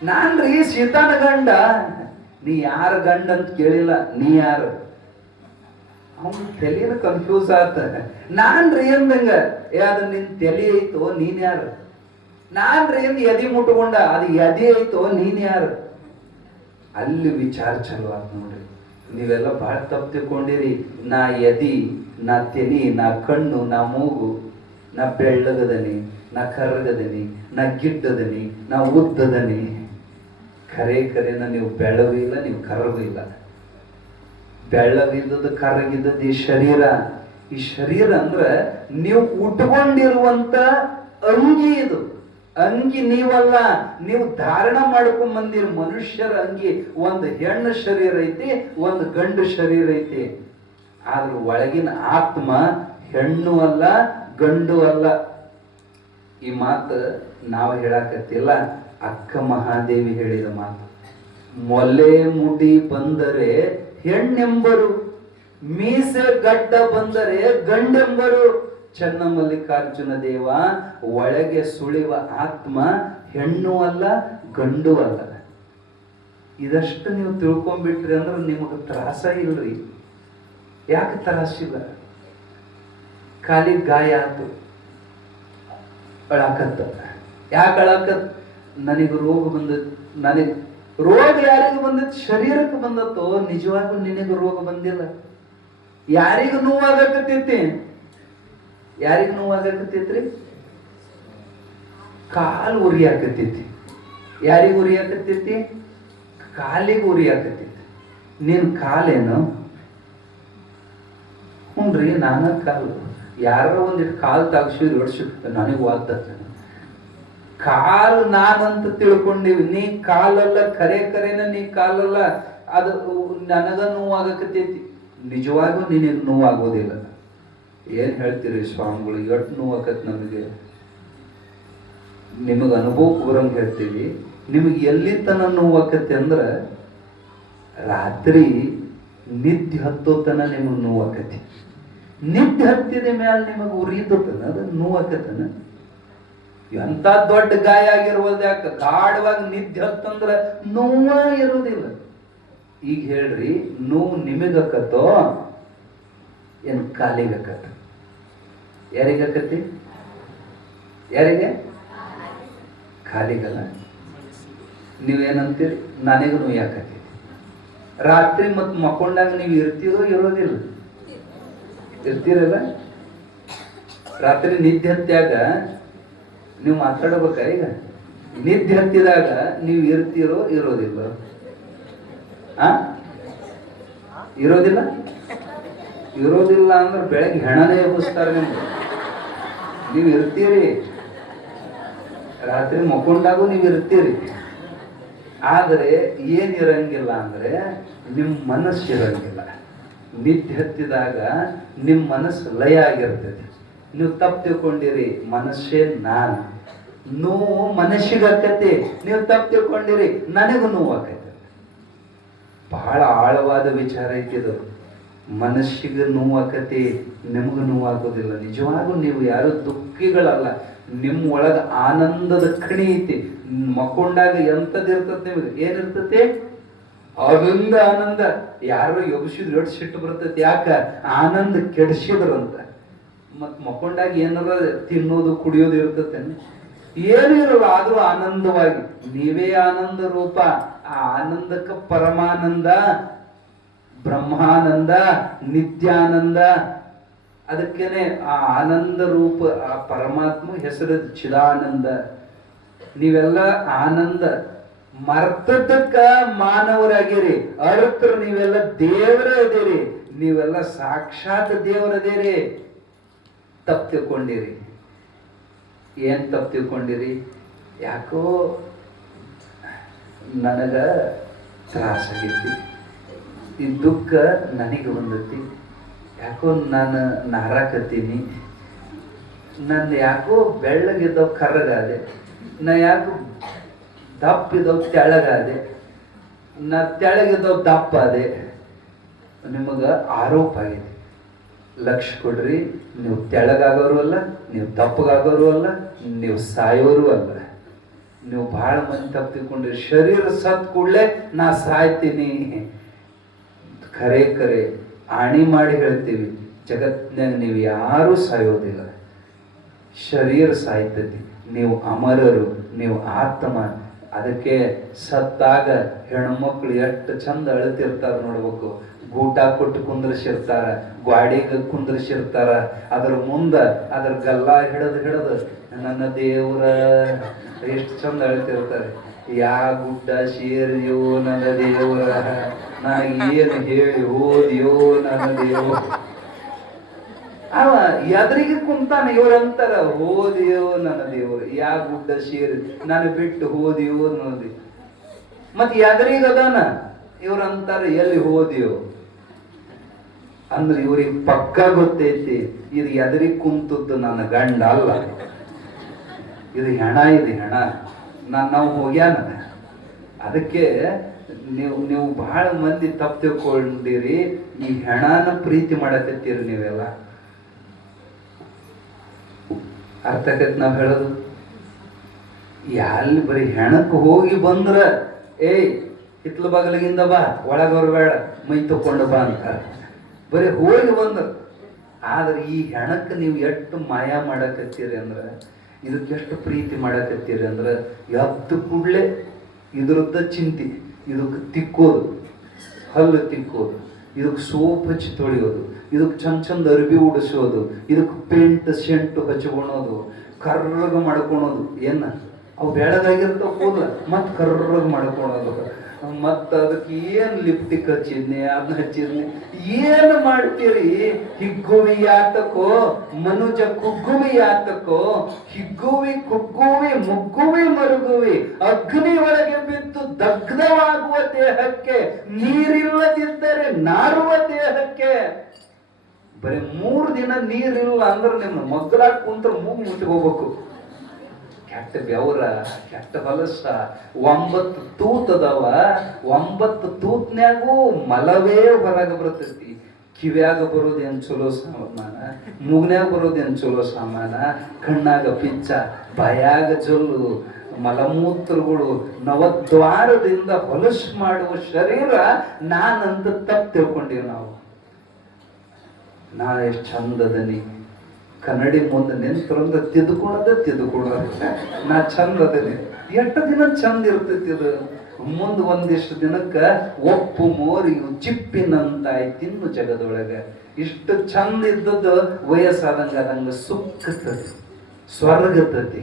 ನಾನ್ರಿ ಸೀತಾನ ಗಂಡ. ನೀ ಯಾರ ಗಂಡ ಅಂತ ಕೇಳಿಲ್ಲ, ನೀ ಯಾರು? ಅವನ್ ತಲೆನ ಕನ್ಫ್ಯೂಸ್ ಆತ. ನಾನ್ರಿ ಅಂದಂಗ, ಅದು ನಿನ್ ತಲೆ ಐತೋ, ನೀನ್ ಯಾರು? ನಾನ್ರಿ ಅಂದ್ ಎದಿ ಮುಟ್ಕೊಂಡ, ಅದು ಎದಿ ಐತೋ, ನೀನ್ ಯಾರು? ಅಲ್ಲಿ ವಿಚಾರ ಚಲೋ ಆತ್ ನೋಡ್ರಿ. ನೀವೆಲ್ಲ ಬಹಳ ತಪ್ಪು ತಿಳ್ಕೊಂಡಿರಿ. ನಾ ಎದಿ, ನಾ ತೆಲಿ, ನಾ ಕಣ್ಣು, ನಾ ಮೂಗು, ನಾ ಬೆಳ್ಳಗದನಿ, ನಾ ಕರ್ಗದನಿ, ನಾ ಗಿಡ್ಡದನಿ, ನಾ ಉದ್ದದನಿ. ಕರೆನ ನೀವು ಬೆಳ್ಳಗೂ ಇಲ್ಲ, ನೀವು ಕರ್ಗೂ ಇಲ್ಲ. ಬೆಳ್ಳಗಿದ್ದದ್ದು ಕರ್ರಗಿದ್ದದ್ದು ಈ ಶರೀರ. ಈ ಶರೀರ ಅಂದ್ರೆ ನೀವು ಉಟ್ಕೊಂಡಿರುವಂತ ಅಂಗಿ. ಇದು ಅಂಗಿ ನೀವಲ್ಲ, ನೀವು ಧಾರಣ ಮಾಡ್ಕೊಂಡ್ ಬಂದಿರ ಮನುಷ್ಯರ ಅಂಗಿ. ಒಂದು ಹೆಣ್ಣು ಶರೀರ ಐತಿ, ಒಂದು ಗಂಡು ಶರೀರ ಐತಿ. ಆದ್ರೆ ಒಳಗಿನ ಆತ್ಮ ಹೆಣ್ಣು ಅಲ್ಲ, ಗಂಡು ಅಲ್ಲ. ಈ ಮಾತು ನಾವು ಹೇಳಕತ್ತಿಲ್ಲ, ಅಕ್ಕ ಮಹಾದೇವಿ ಹೇಳಿದ ಮಾತು. ಮೊಲೆ ಮುಡಿ ಬಂದರೆ ಹೆಣ್ಣೆಂಬರು. ಮೀಸೆ ಗಡ್ಡ ಬಂದರೆ ಗಂಡೆಂಬರು. ಚನ್ನಮಲ್ಲಿಕಾರ್ಜುನ ದೇವ ಒಳಗೆ ಸುಳಿವ ಆತ್ಮ ಹೆಣ್ಣು ಅಲ್ಲ ಗಂಡು ಅಲ್ಲ. ಇದಷ್ಟು ನೀವು ತಿಳ್ಕೊಂಡ್ಬಿಟ್ರಿ ಅಂದ್ರೆ ನಿಮಗೆ ತ್ರಾಸ ಇಲ್ರಿ. ಯಾಕೆ ತ್ರಾಸಿಲ್ಲ? ಖಾಲಿ ಗಾಯ ಆತು, ಅಳಾಕತ್ತ. ಯಾಕೆ ಅಳಾಕತ್? ನನಗೆ ರೋಗ ಬಂದದ್ದು. ನನಗೆ ರೋಗ ಯಾರಿಗೆ ಬಂದದ್ದು? ಶರೀರಕ್ಕೆ ಬಂದತ್ತೋ. ನಿಜವಾಗೂ ನಿನಗೆ ರೋಗ ಬಂದಿಲ್ಲ. ಯಾರಿಗೂ ನೋವಾಗಕತ್ತೈತಿ? ಯಾರಿಗ ನೋವಾಗಕತ್ತೈತ್ರಿ? ಕಾಲು ಉರಿ ಹಾಕತೈತಿ. ಯಾರಿಗ ಉರಿ ಹಾಕತೈತಿ? ಕಾಲಿಗೆ ಉರಿ ಹಾಕತೈತಿ. ನಿನ್ ಕಾಲೇನು? ಹ್ಞೂನ್ರಿ, ನಾನ ಕಾಲು. ಯಾರ ಒಂದಿಟ್ಟು ಕಾಲು ತಾಗ್ಸಿ ಹೊಡ್ಸಿ ನನಗೆ ವಾದ. ಕಾಲು ನಾನಂತ ತಿಳ್ಕೊಂಡಿವಿ. ನೀ ಕಾಲಲ್ಲ, ಕರೆನ ನೀ ಕಾಲಲ್ಲ. ಅದು ನನಗ ನೋವಾಗಕತೈತಿ. ನಿಜವಾಗೂ ನಿನಗೆ ನೋವಾಗೋದಿಲ್ಲ. ಏನ್ ಹೇಳ್ತೀರಿ ಸ್ವಾಮಿಗಳು? ಎಷ್ಟು ನೋವಾಕತ್ ನಮಗೆ. ನಿಮಗೆ ಅನುಭವ ಬರಂಗ್ ಹೇಳ್ತೀವಿ. ನಿಮಗೆ ಎಲ್ಲಿ ತನ ನೋವಾಕತ್ತೆ ಅಂದ್ರ ರಾತ್ರಿ ನಿದ್ದೆ ಹತ್ತೋತನ ನಿಮಗೆ ನೋವಾಕತಿ. ನಿದ್ದೆ ಹತ್ತಿದ ಮ್ಯಾಲ ನಿಮಗೆ ಉರಿತನ, ಅದು ನೋವಾಕತನ. ಎಂತ ದೊಡ್ಡ ಗಾಯ ಆಗಿರ್ಬೋದು. ಯಾಕೆ? ಗಾಢವಾಗಿ ನಿದ್ದೆ ಹತ್ತಂದ್ರ ನೋವ ಇರೋದಿಲ್ಲ. ಈಗ ಹೇಳ್ರಿ, ನೋವು ನಿಮಗಕ್ಕತ್ತೋ ಏನ್ ಕಾಲಿಗಕ್ಕತ್ತ? ಯಾರಿಗಕ್ಕತಿ? ಯಾರಿಗೆ? ಕಾಲಿಗಲ್ಲ. ನೀವೇನಂತೀರಿ? ನನಗೂ ನೋವು ಯಾಕತಿ? ರಾತ್ರಿ ಮತ್ತು ಮಕ್ಕೊಂಡಾಗ ನೀವು ಇರ್ತೀರೋ ಇರೋದಿಲ್ಲ? ಇರ್ತೀರಲ್ಲ. ರಾತ್ರಿ ನಿದ್ದೆ ಹತ್ಯಾಗ ನೀವು ಮಾತಾಡಬೇಕ. ಈಗ ನಿದ್ದೆ ಹತ್ತಿದಾಗ ನೀವು ಇರ್ತೀರೋ ಇರೋದಿಲ್ಲ? ಇರೋದಿಲ್ಲ. ಇರೋದಿಲ್ಲ ಅಂದ್ರೆ ಬೆಳಗ್ಗೆ ಹೆಣನೇ ಎಬ್ಬಿಸ್ತಾರೆ ನಿಮ್ಗೆ. ನೀವು ಇರ್ತೀರಿ. ರಾತ್ರಿ ಮಕ್ಕೊಂಡಾಗೂ ನೀವು ಇರ್ತೀರಿ. ಆದರೆ ಏನಿರಂಗಿಲ್ಲ ಅಂದ್ರೆ ನಿಮ್ಮ ಮನಸ್ಸು ಇರಂಗಿಲ್ಲ. ನಿದ್ದೆ ಹತ್ತಿದಾಗ ನಿಮ್ಮ ಮನಸ್ಸು ಲಯ ಆಗಿರ್ತದೆ. ನೀವು ತಪ್ಪು ತಿಳ್ಕೊಂಡಿರಿ, ಮನಸ್ಸೇ ನಾನು. ನೋವು ಮನಸ್ಸಿಗಾಕತಿ. ನೀವು ತಪ್ಪು ತಿಳ್ಕೊಂಡಿರಿ, ನನಗೂ ನೋವು ಆಕೈತೆ. ಬಹಳ ಆಳವಾದ ವಿಚಾರ ಐತಿದು. ಮನಸ್ಸಿಗೆ ನೋವಾಕತಿ, ನಿಮಗೂ ನೋವಾಗೋದಿಲ್ಲ. ನಿಜವಾಗೂ ನೀವು ಯಾರು ದುಃಖಿಗಳಲ್ಲ. ನಿಮ್ಮ ಒಳಗ ಆನಂದದ ಖಣಿ ಐತಿ. ಮಕ್ಕೊಂಡಾಗ ಎಂಥದ್ದಿರ್ತದೆ ನಿಮಗೆ? ಏನಿರ್ತತಿ? ಆನಂದ. ಆನಂದ. ಯಾರೋ ಯೋಗಿಸಿದ್ರು ಎಷ್ಟು ಸಿಟ್ಟು ಬರ್ತೈತಿ. ಯಾಕ? ಆನಂದ ಕೆಡಿಸಿದ್ರಂತ. ಮತ್ ಮಕ್ಕೊಂಡಾಗ ಏನಾರ ತಿನ್ನೋದು ಕುಡಿಯೋದು ಇರ್ತತೆ? ಏನು ಇರಲ್ಲ. ಆದ್ರೂ ಆನಂದವಾಗಿ ನೀವೇ ಆನಂದ ರೂಪ. ಆ ಆನಂದಕ್ಕೆ ಪರಮಾನಂದ, ಬ್ರಹ್ಮಾನಂದ, ನಿತ್ಯಾನಂದ. ಅದಕ್ಕೇನೆ ಆ ಆನಂದ ರೂಪ, ಆ ಪರಮಾತ್ಮ ಹೆಸರು ಚಿದಾನಂದ. ನೀವೆಲ್ಲ ಆನಂದ ಮರ್ತದಕ್ಕ ಮಾನವರಾಗಿರಿ. ಅರ್ಥರು ನೀವೆಲ್ಲ ದೇವರೇ ಅದೇರಿ. ನೀವೆಲ್ಲ ಸಾಕ್ಷಾತ್ ದೇವರದೇರಿ. ತಪ್ಪು ತಿಳ್ಕೊಂಡಿರಿ. ಏನ್ ತಪ್ಪು ತಿಳ್ಕೊಂಡಿರಿ? ಯಾಕೋ ನನಗ ತ್ರಾಸಾಗೈತಿ, ಈ ದುಃಖ ನನಗೆ ಬಂದೈತಿ, ಯಾಕೋ ನಾನು ನಾರಾಕತ್ತೀನಿ, ನನ್ನ ಯಾಕೋ ಬೆಳ್ಳಗಿದ್ದವ್ ಕರ್ರಗಾದೆ, ನಾ ಯಾಕೋ ದಪ್ಪಿದ್ದವ್ ತೆಳಗಾದೆ, ನಾ ತೆಳಗಿದ್ದವ್ ದಪ್ಪ ಅದೆ. ನಿಮಗೆ ಆರೋಪ ಆಗಿದೆ. ಲಕ್ಷ ಕೊಡ್ರಿ. ನೀವು ತೆಳಗಾಗೋರು ಅಲ್ಲ, ನೀವು ದಪ್ಪಗಾಗೋರು ಅಲ್ಲ, ನೀವು ಸಾಯೋರು ಅಲ್ಲ. ನೀವು ಬಹಳ ಮಂದಿ ತಪ್ಪು ತಿಳ್ಕೊಂಡ್ರಿ. ಶರೀರ ಸತ್ ಕೂಡಲೇ ನಾ ಸಾಯ್ತೀನಿ. ಖರೆ ಖರೆ ಆಣಿ ಮಾಡಿ ಹೇಳ್ತೀವಿ, ಜಗತ್ತಿನಾಗ ನೀವು ಯಾರೂ ಸಾಯೋದಿಲ್ಲ. ಶರೀರ ಸಾಯ್ತತಿ. ನೀವು ಅಮರರು, ನೀವು ಆತ್ಮ. ಅದಕ್ಕೆ ಸತ್ತಾಗ ಹೆಣ್ಮಕ್ಳು ಎಷ್ಟು ಚಂದ ಅಳ್ತಿರ್ತಾರ ನೋಡ್ಬೇಕು. ಗೂಟ ಕೊಟ್ಟು ಕುಂದ್ರಿಸಿರ್ತಾರ, ಗ್ವಾಡಿಗೆ ಕುಂದ್ರಿಸಿರ್ತಾರ. ಅದ್ರ ಮುಂದ ಅದ್ರ ಗಲ್ಲ ಹಿಡದು ನನ್ನ ದೇವ್ರ ಎಷ್ಟು ಚಂದ ಅಳ್ತಿರ್ತಾರೆ. ಯಾ ಗುಡ್ಡ ಸೇರಿಯೋ ನನ್ನ ದೇವ್ರ, ನನಗೆ ಏನು ಹೇಳಿ ಓದಿಯೋ ನನ್ನ ದೇವ್ರ. ಅವ ಎದುರಿಗೆ ಕುಂತಾನ. ಇವ್ರಂತಾರ ಓದಿಯೋ ನನ್ನ ದೇವ್ರು, ಯಾ ಗುಡ್ಡ ಸೇರಿ ನಾನು ಬಿಟ್ಟು ಹೋದಿಯೋ ಅನ್ನೋದಿ. ಮತ್ ಎದುರಿಗೆ ಅದಾನ, ಇವ್ರಂತಾರ ಎಲ್ಲಿ ಹೋದಿಯೋ ಅಂದ್ರೆ ಇವ್ರಿಗೆ ಪಕ್ಕ ಗೊತ್ತೈತಿ ಇದು ಎದುರಿಗೆ ಕುಂತದ್ದು ನನ್ನ ಗಂಡ ಅಲ್ಲ, ಇದು ಹೆಣ, ಇದು ಹೆಣ. ನಾವು ಹೋಗ್ಯಾನ. ಅದಕ್ಕೆ ನೀವು ಬಹಳ ಮಂದಿ ತಪ್ಪು ತಿಳ್ಕೊಂಡಿರಿ. ಈ ಹೆಣನ ಪ್ರೀತಿ ಮಾಡಕತ್ತೀರಿ ನೀವೆಲ್ಲ. ಅರ್ಥ ಆಕೈತಿ ನಾವ್ ಹೇಳೋದು? ಎಲ್ಲಿ ಬರೀ ಹೆಣಕ್ಕೆ ಹೋಗಿ ಬಂದ್ರ ಏಯ್ ಹಿತ್ಲ ಬಾಗಲಿಗಿಂದ ಬಾ, ಒಳಗವ್ರು ಬೇಡ, ಮೈ ತಕೊಂಡು ಬಾ ಅಂತ ಬರೀ ಹೋಗಿ ಬಂದ್ರ. ಆದ್ರೆ ಈ ಹೆಣಕ್ಕೆ ನೀವು ಎಷ್ಟು ಮಾಯ ಮಾಡಕತ್ತೀರಿ ಅಂದ್ರ, ಇದಕ್ಕೆ ಎಷ್ಟು ಪ್ರೀತಿ ಮಾಡಕತ್ತೀರಿ ಅಂದ್ರೆ, ಎದ್ದು ಕೂಡಲೇ ಇದ್ರದ್ದ ಚಿಂತಿ, ಇದಕ್ಕೆ ತಿಕ್ಕೋದು, ಹಲ್ಲು ತಿಕ್ಕೋದು, ಇದಕ್ಕೆ ಸೋಪ್ ಹಚ್ಚಿ ತೊಳೆಯೋದು, ಇದಕ್ಕೆ ಚಂದ ಚಂದ ಅರ್ಬಿ ಉಡಿಸೋದು, ಇದಕ್ಕೆ ಪೇಂಟ್ ಸೆಂಟು ಹಚ್ಕೊಳೋದು, ಕರ್ರಗ ಮಾಡ್ಕೊಳೋದು. ಏನ ಅವು ಬೆಳಗಾಗಿರ್ತಾವ ಕೂದಲ, ಮತ್ತೆ ಕರ್ರಗ ಮಾಡ್ಕೊಳೋದು, ಮತ್ತ ಅದಕ್ಕೆ ಏನ್ ಲಿಪ್ಟಿಕ್ ಹಚ್ಚಿದ್ನಿ, ಅದನ್ನ ಹಚ್ಚಿದ್ನಿ, ಏನ್ ಮಾಡ್ತೀರಿ? ಹಿಗ್ಗುವಿ ಯಾತಕೋ ಮನುಜ ಕುಗ್ಗುವಿ ಯಾತಕೋ, ಹಿಗ್ಗುವಿ ಕುಗ್ಗುವಿ ಮುಗ್ಗುವಿ ಮರುಗುವಿ, ಅಗ್ನಿ ಒಳಗೆ ಬಿದ್ದು ದಗ್ಧವಾಗುವ ದೇಹಕ್ಕೆ, ನೀರಿಲ್ಲದಿದ್ದರೆ ನಾರುವ ದೇಹಕ್ಕೆ. ಬರೀ 3 ದಿನ ನೀರಿಲ್ಲ ಅಂದ್ರೆ ನಿಮ್ಮ ಮಗ್ಗಲಾಗ ಕುಂತ್ರ ಮೂಗು ಮುಚ್ಕೋಬೇಕು. ಕೆಟ್ಟ ಬೆವರ, ಕೆಟ್ಟ ಹೊಲಸ, 9 ತೂತದವ, 9 ತೂತ್ನ್ಯಾಗೂ ಮಲವೇ ಹೊರಗೆ ಬರ್ತೈತಿ. ಕಿವ್ಯಾಗ ಬರೋದೇನು ಚಲೋ ಸಾಮಾನ, ಮೂಗ್ನ್ಯಾಗ ಬರೋದೇನು ಚಲೋ ಸಾಮಾನ, ಕಣ್ಣಾಗ ಪಿಚ್ಚ, ಬಾಯಾಗ ಜೊಲ್ಲು, ಮಲಮೂತ್ರಗಳು, ನವದ್ವಾರದಿಂದ ಹೊಲಸು ಮಾಡುವ ಶರೀರ ನಾನಂತ ತಪ್ಪು ತಿಳ್ಕೊಂಡಿವಿ ನಾವು. ನಾ ಎಷ್ಟು ಚಂದದನಿ, ಕನ್ನಡಿ ಮುಂದೆ ನಿಂತ್ರಂದ ತಿದ್ದುಕೊಳ್ಳೋದ ನಾ ಚಂದ ಅದನಿ. ಎಷ್ಟು ದಿನ ಚಂದ ಇರ್ತೈತಿ ಅದು. ಮುಂದೆ ಒಂದಿಷ್ಟು ದಿನಕ್ಕ ಒಪ್ಪು ಮೋರಿಯು ಚಿಪ್ಪಿನಂತಾಯಿ ತಿನ್ನು ಜಗದೊಳಗೆ. ಇಷ್ಟು ಚಂದ ಇದ್ದದ್ದು ವಯಸ್ಸಾದಂಗ ಸುಕ್ಕತತಿ, ಸ್ವರ್ಗತತಿ.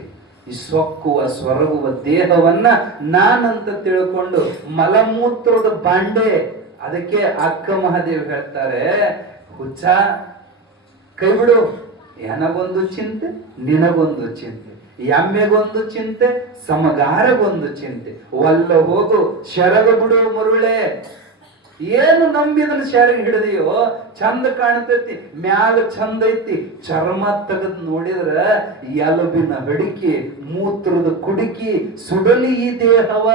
ಈ ಸೊಕ್ಕುವ ಸ್ವರ್ಗುವ ದೇಹವನ್ನ ನಾನಂತ ತಿಳ್ಕೊಂಡು ಮಲಮೂತ್ರದ ಬಾಂಡೆ. ಅದಕ್ಕೆ ಅಕ್ಕ ಮಹಾದೇವ್ ಹೇಳ್ತಾರೆ, ಹುಚ್ಚ ಕೈ ಬಿಡು, ನನಗೊಂದು ಚಿಂತೆ ನಿನಗೊಂದು ಚಿಂತೆ, ಎಮ್ಮೆಗೊಂದು ಚಿಂತೆ ಸಮಗಾರಗೊಂದು ಚಿಂತೆ, ಒಲ್ಲ ಹೋಗು ಶರಗ ಬಿಡು ಮರುಳೆ. ಏನು ನಂಬಿದನ ಶರಗ ಹಿಡಿದಿಯೋ ಚಂದ ಕಾಣ್ತೈತಿ, ಮ್ಯಾಲ ಚಂದ ಐತಿ, ಚರ್ಮ ತೆಗೆದು ನೋಡಿದ್ರ ಎಲುಬಿನ ಹಡಿಕಿ, ಮೂತ್ರದ ಕುಡುಕಿ ಸುಡಲಿ ಈ ದೇಹವ.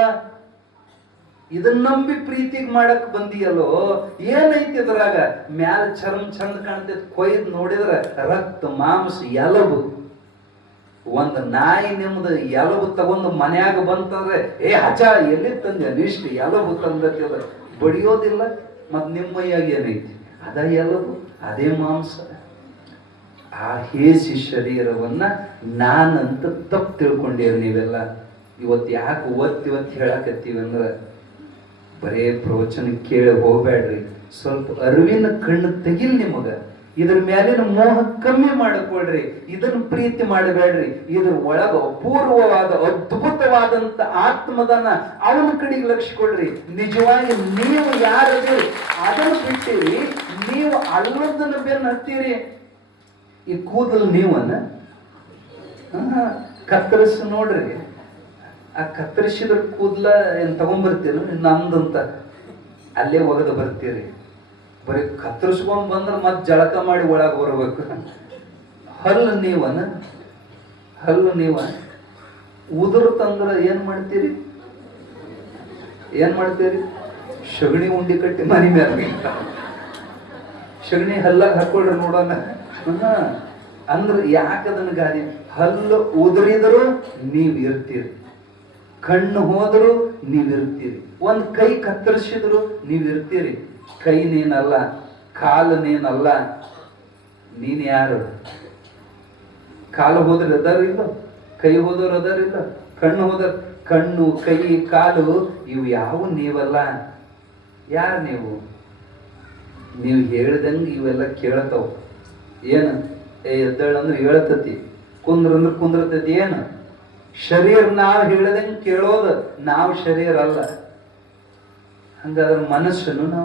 ಇದನ್ನ ನಂಬಿ ಪ್ರೀತಿಗೆ ಮಾಡಕ್ ಬಂದಿಯಲ್ಲೋ, ಏನೈತಿ ಅದ್ರಾಗ? ಮ್ಯಾಲ ಚರ್ಮ ಚಂದ ಕಾಣ್ತೈತಿ, ಕೊಯ್ದು ನೋಡಿದ್ರ ರಕ್ತ ಮಾಂಸ ಎಲಬು. ಒಂದು ನಾಯಿ ನಿಮ್ದು ಎಲಬು ತಗೊಂಡು ಮನ್ಯಾಗ ಬಂತಂದ್ರೆ, ಏ ಹಚ ಎಲ್ಲಿ ತಂದೆ ನಿಷ್ಠ ಎಲಬು ತಂದದ ಬಡಿಯೋದಿಲ್ಲ. ಮತ್ ನಿಮ್ಮ ಮೈಯಾಗ ಏನೈತಿ? ಅದ ಎಲಬು, ಅದೇ ಮಾಂಸ. ಆ ಹೇಸಿ ಶರೀರವನ್ನ ನಾನಂತ ತಪ್ಪು ತಿಳ್ಕೊಂಡೇವ್ ನೀವೆಲ್ಲ. ಇವತ್ತು ಯಾಕೆ ಇವತ್ತು ಹೇಳಕತ್ತೀವಿ ಅಂದ್ರ, ಬರೇ ಪ್ರವಚನ ಕೇಳಿ ಹೋಗ್ಬೇಡ್ರಿ. ಸ್ವಲ್ಪ ಅರಿವಿನ ಕಣ್ಣು ತೆಗಿಲ್ ನಿಮಗ. ಇದ್ರ ಮೇಲಿನ ಮೋಹ ಕಮ್ಮಿ ಮಾಡಿಕೊಳ್ರಿ. ಇದನ್ನ ಪ್ರೀತಿ ಮಾಡಬೇಡ್ರಿ. ಇದ್ರ ಒಳಗ ಅಪೂರ್ವವಾದ ಅದ್ಭುತವಾದಂತ ಆತ್ಮದನ್ನ ಅವನ ಕಡೆಗೆ ಲಕ್ಷ್ಯ ಕೊಡ್ರಿ. ನಿಜವಾಗಿ ನೀವು ಯಾರದಿರಿ ಅದನ್ನು ಬಿಟ್ಟಿರಿ, ನೀವು ಅಲ್ಲದನ್ನ ಬೆನ್ನ ಹತ್ತೀರಿ. ಈ ಕೂದಲು ನೀವನ್ನ ಕತ್ತರಿಸಿ ನೋಡ್ರಿ. ಆ ಕತ್ತರಿಸಿದ ಕೂದಲ ಏನ್ ತಗೊಂಡ್ಬರ್ತೀರಿ ನಂದಂತ ಅಲ್ಲೇ ಒಗದು ಬರ್ತೀರಿ. ಬರೀ ಕತ್ತರಿಸ್ಕೊಂಡ್ ಬಂದ್ರೆ ಮತ್ತೆ ಜಳಕ ಮಾಡಿ ಒಳಗೆ ಬರಬೇಕು. ಹಲ್ಲು ನೀವ ಉದುರು ತಂದ್ರ ಏನ್ ಮಾಡ್ತೀರಿ? ಸಗಣಿ ಉಂಡಿ ಕಟ್ಟಿ ಮನೆ ಮೇಲೆ ಸಗಣಿ ಹಲ್ಲಾಗ ಹಾಕೊಳ್ರಿ ನೋಡೋಣ. ಅಂದ್ರೆ ಯಾಕದನ್ನ ಗಾದಿ? ಹಲ್ಲು ಉದುರಿದ್ರು ನೀವ್ ಇರ್ತೀರಿ, ಕಣ್ಣು ಹೋದ್ರು ನೀವಿರ್ತೀರಿ, ಒಂದ್ ಕೈ ಕತ್ತರಿಸಿದ್ರು ನೀವಿರ್ತೀರಿ. ಕೈ ನೀನಲ್ಲ, ಕಾಲು ನೀನಲ್ಲ, ನೀನ್ ಯಾರು? ಕಾಲು ಹೋದ್ರೆ ಅದಾರಿಲ್ಲ, ಕೈ ಹೋದವ್ರು ಅದಾರಿಲ್ಲ, ಕಣ್ಣು ಕೈ ಕಾಲು ಇವು ಯಾವ ನೀವಲ್ಲ. ಯಾರು ನೀವು? ನೀವು ಹೇಳ್ದಂಗೆ ಇವೆಲ್ಲ ಕೇಳ್ತಾವ. ಏನು ಎದ್ದೇಳಂದ್ರೆ ಹೇಳ್ತತಿ, ಕುಂದ್ರಂದ್ರೆ ಕುಂದ್ರತತಿ. ಏನು ಶರೀರ ನಾವು ಹೇಳ್ದಂಗೆ ಕೇಳೋದು, ನಾವು ಶರೀರ ಅಲ್ಲ. ಹಂಗಾದ್ರೆ ಮನಸ್ಸನ್ನು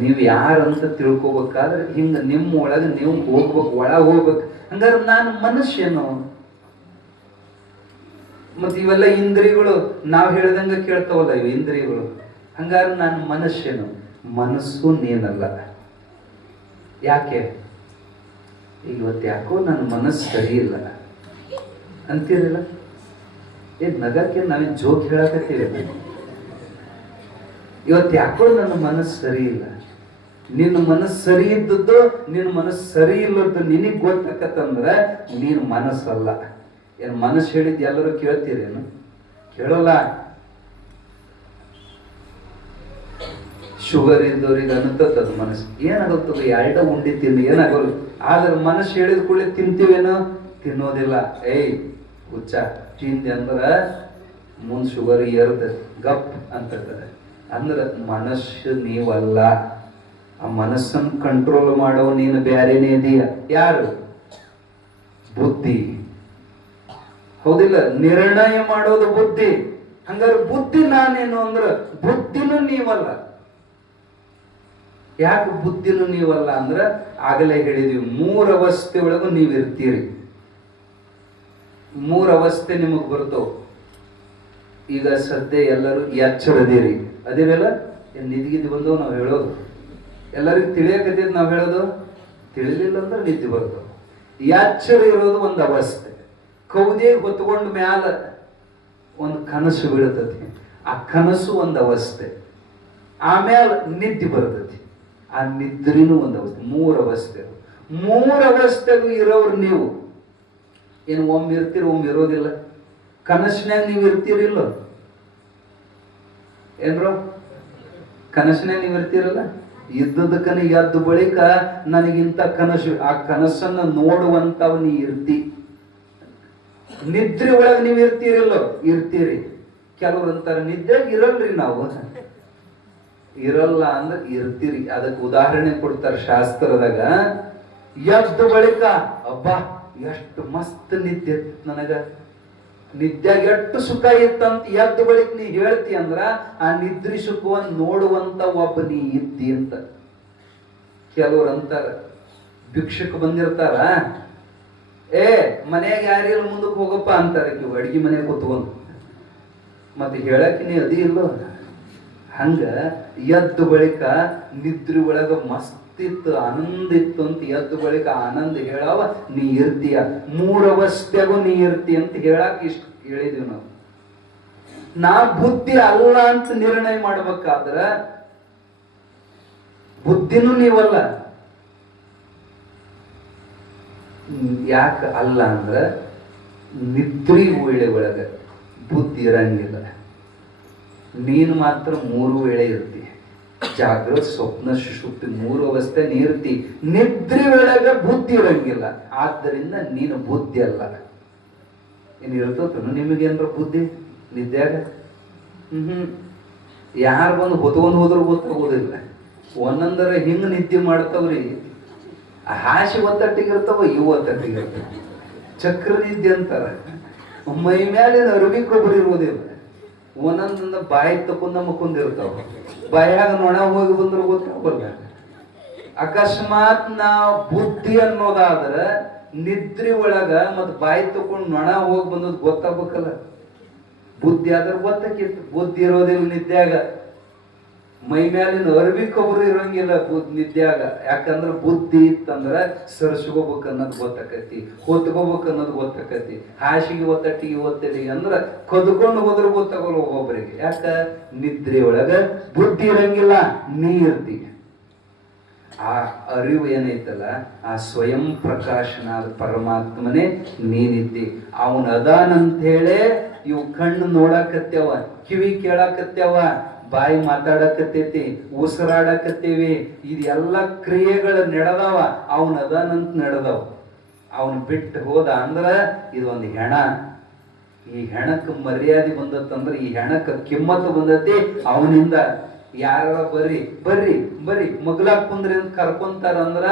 ನೀವು ಯಾರಂತ ತಿಳ್ಕೊಬೇಕಾದ್ರೆ ಹಿಂಗ ನಿಮ್ಮ ಒಳಗೆ ನೀವು ಹೋಗ್ಬೇಕು, ಒಳಗೆ ಹೋಗ್ಬೇಕು. ಹಂಗಾದ್ರೆ ನಾನು ಮನುಷ್ಯನು. ಮತ್ತೆ ಇವೆಲ್ಲ ಇಂದ್ರಿಯಗಳು ನಾವು ಹೇಳ್ದಂಗ ಕೇಳ್ತಾವಲ್ಲ, ಇವು ಇಂದ್ರಿಯಗಳು. ಹಂಗಾದ್ರೆ ನಾನು ಮನುಷ್ಯನು, ಮನಸ್ಸು ನೀನಲ್ಲ. ಯಾಕೆ? ಇವತ್ತು ಯಾಕೋ ನನ್ನ ಮನಸ್ಸು ಸರಿ ಇಲ್ಲ ಅಂತೀರಲ್ಲ. ನಗಕ್ಕೆ ನಾವೇನು ಜೋಕ್ ಹೇಳಕತ್ತೀವಿ. ಇವತ್ತು ಯಾಕೋ ನನ್ನ ಮನಸ್ಸು ಸರಿ ಇಲ್ಲ. ನಿನ್ನ ಮನಸ್ಸು ಸರಿ ಇದ್ದದ್ದು ನಿನ್ನ ಮನಸ್ಸು ಸರಿ ಇಲ್ಲದ್ದು ನಿನಗೆ ಗೊತ್ತಾಕತ್ತಂದ್ರೆ ನೀನು ಮನಸ್ಸಲ್ಲ. ಏನು ಮನಸ್ಸು ಹೇಳಿದ್ದು ಎಲ್ಲರೂ ಕೇಳ್ತೀರೇನು? ಕೇಳೋಲ್ಲ. ಶುಗರ್ ಇದ್ದವ್ರಿಗೆ ಅನ್ನತದ ಮನಸ್ಸು ಏನಾಗುತ್ತದ, ಎರಡ ಉಂಡಿ ತಿನ್ನು ಏನಾಗೋಲ್ಲ. ಆದ್ರೆ ಮನಸ್ಸು ಹೇಳಿದ ಕೂಡಲೇ ತಿಂತೀವೇನೋ? ತಿನ್ನೋದಿಲ್ಲ. ಹುಚ್ಚ ತಿಂದೆ ಅಂದ್ರೆ ಮುಂದೆ ಶುಗರ್ ಏರ್ದ ಗಪ್ ಅಂತದೆ. ಅಂದ್ರೆ ಮನಸ್ಸು ನೀವಲ್ಲ. ಆ ಮನಸ್ಸನ್ನು ಕಂಟ್ರೋಲ್ ಮಾಡೋ ನೀನು ಬ್ಯಾರೇನೇ ಇದೀಯ. ಯಾರು? ಬುದ್ಧಿ. ಹೌದಿಲ್ಲ? ನಿರ್ಣಯ ಮಾಡೋದು ಬುದ್ಧಿ. ಹಂಗಾರೆ ಬುದ್ಧಿ ನಾನೇನು ಅಂದ್ರೆ ಬುದ್ಧಿನೂ ನೀವಲ್ಲ. ಯಾಕೆ ಬುದ್ಧಿನೂ ನೀವಲ್ಲ ಅಂದ್ರೆ ಆಗಲೇ ಹೇಳಿದ್ವಿ, 3 ಅವಸ್ಥೆ ಒಳಗೂ ನೀವಿರ್ತೀರಿ. 3 ಅವಸ್ಥೆ ನಿಮಗ್ ಬರ್ತವೆ. ಈಗ ಸದ್ಯ ಎಲ್ಲರೂ ಎಚ್ಚರದಿರಿ, ಅದೇನಲ್ಲ ನಿದ್ಗಿದ್ದು ಬಂದವು ನಾವು ಹೇಳೋದು. ಎಲ್ಲರಿಗೂ ತಿಳಿಯಕತ್ತಿದ್ ನಾವು ಹೇಳೋದು. ತಿಳಿಲಿಲ್ಲ ಅಂದ್ರೆ ನಿದ್ದೆ ಬರ್ತವೆ. ಎಚ್ಚರ ಇರೋದು ಒಂದು ಅವಸ್ಥೆ. ಕೌದಿ ಹೊತ್ಕೊಂಡ ಮ್ಯಾಲ ಒಂದು ಕನಸು ಬೀಳ್ತತಿ. ಆ ಕನಸು ಒಂದು ಅವಸ್ಥೆ. ಆಮೇಲೆ ನಿದ್ದೆ ಬರ್ತತಿ. ಆ ನಿದ್ರಿನೂ ಒಂದು ಅವಸ್ಥೆ. 3 ಅವಸ್ಥೆ. 3 ಅವಸ್ಥೆಗೂ ಇರೋರು ನೀವು. ಏನು ಒಮ್ಮೆ ಇರ್ತೀರಿ, ಒಮ್ಮೆ ಇರೋದಿಲ್ಲ. ಕನಸಿನಾಗ ನೀವು ಇರ್ತೀರಿಲ್ಲ ಏನ್ರೋ? ಕನಸಿನಾಗ ನೀವು ಇರ್ತೀರಲ್ಲ. ಇದ್ದದಕ್ಕನ ಎದ್ದು ಬಳಿಕ ನನಗಿಂತ ಕನಸು, ಆ ಕನಸನ್ನ ನೋಡುವಂತವ ನೀ ಇರ್ತಿ. ನಿದ್ರೆ ಒಳಗೆ ನೀವು ಇರ್ತೀರಿಲ್ಲೋ? ಇರ್ತೀರಿ. ಕೆಲವ್ರು ಅಂತಾರೆ ನಿದ್ರೆಗೆ ಇರಲ್ರಿ ನಾವು. ಇರಲ್ಲ ಅಂದ್ರೆ ಇರ್ತೀರಿ. ಅದಕ್ಕೆ ಉದಾಹರಣೆ ಕೊಡ್ತಾರೆ ಶಾಸ್ತ್ರದಾಗ. ಎದ್ದ ಬಳಿಕ ಅಬ್ಬಾ ಎಷ್ಟು ಮಸ್ತ್ ನಿದ್ದೆ ನನಗ, ನಿದ್ಯಾಗ ಎಷ್ಟು ಸುಖ ಇತ್ತಂತ ಎದ್ದ ಬಳಿಕ ನೀ ಹೇಳ್ತಿ ಅಂದ್ರ ಆ ನಿದ್ರಿ ಸುಖವನ್ನು ನೋಡುವಂತ ಒಬ್ಬ ನೀ ಇದ್ದಿ ಅಂತ. ಕೆಲವ್ರು ಅಂತಾರ, ಭಿಕ್ಷಕ ಬಂದಿರ್ತಾರ, ಮನ್ಯಾಗ ಯಾರಿಲ್ಲ ಮುಂದಕ್ಕೆ ಹೋಗಪ್ಪ ಅಂತಾರೆ. ನೀವು ಅಡ್ಗಿ ಮನೆಗೆ ಕೂತ್ಕೊಂಡು ಮತ್ತೆ ಹೇಳಕ್ಕೆ ನೀ ಅದಿ ಇಲ್ಲೋ. ಹಂಗ ಎದ್ದು ಬಳಿಕ ನಿದ್ರಿ ಒಳಗ ಮಸ್ತ್ ಇತ್ತು, ಆನಂದ ಇತ್ತು ಅಂತ ಎದ್ದು ಬಳಿಕ ಆನಂದ ಹೇಳವ ನೀ ಇರ್ತೀಯ. 3 ಅವಸ್ಥೆಗೂ ನೀ ಇರ್ತಿ ಅಂತ ಹೇಳಕ್ ಇಷ್ಟ ಹೇಳಿದೀವಿ ನಾವು. ನಾ ಬುದ್ಧಿ ಅಲ್ಲ ಅಂತ ನಿರ್ಣಯ ಮಾಡ್ಬೇಕಾದ್ರ ಬುದ್ಧಿನೂ ನೀವಲ್ಲ. ಯಾಕ ಅಲ್ಲ ಅಂದ್ರ ನಿದ್ರಿ ವೇಳೆ ಒಳಗ ಬುದ್ಧಿ ಇರಂಗಿಲ್ಲ. ನೀನು ಮಾತ್ರ 3 ವೇಳೆ ಇರ್ತಿ. ಜಾಗ್ರತ್, ಸ್ವಪ್ನ, ಸುಷುಪ್ತಿ 3 ಅವಸ್ಥೆ ನೀರ್ತಿ. ನಿದ್ರಿ ಒಳಗ ಬುದ್ಧಿ ಇರಂಗಿಲ್ಲ. ಆದ್ದರಿಂದ ನೀನು ಬುದ್ಧಿ ಅಲ್ಲ. ಇನ್ನು ಇರ್ತದ ನಿಮಗೇನ್ರ ಬುದ್ಧಿ ನಿದ್ದ್ಯಾಗ? ಯಾರು ಬಂದು ಹೊತ್ಕೊಂಡು ಹೋದ್ರು ಗೊತ್ತಾಗೋದಿಲ್ಲ. ಒಂದೊಂದರ ಹಿಂಗ ನಿದ್ದೆ ಮಾಡ್ತಾವ್ರಿ. ಹಾಸಿ ಒತ್ತಟ್ಟಿಗೆ ಇರ್ತಾವ, ಇವು ಒತ್ತಟ್ಟಿಗೆ ಇರ್ತಾವ. ಚಕ್ರ ನಿದ್ದೆ ಅಂತಾರ. ಮೈ ಮ್ಯಾಲಿನ ಅರಬಿ ಕೊಬ್ಬರಿ ಇರೋದಿಲ್ಲ. ಒಂದೊಂದಿಂದ ಬಾಯಿ ತಕೊಂಡ ಮಕ್ಕೊಂಡಿರ್ತಾವ. ಬಾಯಾಗ ನೊಣ ಹೋಗಿ ಬಂದ್ರು ಗೊತ್ತಾಗಲ್ಲ. ಅಕಸ್ಮಾತ್ ನಾವು ಬುದ್ಧಿ ಅನ್ನೋದಾದ್ರ ನಿದ್ರಿ ಒಳಗ ಮತ್ ಬಾಯಿ ತಕೊಂಡ್ ನೊಣ ಹೋಗಿ ಬಂದದ್ ಗೊತ್ತಾಗ್ಬೇಕಲ್ಲ. ಬುದ್ಧಿ ಆದ್ರೆ ಗೊತ್ತಾಕಿತ್ತು. ಬುದ್ಧಿ ಇರೋದಿಲ್ಲ ನಿದ್ದ್ಯಾಗ. ಮೈ ಮ್ಯಾಲಿನ ಅರಬಿ ಕೊಬ್ಬರು ಇರೋಂಗಿಲ್ಲ ನಿದ್ದ್ಯಾಗ. ಯಾಕಂದ್ರ ಬುದ್ಧಿ ಇತ್ತಂದ್ರ ಸರಿಸ್ಕೋಬೇಕು ಅನ್ನೋದು ಗೊತ್ತಾಕತಿ, ಹೊತ್ಕೋಬೇಕು ಅನ್ನೋದು ಗೊತ್ತಾಕತಿ. ಹಾಸಿಗೆ ಒತ್ತಟ್ಟಿಗೆ ಒತ್ತಡಿ ಅಂದ್ರ ಕದ್ಕೊಂಡು ಹೋದ್ರೆ ಗೊತ್ತಾಗಲ್ಲ ಒಬ್ಬೊಬ್ಬರಿಗೆ. ಯಾಕ? ನಿದ್ರೆ ಒಳಗ ಬುದ್ಧಿ ಇರಂಗಿಲ್ಲ, ನೀ ಇರ್ತಿ. ಆ ಅರಿವು ಏನೈತಲ್ಲ, ಆ ಸ್ವಯಂ ಪ್ರಕಾಶನಾದ ಪರಮಾತ್ಮನೇ ನೀನಿದ್ದಿ. ಅವನ ಅದಾನಂತ ಹೇಳೇ ಇವು ಕಣ್ಣು ನೋಡಾಕತ್ಯಾವ, ಕಿವಿ ಕೇಳಾಕತ್ಯಾವ, ಬಾಯಿ ಮಾತಾಡಕತ್ತೈತಿ, ಉಸಿರಾಡಕತ್ತೀವಿ. ಇದೆಲ್ಲ ಕ್ರಿಯೆಗಳು ನಡೆದವ. ಅವನ ಅದಾನಂತ ನಡೆದವ. ಅವನು ಬಿಟ್ಟು ಹೋದ ಅಂದ್ರ ಇದೊಂದು ಹೆಣ. ಈ ಹೆಣಕ್ಕೆ ಮರ್ಯಾದೆ ಬಂದತ್ತಂದ್ರೆ, ಈ ಹೆಣಕ್ಕೆ ಕಿಮ್ಮತ್ತು ಬಂದತಿ ಅವನಿಂದ. ಯಾರ ಬರ್ರಿ ಬರ್ರಿ ಬರ್ರಿ ಮಗ್ಲಾಕ್ ಕುಂದ್ರಿ ಅಂತ ಕರ್ಕೊಂತಾರಂದ್ರ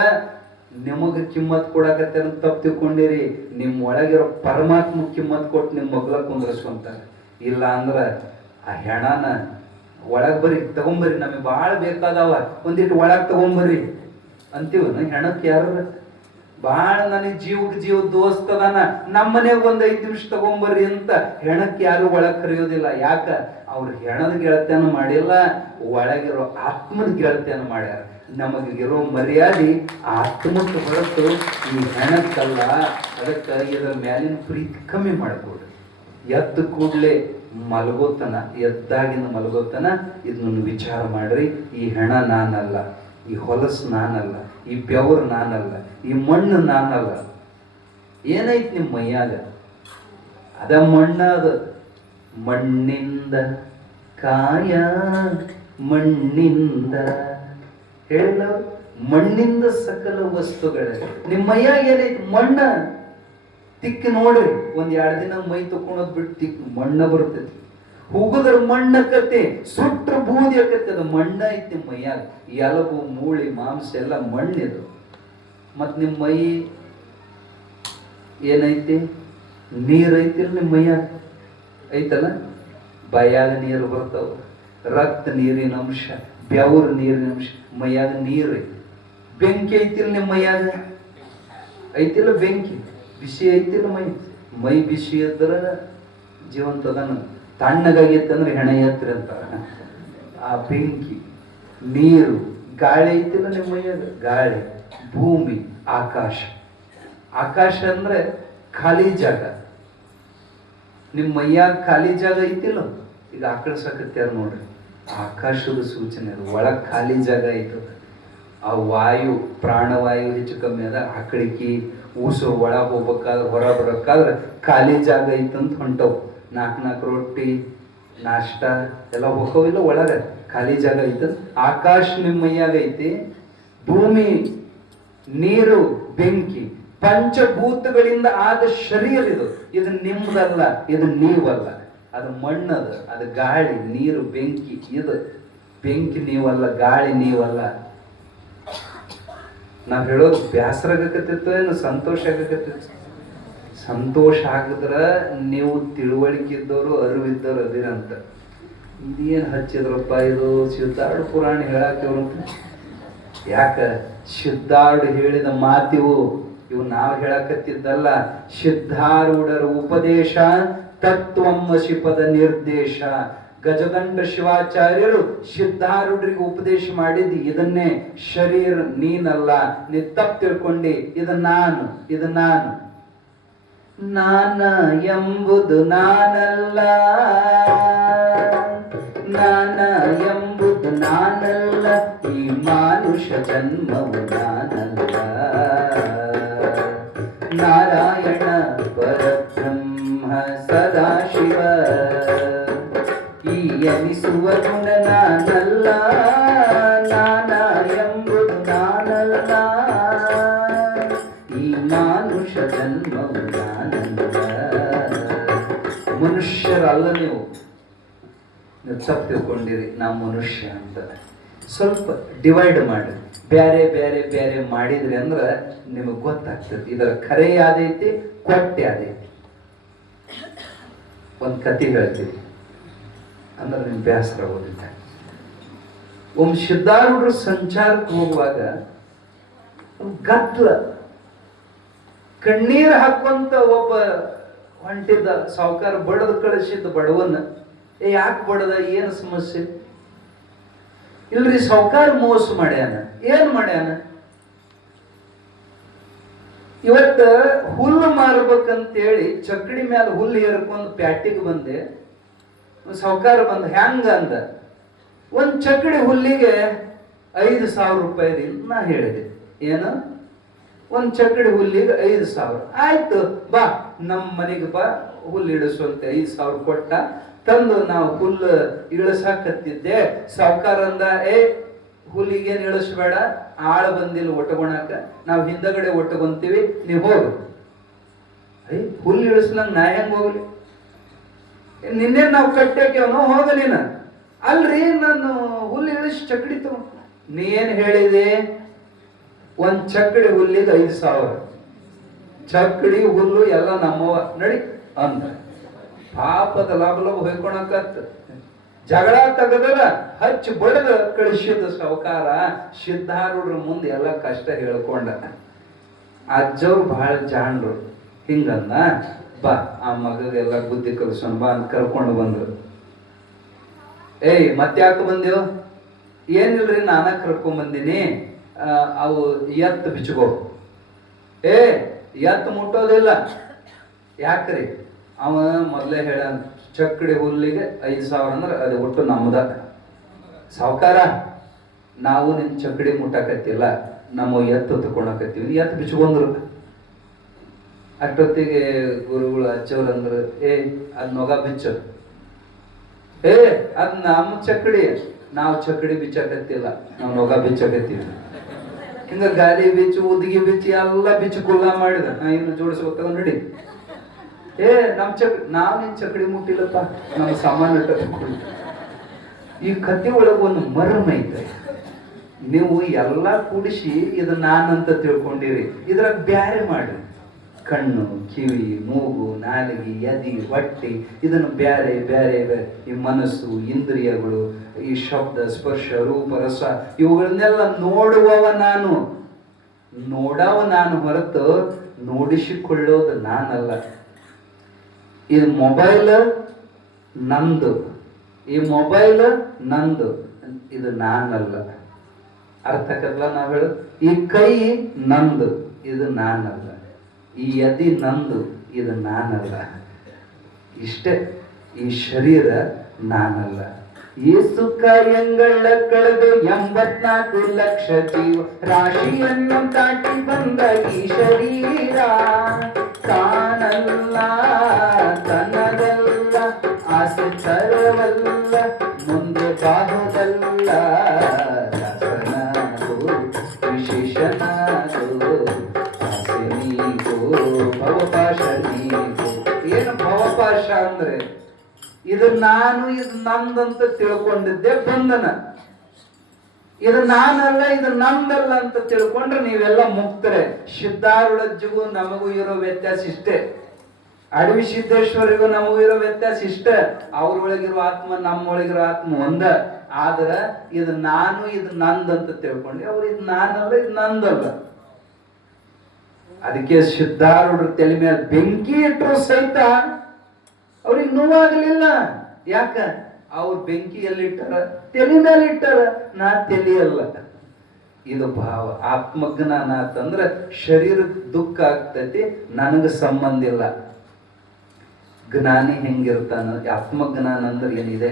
ನಿಮಗ ಕಿಮ್ಮತ್ ಕೊಡಕತ್ತ ತಪ್ಪು ತಿಳ್ಕೊಂಡಿರಿ. ನಿಮ್ ಒಳಗಿರೋ ಪರಮಾತ್ಮ ಕಿಮ್ಮತ್ ಕೊಟ್ಟು ನಿಮ್ ಮಗ್ಲಾಕ್ ಕುಂದ್ರಸ್ಕೊಂತಾರ. ಇಲ್ಲ ಅಂದ್ರ ಆ ಹೆಣನ ಒಳಗ್ ಬರ್ರಿ ತಗೊಂಬರ್ರಿ, ನಮಗೆ ಭಾಳ ಬೇಕಾದವ, ಒಂದಿಟ್ಟು ಒಳಗ್ ತಗೊಂಬರ್ರಿ ಅಂತೀವ. ಹೆಣಕ್ಕೆ ಯಾರು ಭಾಳ ನನಗೆ ಜೀವಕ್ಕೆ ಜೀವ ದೋಸ್ತದಾನ, ನಮ್ಮ ಮನೆಗೆ ಒಂದು 5 ನಿಮಿಷ ತಗೊಂಬರ್ರಿ ಅಂತ ಹೆಣಕ್ಕೆ ಯಾರು ಒಳಗ್ ಕರೆಯೋದಿಲ್ಲ. ಯಾಕ? ಅವ್ರು ಹೆಣದ ಗೆಳತನ ಮಾಡಿಲ್ಲ, ಒಳಗಿರೋ ಆತ್ಮದ ಗೆಳತನ ಮಾಡ್ಯಾರ. ನಮಗಿರೋ ಮರ್ಯಾದೆ ಆತ್ಮಕ್ಕೆ ಹೊರತು ಈ ಹೆಣಕ್ಕಲ್ಲ. ಅದಕ್ಕೆ ಇದರ ಮ್ಯಾಲಿನ ಪ್ರೀತಿ ಕಮ್ಮಿ ಮಾಡ್ಕೊಡ್ರಿ. ಎದ್ದ ಕೂಡಲೇ ಮಲಗೋತನ, ಎದ್ದಾಗಿನ ಮಲಗೋತನ ಇದನ್ನು ವಿಚಾರ ಮಾಡ್ರಿ. ಈ ಹೆಣ ನಾನಲ್ಲ, ಈ ಹೊಲಸು ನಾನಲ್ಲ, ಈ ಬೆವರು ನಾನಲ್ಲ, ಈ ಮಣ್ಣು ನಾನಲ್ಲ. ಏನೈತಿ ನಿಮ್ಮ ಮೈಯಾಗ? ಅದ ಮಣ್ಣ. ಅದು ಮಣ್ಣಿಂದ ಕಾಯ ಮಣ್ಣಿಂದ ಹೇಳಿಲ್ಲ, ಮಣ್ಣಿಂದ ಸಕಲ ವಸ್ತುಗಳೇ. ನಿಮ್ಮ ಮೈಯಾಗ ಏನೈತಿ? ಮಣ್ಣ. ತಿಕ್ಕಿ ನೋಡ್ರಿ, ಒಂದ್ 2 ದಿನ ಮೈ ತಕೊಂಡೋದ್ ಬಿಟ್ಟು ತಿಕ್ಕಿ ಮಣ್ಣ ಬರ್ತೈತಿ. ಹುಗುದ್ರ ಮಣ್ಣಕ್ಕತ್ತೆ, ಸುಟ್ರ ಬೂದಿ ಆಕತ್ತೆ. ಅದು ಮಣ್ಣ ಐತಿ ನಿಮ್ಮ ಮೈಯಾಗ. ಎಲಬು ಮೂಳಿ ಮಾಂಸ ಎಲ್ಲ ಮಣ್ಣಿದು. ಮತ್ ನಿಮ್ಮ ಮೈ ಏನೈತಿ? ನೀರ್ ಐತಿಲ್ಲ ನಿಮ್ಮ ಮೈಯಾಗ? ಐತಲ್ಲ, ಬಾಯಾಗ ನೀರು ಬರ್ತಾವ, ರಕ್ತ ನೀರಿನ ಅಂಶ, ಬೆವರು ನೀರಿನ ಅಂಶ, ಮೈಯಾಗ ನೀರು ಐತಿ. ಬೆಂಕಿ ಐತಿಲ್ಲ ನಿಮ್ಮ ಮೈಯಾಗ? ಐತಿಲ್ಲ ಬೆಂಕಿ? ಬಿಸಿ ಐತಿಲ್ಲ ಮೈ ಬಿಸಿ ಇದ್ರ ಜೀವಂತದನ. ತಣ್ಣಗಾಗೈತೆ ಅಂದ್ರೆ ಹೆಣ ಎತ್ರಿ ಅಂತಾರ. ಆ ಬೆಂಕಿ, ನೀರು, ಗಾಳಿ ಐತಿಲ್ಲ ನಿಮ್ಮ ಮೈಯಾಗ? ಗಾಳಿ, ಭೂಮಿ, ಆಕಾಶ. ಆಕಾಶ ಅಂದ್ರೆ ಖಾಲಿ ಜಾಗ. ನಿಮ್ಮ ಮೈಯಾಗ ಖಾಲಿ ಜಾಗ ಐತಿಲ್ಲ? ಈಗ ಆಕಳ ಸಾಕತ್ಯಾರ ನೋಡ್ರಿ, ಆಕಾಶದ ಸೂಚನೆ ಅದು. ಒಳಗ್ ಖಾಲಿ ಜಾಗ ಐತದ. ಆ ವಾಯು, ಪ್ರಾಣವಾಯು ಹೆಚ್ಚು ಕಮ್ಮಿ ಅದ. ಆಕಳಿಗೆ ಊಸು ಒಳಗೆ ಹೋಗ್ಬೇಕಾದ್ರೆ, ಹೊರ ಬರಬೇಕಾದ್ರೆ ಖಾಲಿ ಜಾಗ ಐತಂತ ಹೊಂಟವು. 4 ರೊಟ್ಟಿ ನಾಷ್ಟ ಎಲ್ಲ ಹೋಗವಿಲ್ಲ, ಒಳಗೆ ಖಾಲಿ ಜಾಗ ಐತ. ಆಕಾಶ ನಿಮ್ಮ ಮೈಯಾಗ ಐತಿ. ಭೂಮಿ, ನೀರು, ಬೆಂಕಿ, ಪಂಚಭೂತಗಳಿಂದ ಆದ ಶರೀರ ಇದು. ಇದು ನಿಮ್ದಲ್ಲ, ಇದು ನೀವಲ್ಲ. ಅದು ಮಣ್ಣದ, ಅದು ಗಾಳಿ, ನೀರು, ಬೆಂಕಿ. ಇದು ಬೆಂಕಿ ನೀವಲ್ಲ, ಗಾಳಿ ನೀವಲ್ಲ. ನಾವ್ ಹೇಳೋದು ಬ್ಯಾಸರ ಆಗಕತ್ತಿತ್ತು ಏನು ಸಂತೋಷ ಆಗಕತ್ತಿತ್ತು? ಸಂತೋಷ ಆಗಿದ್ರ ನೀವು ತಿಳುವಳಿಕೆ ಇದ್ದವರು, ಅರಿವಿದ್ದವ್ರು ಅದಿರಂತ. ಇದೇನು ಹಚ್ಚಿದ್ರಪ್ಪ ಇದು ಸಿದ್ಧಾರ್ಥ ಪುರಾಣ ಹೇಳಾಕಿವ್ರಂತ. ಯಾಕ? ಸಿದ್ಧಾರ್ಥ ಹೇಳಿದ ಮಾತಿವು ಇವು ನಾವು ಹೇಳಕತ್ತಿದ್ದಲ್ಲ. ಸಿದ್ಧಾರೂಢರ ಉಪದೇಶ, ತತ್ವಮಸಿ ಪದ ನಿರ್ದೇಶ. ಗಜದಂಡ ಶಿವಾಚಾರ್ಯರು ಸಿದ್ಧಾರೂಢರಿಗೆ ಉಪದೇಶ ಮಾಡಿದ್ದು ಇದನ್ನೇ. ಶರೀರ ನೀನಲ್ಲ, ನೀ ತಪ್ಪು ತಿಳ್ಕೊಂಡಿ. ಇದು ನಾನು, ಇದು ನಾನು. ನಾನ ಎಂಬುದು ನಾನಲ್ಲ, ನಾನ ಎಂಬುದು ನಾನಲ್ಲ, ಈ ಮಾನುಷ ಜನ್ಮವು ನಾನಲ್ಲ. ನಾರಾಯಣ ಪರಬ್ರಹ್ಮ ಸದಾಶಿವ, ಈ ಎನಿಸುವ ಗುಣ ನಾನಲ್ಲ, ನಾನ ಎಂಬುದು ನಾನಲ್ಲ, ಈ ಮಾನುಷ ಜನ್ಮವು ನಾನಲ್ಲ. ಮನುಷ್ಯರಲ್ಲ ನೀವು ತಪ್ಪು ತಿಳ್ಕೊಂಡಿರಿ. ನಾವು ಮನುಷ್ಯ ಅಂತ ಸ್ವಲ್ಪ ಡಿವೈಡ್ ಮಾಡಿ ಬೇರೆ ಬೇರೆ ಬೇರೆ ಮಾಡಿದ್ರಿ ಅಂದ್ರೆ ನಿಮಗೆ ಗೊತ್ತಾಗ್ತದೆ ಇದರ ಖರೆ ಯಾವ್ದೈತಿ, ಕೊಟ್ಟೆ ಯಾವ್ದೈತಿ. ಒಂದು ಕತೆ ಹೇಳ್ತೀವಿ ಅಂದ್ರೆ ನಿಮ್ಗೆ ಬೇಸರ ಓದಿದ್ದ. ಒಮ್ಮೆ ಸಿದ್ಧಾರೂಢರು ಸಂಚಾರಕ್ಕೆ ಹೋಗುವಾಗ ಗದ್ದಲ, ಕಣ್ಣೀರು ಹಾಕುವಂತ ಒಬ್ಬ ಹೊಂಟಿದ್ದ ಸಾವುಕಾರ. ಬಡದು ಕಳಿಸಿದ್ದ ಬಡವನ್ನ. ಯಾಕೆ ಬಡದ, ಏನು ಸಮಸ್ಯೆ? ಇಲ್ರಿ ಸಾವುಕಾರ ಮೋಸ ಮಾಡ್ಯಾನ. ಏನ್ ಮಾಡ್ಯಾನ? ಇವತ್ತ ಹುಲ್ಲು ಮಾರ್ಬೇಕಂತೇಳಿ ಚಕ್ಕಡಿ ಮೇಲೆ ಹುಲ್ಲು ಏರ್ಕೊಂಡು ಪ್ಯಾಟಿಗೆ ಬಂದೆ. ಸಾವುಕಾರ ಬಂದ. ಹ್ಯಾಂಗ ಅಂದ, ಒಂದ್ ಚಕ್ಕಡಿ ಹುಲ್ಲಿಗೆ 5,000 ರೂಪಾಯಿ. ನಾ ಹೇಳಿದೆ ಏನು? ಒಂದ್ ಚಕ್ಕಡಿ ಹುಲ್ಲಿಗೆ 5,000. ಆಯ್ತು ಬಾ ನಮ್ಮ ಮನೆಗೆ ಬಾ, ಹುಲ್ಲು ಇಳಿಸುವಂತೆ 5,000 ಕೊಟ್ಟ. ತಂದು ನಾವು ಹುಲ್ಲು ಇಳಿಸಾಕತ್ತಿದ್ದೆ. ಸಾವುಕಾರ ಅಂದ, ಹುಲ್ಲಿಗೇನು ಇಳಿಸ್ಬೇಡ, ಆಳ ಬಂದಿಲ್ಲ ಒಟ್ಟಗೊಣಕ, ನಾವು ಹಿಂದಗಡೆ ಒಟ್ಟಗೊಂತೀವಿ, ನೀವು ಹೋಗು. ಹುಲ್ಲು ಇಳಿಸ್ಲಂಗ ನಾ ಹೆಂಗ್ ಹೋಗ್ಲಿ? ನಿನ್ನೆ ನಾವು ಕಟ್ಟಾಕ್ಯವನು, ಹೋಗ ನೀನ. ಅಲ್ರಿ ನಾನು ಹುಲ್ಲು ಇಳಿಸಿ ಚಕ್ಕಡಿ ತಗೊಂಡು. ನೀ ಏನ್ ಹೇಳಿದೆ? ಒಂದ್ ಚಕ್ಕಡಿ ಹುಲ್ಲಿಗೆ 5,000. ಚಕ್ಕಡಿ ಹುಲ್ಲು ಎಲ್ಲ ನಮ್ಮವ ನಡಿ ಅಂದ. ಪಾಪದ ಲಾಭ ಹೊಯ್ಕೊಳಕತ್ತ ಜಗಳ ತಗದಲ್ಲ ಹಚ್ಚಿ ಬಡದ ಕಳಿಸಿದ ಸಾವುಕಾರ. ಸಿದ್ಧಾರೂಢರ ಮುಂದೆ ಎಲ್ಲ ಕಷ್ಟ ಹೇಳ್ಕೊಂಡ. ಅಜ್ಜವ್ರು ಬಹಳ ಜಾಣರು. ಹಿಂಗನ್ನ, ಬಾ ಆ ಮಗಗೆಲ್ಲ ಬುದ್ಧಿ ಕಲಿಸೋಣ ಬಾ ಅಂತ ಕರ್ಕೊಂಡು ಬಂದ್ರು. ಮತ್ತ್ಯಾಕೆ ಬಂದೇವು? ಏನಿಲ್ರಿ, ನಾನ ಕರ್ಕೊಂಡ್ ಬಂದೀನಿ. ಅವು ಎತ್ತು ಬಿಚ್ಕೋ. ಎತ್ತು ಮುಟ್ಟೋದಿಲ್ಲ. ಯಾಕ್ರಿ? ಅವ ಮೊದಲೇ ಹೇಳ ಚಕ್ಕಡಿ ಹುಲ್ಲಿಗೆ 5,000 ಅಂದ್ರೆ ಅದು ಒಟ್ಟು ನಮ್ದ. ಸಾವುಕಾರ, ನಾವು ನಿನ್ ಚಕ್ಕಡಿ ಮುಟ್ಟಾಕತ್ತಿಲ್ಲ, ನಮ್ಮ ಎತ್ತು ತಕೊಳಕತ್ತೀವಿ, ಎತ್ತು ಬಿಚ್ಕೊಂಡ್ರು. ಅಷ್ಟೊತ್ತಿಗೆ ಗುರುಗಳು ಹಚ್ಚವ್ರಂದ್ರು, ಅದ್ ನೊಗ ಬಿಚ್ಚ, ಅದ್ ನಮ್ಮ ಚಕ್ಕಡಿ, ನಾವು ಚಕ್ಕಡಿ ಬಿಚ್ಚಾಕತ್ತಿಲ್ಲ, ನಾವು ನೊಗ ಬಿಚ್ಚಾಕತ್ತೀವಿ. ಹಿಂಗ ಗಾಲಿ ಬಿಚ್ಚು, ಉದ್ಗಿ ಬಿಚ್ಚಿ ಎಲ್ಲ ಬಿಚ್ಚು ಕುಲ್ಲ ಮಾಡಿದ. ಇನ್ನು ಜೋಡಿಸ್ಬೇಕು ನಡಿ. ನಾವ್ ನಿನ್ ಚಕ್ಕಡಿ ಮುಟ್ಟಿಲ್ಲಪ್ಪ, ನಮ್ಮ ಸಾಮಾನ್ಯ. ಈ ಕಥೆ ಒಳಗ ಒಂದು ಮರ್ಮ ಐತೆ. ನೀವು ಎಲ್ಲ ಕೂಡಿಸಿ ಇದು ನಾನಂತ ತಿಳ್ಕೊಂಡಿರಿ, ಇದ್ರಾಗ ಬ್ಯಾರೆ ಮಾಡಿ ಕಣ್ಣು, ಕಿವಿ, ಮೂಗು, ನಾಲಿಗೆ, ಎದಿ, ಹೊಟ್ಟೆ, ಇದನ್ನು ಬ್ಯಾರೆ ಬ್ಯಾರೆ ಈ ಮನಸ್ಸು, ಇಂದ್ರಿಯಗಳು, ಈ ಶಬ್ದ, ಸ್ಪರ್ಶ, ರೂಪ, ರಸ, ಇವುಗಳನ್ನೆಲ್ಲ ನೋಡುವವ ನಾನು, ನೋಡವ ನಾನು ಹೊರತು ನೋಡಿಸಿಕೊಳ್ಳೋದು ನಾನಲ್ಲ. ಇದು ಮೊಬೈಲ್ ನಂದು, ಈ ಮೊಬೈಲ್ ನಂದು, ಇದು ನಾನಲ್ಲ. ಅರ್ಥಕ್ಕಲ್ಲ ನಾವು ಹೇಳೋದು. ಈ ಕೈ ನಂದು, ಇದು ನಾನಲ್ಲ. ಈ ಎದಿ ನಂದು, ಇದು ನಾನಲ್ಲ. ಇಷ್ಟೇ, ಈ ಶರೀರ ನಾನಲ್ಲ. ಏಸು ಕಾಯಂಗಳ ಕಳೆದು 84 ಲಕ್ಷ ಜೀವ ರಾಶಿಯನ್ನು ದಾಟಿ ಬಂದ ಈ ಶರೀರ ತಾನಲ್ಲ, ತನ್ನದಲ್ಲ, ಆಸೆ ತರವಲ್ಲ, ಮುಂದೆ ಬಾಹುದಲ್ಲ, ದಾಸನಾಗೋ ವಿಶೇಷನಾಗೋ, ಆಸೆ ನೀಗೋ ಭವಪಾಶ ನೀಗೋ. ಏನು ಭವಪಾಶ ಅಂದ್ರೆ ಇದು ನಾನು, ಇದು ನಂದಂತ ತಿಳ್ಕೊಂಡಿದ್ದೆ ಬಂಧನ. ಇದು ನಾನಲ್ಲ, ಇದು ನಂದಲ್ಲ ಅಂತ ತಿಳ್ಕೊಂಡ್ರೆ ನೀವೆಲ್ಲ ಮುಕ್ತರೆ. ಸಿದ್ಧಾರೂಢಜ್ಜಿಗೂ ನಮಗೂ ಇರೋ ವ್ಯತ್ಯಾಸ ಇಷ್ಟೇ. ಅಡವಿ ಸಿದ್ದೇಶ್ವರಿಗೂ ನಮಗೂ ಇರೋ ವ್ಯತ್ಯಾಸ ಇಷ್ಟೇ. ಅವ್ರೊಳಗಿರೋ ಆತ್ಮ ನಮ್ಮೊಳಗಿರೋ ಆತ್ಮ ಒಂದ. ಆದ್ರ ಇದು ನಾನು, ಇದು ನಂದಂತ ತಿಳ್ಕೊಂಡ್ರೆ ಅವ್ರು ಇದು ನಾನಲ್ಲ, ಇದು ನಂದಲ್ಲ. ಅದಕ್ಕೆ ಸಿದ್ಧಾರೂಢರ ತಲೆ ಮೇಲೆ ಬೆಂಕಿ ಇಟ್ಟರು ಸಹಿತ ಅವ್ರಿಗೆ ನೋವಾಗಲಿಲ್ಲ. ಯಾಕ? ಅವ್ರು ಬೆಂಕಿ ಎಲ್ಲಿಟ್ಟಾರ? ತಲೆ ಮೇಲೆ ಇಟ್ಟಾರ. ನಾ ತಲೆಯಲ್ಲ. ಇದು ಭಾವ. ಆತ್ಮಜ್ಞಾನ ಅಂತಂದ್ರೆ ಶರೀರಕ್ಕೆ ದುಃಖ ಆಗ್ತೈತಿ, ನನಗೆ ಸಂಬಂಧ ಇಲ್ಲ. ಜ್ಞಾನಿ ಹೆಂಗಿರ್ತಾನ? ಆತ್ಮಜ್ಞಾನ ಅಂದ್ರೆ ಏನಿದೆ,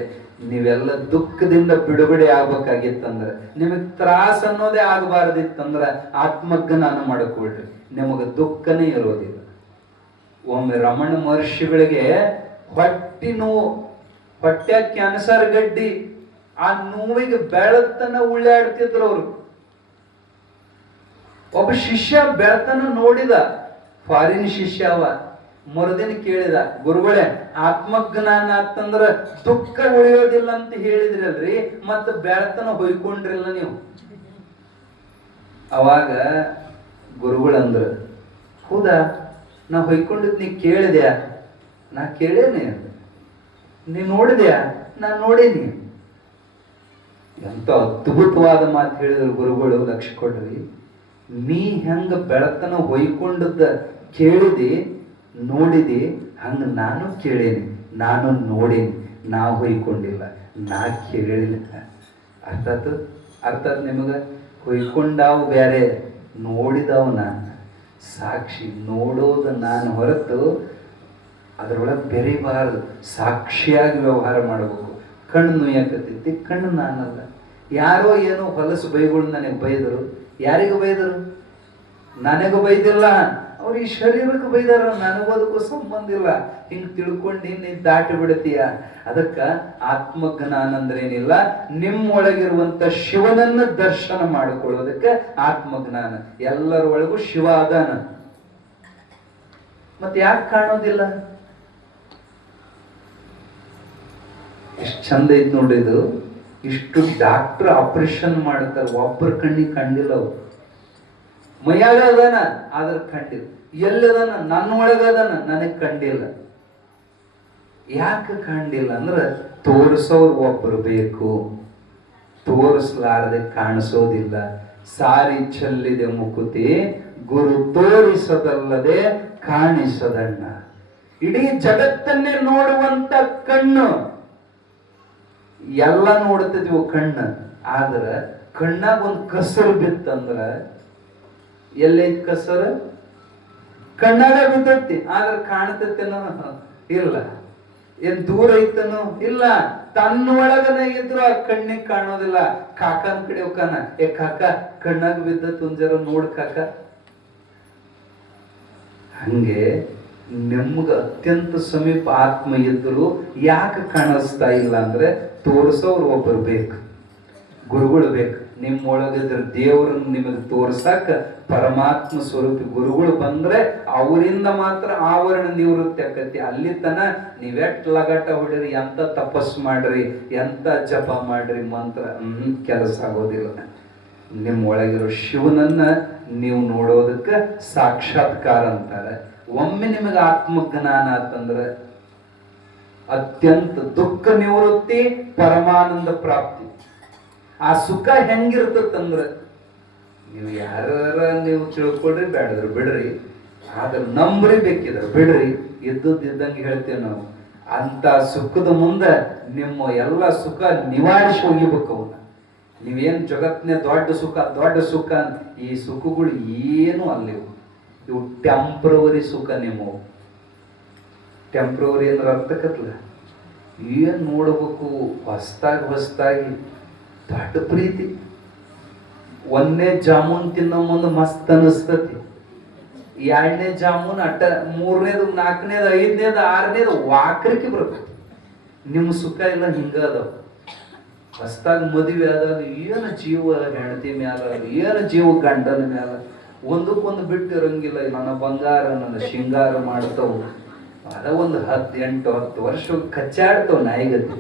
ನೀವೆಲ್ಲ ದುಃಖದಿಂದ ಬಿಡುಗಡೆ ಆಗ್ಬೇಕಾಗಿತ್ತಂದ್ರೆ, ನಿಮಗೆ ತ್ರಾಸ ಅನ್ನೋದೇ ಆಗಬಾರ್ದಿತ್ತಂದ್ರ ಆತ್ಮಜ್ಞಾನ ಮಾಡಿಕೊಳ್ರಿ, ನಿಮಗೆ ದುಃಖನೇ ಇರೋದಿಲ್ಲ. ಒಮ್ಮೆ ರಮಣ ಮಹರ್ಷಿಗಳಿಗೆ ಹೊಟ್ಟಿ ನೋವು, ಹೊಟ್ಟೆ ಕ್ಯಾನ್ಸರ್ ಗಡ್ಡಿ, ಆ ನೋವಿಗೆ ಬೆಳತನ ಉಳ್ಳಾಡ್ತಿದ್ರು ಅವರು. ಒಬ್ಬ ಶಿಷ್ಯ ಬೆಳತನ ನೋಡಿದ, ಫಾರಿನ್ ಶಿಷ್ಯ ಅವ. ಮರುದಿನ ಕೇಳಿದ, ಗುರುಗಳೇ ಆತ್ಮಜ್ಞಾನ ಅಂತಂದ್ರ ದುಃಖ ಉಳಿಯೋದಿಲ್ಲ ಅಂತ ಹೇಳಿದ್ರಲ್ರಿ, ಮತ್ತ ಬೆಳತನ ಹೊಯ್ಕೊಂಡ್ರಿಲ್ಲ ನೀವು? ಅವಾಗ ಗುರುಗಳಂದ್ರ, ಹೌದಾ, ನಾ ಹೊಯ್ಕೊಂಡಿದ್ ನೀ ಕೇಳಿದ್ಯಾ? ನಾ ಕೇಳೇನೆ. ನೀ ನೋಡಿದ್ಯಾ? ನಾ ನೋಡೇನಿ. ಎಂತ ಅದ್ಭುತವಾದ ಮಾತು ಹೇಳಿದ್ರು ಗುರುಗಳು. ಲಕ್ಷ್ಯ ಕೊಡ್ರಿ. ನೀ ಹೆಂಗ ಬೆಳತನ ಹೊಯ್ಕೊಂಡದ್ದ ಕೇಳಿದಿ, ನೋಡಿದಿ, ಹಂಗ ನಾನು ಕೇಳೇನಿ, ನಾನು ನೋಡೇನಿ. ನಾ ಹೊಯ್ಕೊಂಡಿಲ್ಲ, ನಾ ಕೇಳಿಲ್ಲ. ಅರ್ಥಾತ್ ನಿಮಗ? ಹೊಯ್ಕೊಂಡಾವು ಬ್ಯಾರೆ, ನೋಡಿದವ ನಾನು. ಸಾಕ್ಷಿ ನೋಡೋದು ನಾನು ಹೊರತು ಅದರೊಳಗೆ ಬೆರಿಬಾರದು. ಸಾಕ್ಷಿಯಾಗಿ ವ್ಯವಹಾರ ಮಾಡಬೇಕು. ಕಣ್ಣು ನುಯ್ಯಕತ್ತೈತಿ, ಕಣ್ಣು ನಾನಲ್ಲ. ಯಾರೋ ಏನೋ ಹೊಲಸು ಬೈಗಳು ನನಗೆ ಬೈದರು. ಯಾರಿಗೂ ಬೈದರು? ನನಗೂ ಬೈದಿಲ್ಲ. ಅವ್ರು ಈ ಶರೀರಕ್ಕೆ ಬೈದಾರ, ನನಗೂ ಅದಕ್ಕೂ ಸಂಬಂಧ ಇಲ್ಲ. ಹಿಂಗೆ ತಿಳ್ಕೊಂಡು ನೀ ದಾಟಿ ಬಿಡ್ತೀಯ. ಅದಕ್ಕ ಆತ್ಮಜ್ಞಾನ ಅಂದ್ರೆ ಏನಿಲ್ಲ, ನಿಮ್ಮೊಳಗಿರುವಂತ ಶಿವನನ್ನ ದರ್ಶನ ಮಾಡಿಕೊಳ್ಳೋದಕ್ಕೆ ಆತ್ಮಜ್ಞಾನ. ಎಲ್ಲರ ಒಳಗೂ ಶಿವ ಅದಾನ. ಮತ್ತೆ ಯಾಕೆ ಕಾಣೋದಿಲ್ಲ? ಎಷ್ಟು ಚಂದ ಐತ್ ನೋಡಿದು. ಇಷ್ಟು ಡಾಕ್ಟರ್ ಆಪರೇಷನ್ ಮಾಡ್ತಾರೆ, ಒಬ್ಬರ ಕಣ್ಣಿಗೆ ಕಂಡಿಲ್ಲ. ಅವ್ರು ಮೈಯಾಗ ಅದಾನ, ಆದ್ರ ಕಂಡಿಲ್ಲ. ಎಲ್ಲದಾನ? ನನ್ನ ಒಳಗದಾನ, ನನಗೆ ಕಂಡಿಲ್ಲ. ಯಾಕೆ ಕಂಡಿಲ್ಲ ಅಂದ್ರೆ ತೋರಿಸೋರು ಒಬ್ಬರು ಬೇಕು, ತೋರಿಸಲಾರದೆ ಕಾಣಿಸೋದಿಲ್ಲ. ಸಾರಿ ಚೆಲ್ಲಿದೆ ಮುಕುತಿ, ಗುರು ತೋರಿಸದಲ್ಲದೆ ಕಾಣಿಸದಣ್ಣ. ಇಡೀ ಜಗತ್ತನ್ನೇ ನೋಡುವಂತ ಕಣ್ಣು, ಎಲ್ಲ ನೋಡ್ತಿದ್ವು ಕಣ್ಣು. ಆದ್ರ ಕಣ್ಣಾಗ ಒಂದು ಕಸರು ಬಿತ್ತಂದ್ರ, ಎಲ್ಲೈತ್ ಕಸರು? ಕಣ್ಣಾಗ ಬಿದ್ದೈತಿ, ಆದ್ರ ಕಾಣ್ತೈತೇನೋ ಇಲ್ಲ. ಏನ್ ದೂರ ಐತನು? ಇಲ್ಲ. ತನ್ನೊಳಗನ ಇದ್ರು ಆ ಕಣ್ಣಿಗೆ ಕಾಣೋದಿಲ್ಲ. ಕಾಕನ ಕಡೆ ಹೋಗಾನ, ಏ ಕಾಕ ಕಣ್ಣಾಗ ಬಿದ್ದ ತುಂಜರ ನೋಡ್ ಕಾಕ. ಹಂಗೆ ನಿಮ್ಗ ಅತ್ಯಂತ ಸಮೀಪ ಆತ್ಮ ಇದ್ರು ಯಾಕೆ ಕಾಣಿಸ್ತಾ ಇಲ್ಲ ಅಂದ್ರೆ ತೋರಿಸೋರು ಒಬ್ಬರು ಬೇಕು, ಗುರುಗಳು ಬೇಕು. ನಿಮ್ಮೊಳಗಿದ್ರ ದೇವರನ್ನು ನಿಮಗೆ ತೋರ್ಸಾಕ ಪರಮಾತ್ಮ ಸ್ವರೂಪಿ ಗುರುಗಳು ಬಂದ್ರೆ ಅವರಿಂದ ಮಾತ್ರ ಆವರಣ ನಿವೃತ್ತಿ ಆಕತಿ. ಅಲ್ಲಿ ತನ ನೀವೆಟ್ ಲಗಾಟ ಹೊಡಿರಿ, ಎಂತ ತಪಸ್ ಮಾಡ್ರಿ, ಎಂತ ಜಪ ಮಾಡ್ರಿ, ಮಂತ್ರ ಕೆಲಸ ಆಗೋದಿಲ್ಲ. ನಿಮ್ಮೊಳಗಿರೋ ಶಿವನನ್ನ ನೀವು ನೋಡೋದಕ್ಕೆ ಸಾಕ್ಷಾತ್ಕಾರ ಅಂತಾರೆ. ಒಮ್ಮೆ ನಿಮಗೆ ಆತ್ಮಜ್ಞಾನ ಆತಂದ್ರೆ ಅತ್ಯಂತ ದುಃಖ ನಿವೃತ್ತಿ, ಪರಮಾನಂದ ಪ್ರಾಪ್ತಿ. ಆ ಸುಖ ಹೆಂಗಿರ್ತದಂದ್ರೆ ನೀವು ಯಾರ ನೀವು ತಿಳ್ಕೊಡ್ರಿ, ಬೇಡದ್ರು ಬಿಡ್ರಿ, ಆದ್ರೆ ನಂಬ್ರಿ, ಬೇಕಿದ್ರೆ ಬಿಡ್ರಿ. ಇದ್ದಂಗೆ ಹೇಳ್ತೇವೆ ನಾವು. ಅಂತ ಸುಖದ ಮುಂದೆ ನಿಮ್ಮ ಎಲ್ಲ ಸುಖ ನಿವಾರಿಸಿ ಹೋಗಿಬೇಕು. ಅವನ್ನ ನೀವೇನು ಜಗತ್ತಿನ ದೊಡ್ಡ ಸುಖ ಈ ಸುಖಗಳು ಏನು ಅಲ್ಲಿವು. ಇವು ಟೆಂಪ್ರವರಿ ಸುಖ. ನಿಮ್ಮವು ಟೆಂಪ್ರವರಿ ಅಂದ್ರೆ ಅರ್ಥಕತ್ಲ ಏನ್ ನೋಡ್ಬೇಕು, ಹೊಸ್ತಾಗಿ ದೊಡ್ಡ ಪ್ರೀತಿ. ಒಂದನೇ ಜಾಮೂನ್ ತಿನ್ನೋ ಮುಂದೆ ಮಸ್ತ್ ಅನಿಸ್ತತಿ, ಎರಡನೇ ಜಾಮೂನ್ ಅಟ್ಟ, ಮೂರನೇದು, ನಾಲ್ಕನೇದು, ಐದನೇದು, ಆರನೇದು ವಾಕರಿಕೆ ಬರ್ತೈತಿ. ನಿಮ್ಮ ಸುಖ ಎಲ್ಲ ಹಿಂಗ ಅದಾವ. ಹೊಸ್ತಾಗ ಮದುವೆ ಆದಾಗ ಏನು ಜೀವ ಹೆಂಡತಿ ಮ್ಯಾಲ, ಏನು ಜೀವ ಗಂಡನ ಮ್ಯಾಲ, ಒಂದಕ್ಕೊಂದು ಬಿಟ್ಟಿರಂಗಿಲ್ಲ. ನನ್ನ ಬಂಗಾರ, ನನ್ನ ಶೃಂಗಾರ ಮಾಡ್ತಾವ. ಅದ ಒಂದು 10 ವರ್ಷ ಕಚ್ಚಾಡ್ತಾವ ನಾಯಿಗತಿ.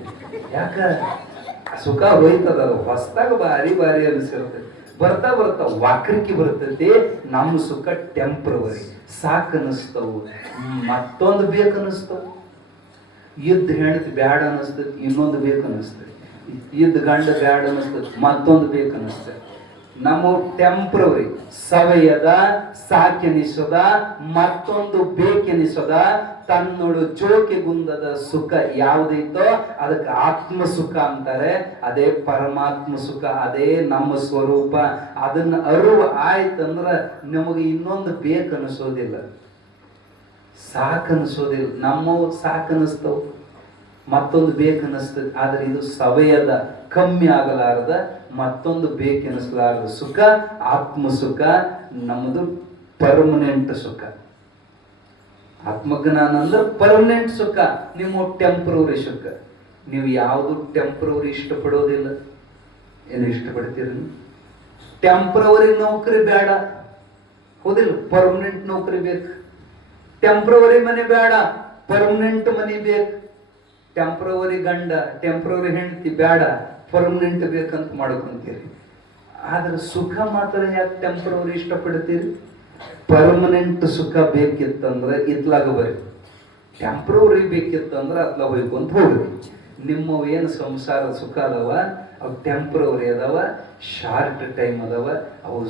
ಯಾಕ ಸುಖ ಹೋಯ್ತದ. ಅದು ಹೊಸ್ತಾಗ ಭಾರಿ ಅನಿಸಿರ್ತದೆ. ಬರ್ತಾ ವಾಕರಿಕೆ ಬರ್ತೈತಿ. ನಮ್ಮ ಸುಖ ಟೆಂಪ್ರವರಿ, ಸಾಕು ಅನಿಸ್ತವು, ಮತ್ತೊಂದು ಬೇಕು ಅನಿಸ್ತವು. ಇದ್ದ ಹೆಂಡತಿ ಬ್ಯಾಡ ಅನಿಸ್ತೈತಿ, ಇನ್ನೊಂದು ಬೇಕು ಅನಿಸ್ತೈತಿ. ಇದ್ದ ಗಂಡ ಬ್ಯಾಡ ಅನಿಸ್ತೈತಿ, ಮತ್ತೊಂದು ಬೇಕು ಅನಿಸ್ತೈತಿ. ನಮ್ಮ ಟೆಂಪ್ರವರಿ, ಸವೆಯದ, ಸಾಕೆನಿಸದ, ಮತ್ತೊಂದು ಬೇಕೆನಿಸದ, ತನ್ನೋಡು ಜೋಕೆಗುಂದದ ಸುಖ ಯಾವುದೈತೋ ಅದಕ್ಕೆ ಆತ್ಮ ಸುಖ ಅಂತಾರೆ. ಅದೇ ಪರಮಾತ್ಮ ಸುಖ, ಅದೇ ನಮ್ಮ ಸ್ವರೂಪ. ಅದನ್ನ ಅರಿವು ಆಯ್ತಂದ್ರ ನಮಗೆ ಇನ್ನೊಂದು ಬೇಕನ್ನಿಸೋದಿಲ್ಲ, ಸಾಕನ್ನಿಸೋದಿಲ್ಲ. ನಮ್ಮವು ಸಾಕನ್ನಿಸ್ತವು, ಮತ್ತೊಂದು ಬೇಕನ್ನಿಸ್ತದೆ. ಆದ್ರೆ ಇದು ಸವೆಯದ, ಕಮ್ಮಿ ಆಗಲಾರದ, ಮತ್ತೊಂದು ಬೇಕೆನಿಸಲಾರದ ಸುಖ ಆತ್ಮ ಸುಖ. ನಮ್ಮದು ಪರ್ಮನೆಂಟ್ ಸುಖ. ಆತ್ಮಜ್ಞಾನ ಅಂದ್ರೆ ಪರ್ಮನೆಂಟ್ ಸುಖ. ನಿಮ್ಮ ಟೆಂಪ್ರವರಿ ಸುಖ. ನೀವು ಯಾವುದು ಟೆಂಪ್ರವರಿ ಇಷ್ಟಪಡೋದಿಲ್ಲ. ಏನು ಇಷ್ಟಪಡ್ತೀರಿ? ಟೆಂಪ್ರವರಿ ನೌಕರಿ ಬೇಡ, ಹೌದಿಲ್ಲ? ಪರ್ಮನೆಂಟ್ ನೌಕರಿ ಬೇಕು. ಟೆಂಪ್ರವರಿ ಮನೆ ಬೇಡ, ಪರ್ಮನೆಂಟ್ ಮನೆ ಬೇಕು. ಟೆಂಪ್ರವರಿ ಗಂಡ, ಟೆಂಪ್ರವರಿ ಹೆಂಡತಿ ಬೇಡ, ಪರ್ಮನೆಂಟ್ ಬೇಕಂತ ಮಾಡ್ಕೊಂತೀರಿ. ಆದ್ರೆ ಸುಖ ಮಾತ್ರ ಯಾಕೆ ಟೆಂಪ್ರವರಿ ಇಷ್ಟಪಡ್ತೀರಿ? ಪರ್ಮನೆಂಟ್ ಸುಖ ಬೇಕಿತ್ತಂದ್ರೆ ಇತ್ಲಾಗ ಬರ್ರಿ, ಟೆಂಪ್ರವರಿ ಬೇಕಿತ್ತಂದ್ರೆ ಅತ್ಲಾಗ ಹೋಯ್ಕೊಂತ ಹೋಗ್ರಿ. ನಿಮ್ಮವು ಏನು ಸಂಸಾರ ಸುಖ ಅದಾವ ಅವು ಟೆಂಪ್ರವರಿ ಅದಾವ, ಶಾರ್ಟ್ ಟೈಮ್ ಅದಾವ. ಅವು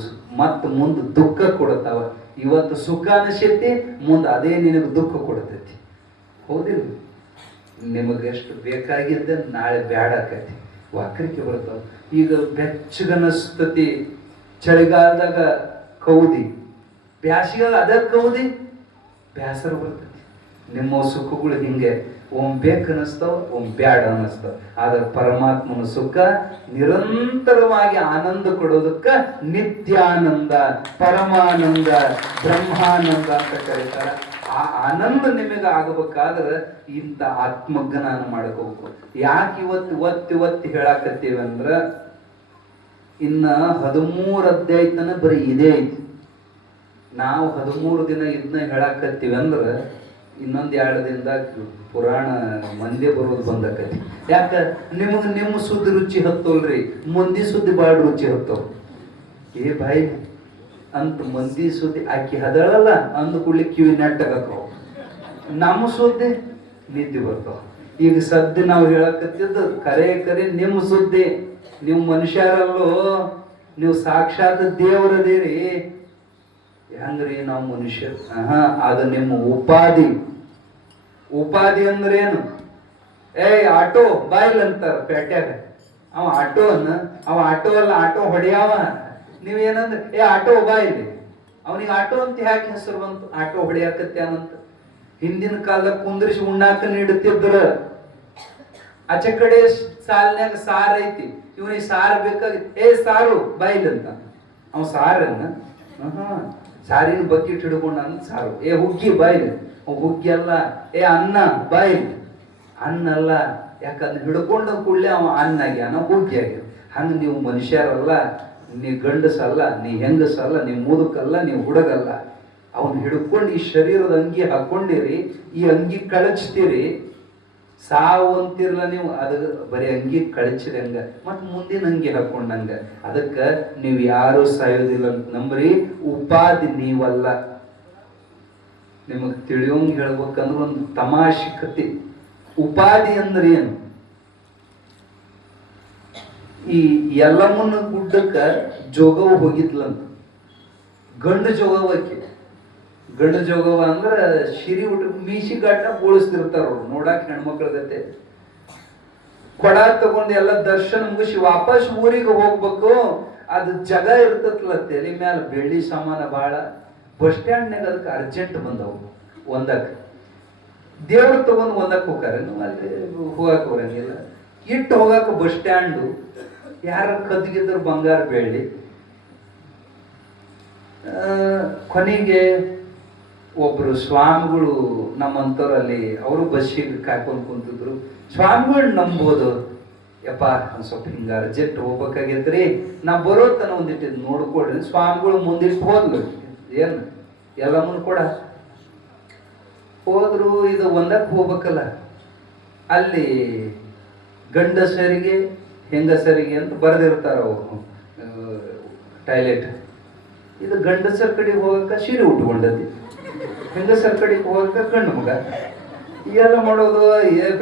ಮತ್ತೆ ಮುಂದೆ ದುಃಖ ಕೊಡ್ತಾವ. ಇವತ್ತು ಸುಖ ಅನಿಸೈತಿ, ಮುಂದೆ ಅದೇ ನಿನಗೆ ದುಃಖ ಕೊಡ್ತೈತಿ, ಹೌದಿಲ್ಲ? ನಿಮಗೆ ಎಷ್ಟು ಬೇಕಾಗಿದ್ದ ನಾಳೆ ಬ್ಯಾಡ ಆಕೈತಿ, ವಾಕರಿಕೆ ಬರ್ತಾವ. ಈಗ ಬೆಚ್ಚಗನಸ್ತತಿ, ಚಳಿಗಾಲದಾಗ ಕೌದಿ, ಬ್ಯಾಸಿಗಾಲ ಅದ ಕೌದಿ, ಬ್ಯಾಸರ ಬರ್ತೈತಿ. ನಿಮ್ಮ ಸುಖಗಳು ಹಿಂಗೆ ಒಮ್ಮೆ ಬೇಕು ಅನ್ನಿಸ್ತಾವ, ಒಮ್ಮೆ ಬ್ಯಾಡ ಅನ್ನಿಸ್ತಾವ. ಆದ್ರೆ ಪರಮಾತ್ಮನ ಸುಖ ನಿರಂತರವಾಗಿ ಆನಂದ ಕೊಡೋದಕ್ಕ ನಿತ್ಯಾನಂದ, ಪರಮಾನಂದ, ಬ್ರಹ್ಮಾನಂದ ಅಂತ ಕರೀತಾರೆ. ಆ ಆನಂದ ನಿಮಗೆ ಆಗಬೇಕಾದ್ರೆ ಇಂಥ ಆತ್ಮಜ್ಞಾನ ಮಾಡ್ಕೋಬೇಕು. ಯಾಕೆ ಒತ್ತಿ ಹೇಳಾಕತ್ತೀವಿ ಅಂದ್ರ ಇನ್ನ 13 ಅಧ್ಯಾಯ ತನ ಬರೀ ಇದೇ ಐತಿ. ನಾವು 13 ದಿನ ಇದನ್ನ ಹೇಳಾಕತ್ತೀವಿ ಅಂದ್ರ ಇನ್ನೊಂದು 2 ದಿನದಾಗ ಪುರಾಣ ಮಂದಿ ಬರೋದು ಬಂದಕತಿ. ಯಾಕ ನಿಮ್ಮ ಸುದ್ದಿ ರುಚಿ ಹತ್ತೋಲ್ರಿ, ಮಂದಿ ಸುದ್ದಿ ಬಾಳ ರುಚಿ ಹತ್ತವ್. ಏ ಬಾಯಿ ಅಂತ ಮಂದಿ ಸುದ್ದಿ ಆಕಿ ಹದಳಲ್ಲ ಅಂದ ಕೂಡ್ಲಿ ಕಿವಿ ನೆಟ್ಟಗಾಕವ್. ನಮ್ಮ ಸುದ್ದಿ ನಿದ್ದೆ ಬರ್ತಾವ. ಈಗ ಸದ್ಯ ನಾವು ಹೇಳಕತ್ತಿದ್ದು ಕರೆ ನಿಮ್ಮ ಸುದ್ದಿ. ನೀವು ಮನುಷ್ಯರಲ್ಲೋ, ನೀವು ಸಾಕ್ಷಾತ್ ದೇವರದೇರಿ. ಹೆಂಗ್ರಿ ನಾವು ಮನುಷ್ಯ? ಅದು ನಿಮ್ಮ ಉಪಾಧಿ ಅಂದ್ರೆ ಏನು? ಆಟೋ ಬಾಯಿಲ್ ಅಂತಾರ ಪೇಟ್ಯಾಗ. ಅವ ಆಟೋ ಅಲ್ಲ, ಆಟೋ ಹೊಡೆಯವ. ನೀವೇನಂದ್ರೆ ಆಟೋ ಬಾ ಇಲ್ಲಿ. ಅವನಿಗೆ ಆಟೋ ಅಂತ ಯಾಕೆ ಹೆಸರು ಬಂತು? ಆಟೋ ಹೊಡೆಯಾಕತ್ಯಾನಂತ. ಹಿಂದಿನ ಕಾಲದಾಗ ಕುಂದ್ರಿಸಿ ಉಣ್ಣಾಕ ನೀಡುತ್ತಿದ್ರ. ಆಚೆ ಕಡೆ ಸಾಲಿನ್ಯಾಗ ಸಾರ ಐತಿ, ಇವನಿಗೆ ಸಾರು ಬೇಕಾಗಿ ಸಾರು ಬಾಯಿಲ್ ಅಂತ ಅವ ಸಾರನ್ನ ಸಾರಿನ ಬಕೆಟ್ ಹಿಡ್ಕೊಂಡ ಸಾರು. ಹುಗ್ಗಿ ಬಾಯಿಲ್, ಹುಗ್ಗಿ ಅಲ್ಲ. ಅನ್ನ ಬಾಯಿಲ್, ಅನ್ನ ಅಲ್ಲ. ಯಾಕಂದ್ರೆ ಹಿಡ್ಕೊಂಡ ಕೂಡಲೇ ಅವ ಅನ್ನ ಆಗ್ಯಾನ, ಹುಗ್ಗಿ ಆಗ್ಯಾನ. ಹಂಗ ನೀವು ಮನುಷ್ಯರಲ್ಲ, ನೀ ಗಂಡಸಲ್ಲ, ನೀ ಹೆಂಗಸಲ್ಲ, ನೀ ಮುದುಕಲ್ಲ, ನೀವು ಹುಡುಗಲ್ಲ. ಅವನ್ ಹಿಡ್ಕೊಂಡು ಈ ಶರೀರದ ಅಂಗಿ ಹಾಕೊಂಡಿರಿ, ಈ ಅಂಗಿ ಕಳಚ್ತೀರಿ. ಸಾವು ಅಂತಿರ್ಲ ನೀವು, ಅದು ಬರೀ ಅಂಗಿ ಕಳಚಿದಂಗ ಮತ್ ಮುಂದಿನ ಅಂಗಿ ಹಾಕೊಂಡಂಗ. ಅದಕ್ಕ ನೀವು ಯಾರು ಸಾಯೋದಿಲ್ಲ ಅಂತ ನಂಬ್ರಿ. ಉಪಾಧಿ ನೀವಲ್ಲ. ನಿಮಗ್ ತಿಳಿಯೋಂಗ್ ಹೇಳ್ಬೇಕಂದ್ರೆ ಒಂದು ತಮಾಷೆ ಕತೆ. ಉಪಾಧಿ ಅಂದ್ರೆ ಏನು? ಈ ಯಲ್ಲಮ್ಮನ ಗುಡ್ಡಕ್ಕ ಜೋಗವು ಹೋಗಿದ್ಲಂತ. ಗಂಡು ಜೋಗವಕ್ಕೆ, ಗಂಡು ಜೋಗವ ಅಂದ್ರ ಶಿರಿ ಉಟ್ಟ ಮೀಸಿ ಗಾಟ ಬೋಳಿಸ್ತಿರ್ತಾರ ಅವ್ರು, ನೋಡಾಕ ಹೆಣ್ಮಕ್ಳ ಜೊತೆ. ಕೊಡ ತಗೊಂಡು ಎಲ್ಲ ದರ್ಶನ ಮುಗಿಸಿ ವಾಪಸ್ ಊರಿಗೆ ಹೋಗ್ಬೇಕು. ಅದು ಜಗ ಇರ್ತತ್ಲ ತಲೆ ಮ್ಯಾಲ ಬೆಳ್ಳಿ ಸಾಮಾನ ಬಾಳ. ಬಸ್ ಸ್ಟ್ಯಾಂಡ್ನಾಗ ಅದಕ್ಕೆ ಅರ್ಜೆಂಟ್ ಬಂದವು ಒಂದಕ್ಕ. ದೇವ್ರ ತಗೊಂಡು ಒಂದಕ್ಕೆ ಹೋಗಾರ, ಅಲ್ಲಿ ಹೋಗಾಕ ಬರಂಗಿಲ್ಲ. ಇಟ್ಟು ಹೋಗಾಕ ಬಸ್ ಸ್ಟ್ಯಾಂಡು. ಯಾರ ಕದ್ಗಿದ್ರು ಬಂಗಾರ ಬೆಳ್ಳಿ. ಕೊನೆಗೆ ಒಬ್ರು ಸ್ವಾಮಿಗಳು ನಮ್ಮಂತವ್ರಲ್ಲಿ, ಅವರು ಬಸ್ಸಿಗೆ ಕಾಯ್ಕೊಂಡು ಕುಂತಿದ್ರು. ಸ್ವಾಮಿಗಳು ನಂಬೋದು, ಯಪ್ಪ ಒಂದ್ ಸ್ವಲ್ಪ ಹಿಂಗ ಅರ್ಜೆಂಟ್ ಹೋಗ್ಬೇಕಾಗೈತ್ರಿ, ನಾ ಬರೋತನ ಒಂದಿಟ್ಟು ನೋಡ್ಕೊಡ್ರಿ. ಸ್ವಾಮಿಗಳು ಮುಂದಿಟ್ಟು ಹೋದ್ಲು. ಏನ್ ಎಲ್ಲ ಮುಂದ್ ಕೂಡ ಹೋದ್ರು. ಇದು ಒಂದಕ್ಕೆ ಹೋಗ್ಬೇಕಲ್ಲ, ಅಲ್ಲಿ ಗಂಡಸರಿಗೆ ಹೆಂಗಸರಿಗೆ ಅಂತ ಬರೆದಿರ್ತಾರ ಅವರು ಟಾಯ್ಲೆಟ್. ಇದು ಗಂಡಸರ ಕಡೆಗೆ ಹೋಗಕ್ಕ ಸೀರೆ ಉಟ್ಕೊಂಡತಿ, ಹೆಂಗಸರ ಕಡೆಗೆ ಹೋಗಕ್ಕ ಗಂಡು ಮಗ. ಎಲ್ಲ ಮಾಡೋದು,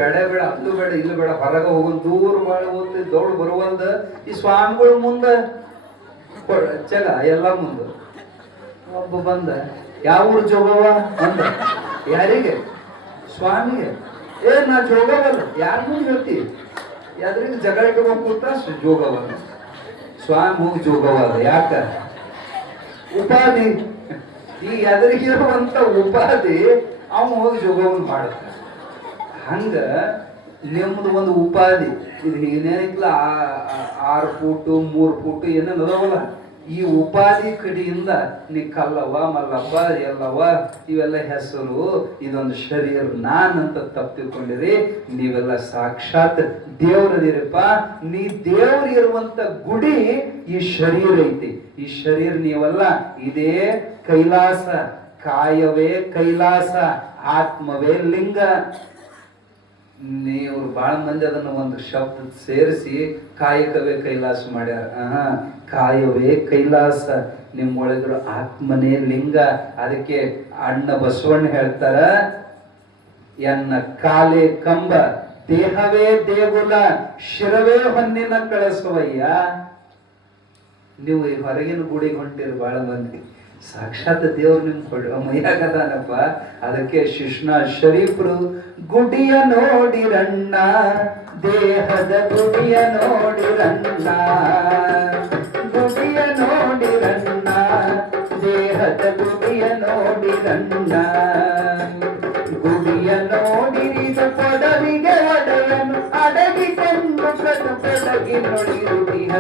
ಬೇಡ ಬೇಡ, ಅಲ್ಲೂ ಬೇಡ ಇಲ್ಲೂ ಬೇಡ, ಹೊರಗ ಹೋಗೋದು, ದೂರ ಮಾಡಿ ಹೋಗ್ತಿ, ದೌಡ್ ಬರುವಂದ. ಈ ಸ್ವಾಮಿಗಳು ಮುಂದ ಜಗ ಎಲ್ಲ ಮುಂದ. ಒಬ್ಬ ಬಂದ, ಯಾವ ಊರು ಜೋಗವ ಅಂದ. ಯಾರಿಗೆ? ಸ್ವಾಮಿಗೆ. ನಾ ಜೋಗವಲ್ಲ, ಯಾರ ಮುಂದೆ ಹೇಳ್ತಿ? ಯಾದ್ರಿಗೆ ಜಗಳ ಇಟ್ಕೊಂಡ್ ಕೂತ ಜೋಗವ. ಸ್ವಾಮಿ ಹೋಗಿ ಜೋಗವಾದ. ಯಾಕ? ಉಪಾಧಿ. ಈ ಎದುರಿಗಿರುವಂತ ಉಪಾಧಿ ಅವನು ಹೋಗಿ ಜೋಗವನ್ನು ಮಾಡುತ್ತ. ಹಂಗ ನಿಮ್ದು ಒಂದು ಉಪಾಧಿ. ಇದು ಏನೇನಿಕ್ಲ 6 ಫೂಟು 3 ಫೂಟು ಏನೇನು ಅದಾವಲ್ಲ, ಈ ಉಪಾಧಿ ಕಡೆಯಿಂದ ನೀ ಕಲ್ಲವ ಮಲ್ಲವ್ವ ಎಲ್ಲವ ಇವೆಲ್ಲ ಹೆಸರು. ಇದೊಂದು ಶರೀರ ನಾನಂತ ತಪ್ಪು ತಿಳ್ಕೊಂಡಿರಿ. ನೀವೆಲ್ಲ ಸಾಕ್ಷಾತ್ ದೇವ್ರದಿರಪ್ಪ. ನೀ ದೇವ್ರ ಇರುವಂತ ಗುಡಿ ಈ ಶರೀರ ಐತಿ. ಈ ಶರೀರ ನೀವಲ್ಲ, ಇದೇ ಕೈಲಾಸ. ಕಾಯವೇ ಕೈಲಾಸ, ಆತ್ಮವೇ ಲಿಂಗ. ನೀವು ಬಹಳ ಮಂದಿ ಅದನ್ನು ಒಂದು ಶಬ್ದ ಸೇರಿಸಿ ಕಾಯಕವೇ ಕೈಲಾಸ ಮಾಡ್ಯಾರ. ಕಾಯವೇ ಕೈಲಾಸ. ನಿಮ್ಮೊಳಗಿರೋ ಆತ್ಮನೇ ಲಿಂಗ. ಅದಕ್ಕೆ ಅಣ್ಣ ಬಸವಣ್ಣ ಹೇಳ್ತಾರ, ಎನ್ನ ಕಾಲೇ ಕಂಬ ದೇಹವೇ ದೇಗುಲ ಶಿರವೇ ಹೊನ್ನಿನ ಕಳಸುವಯ್ಯ. ನೀವು ಈ ಹೊರಗಿನ ಗುಡಿಗೆ ಹೊಂಟಿರಿ ಬಹಳ ಮಂದಿ, ಸಾಕ್ಷಾತ್ ದೇವ್ರು ನಿಮ್ ಮೈಯಾಗದಾನಪ್ಪ. ಅದಕ್ಕೆ ಶಿಷ್ಣ ಶರೀಫ್ರು ಗುಡಿಯ ನೋಡಿರಣ್ಣ, ದೇಹದ ಗುಡಿಯ ನೋಡಿರಣ್ಣ, ಗುಡಿಯ ನೋಡಿರಣ್ಣ, ದೇಹದ ಗುಡಿಯ ನೋಡಿರಣ್ಣ. ಗುಡಿಯ ನೋಡಿರಿದ ಕೊಡವಿಗೆ ಒಡೆಯನು ಅಡಗಿಕೊಂಡು ಕೊಡಗಿ ನುಡಿರುತ್ತಿಹ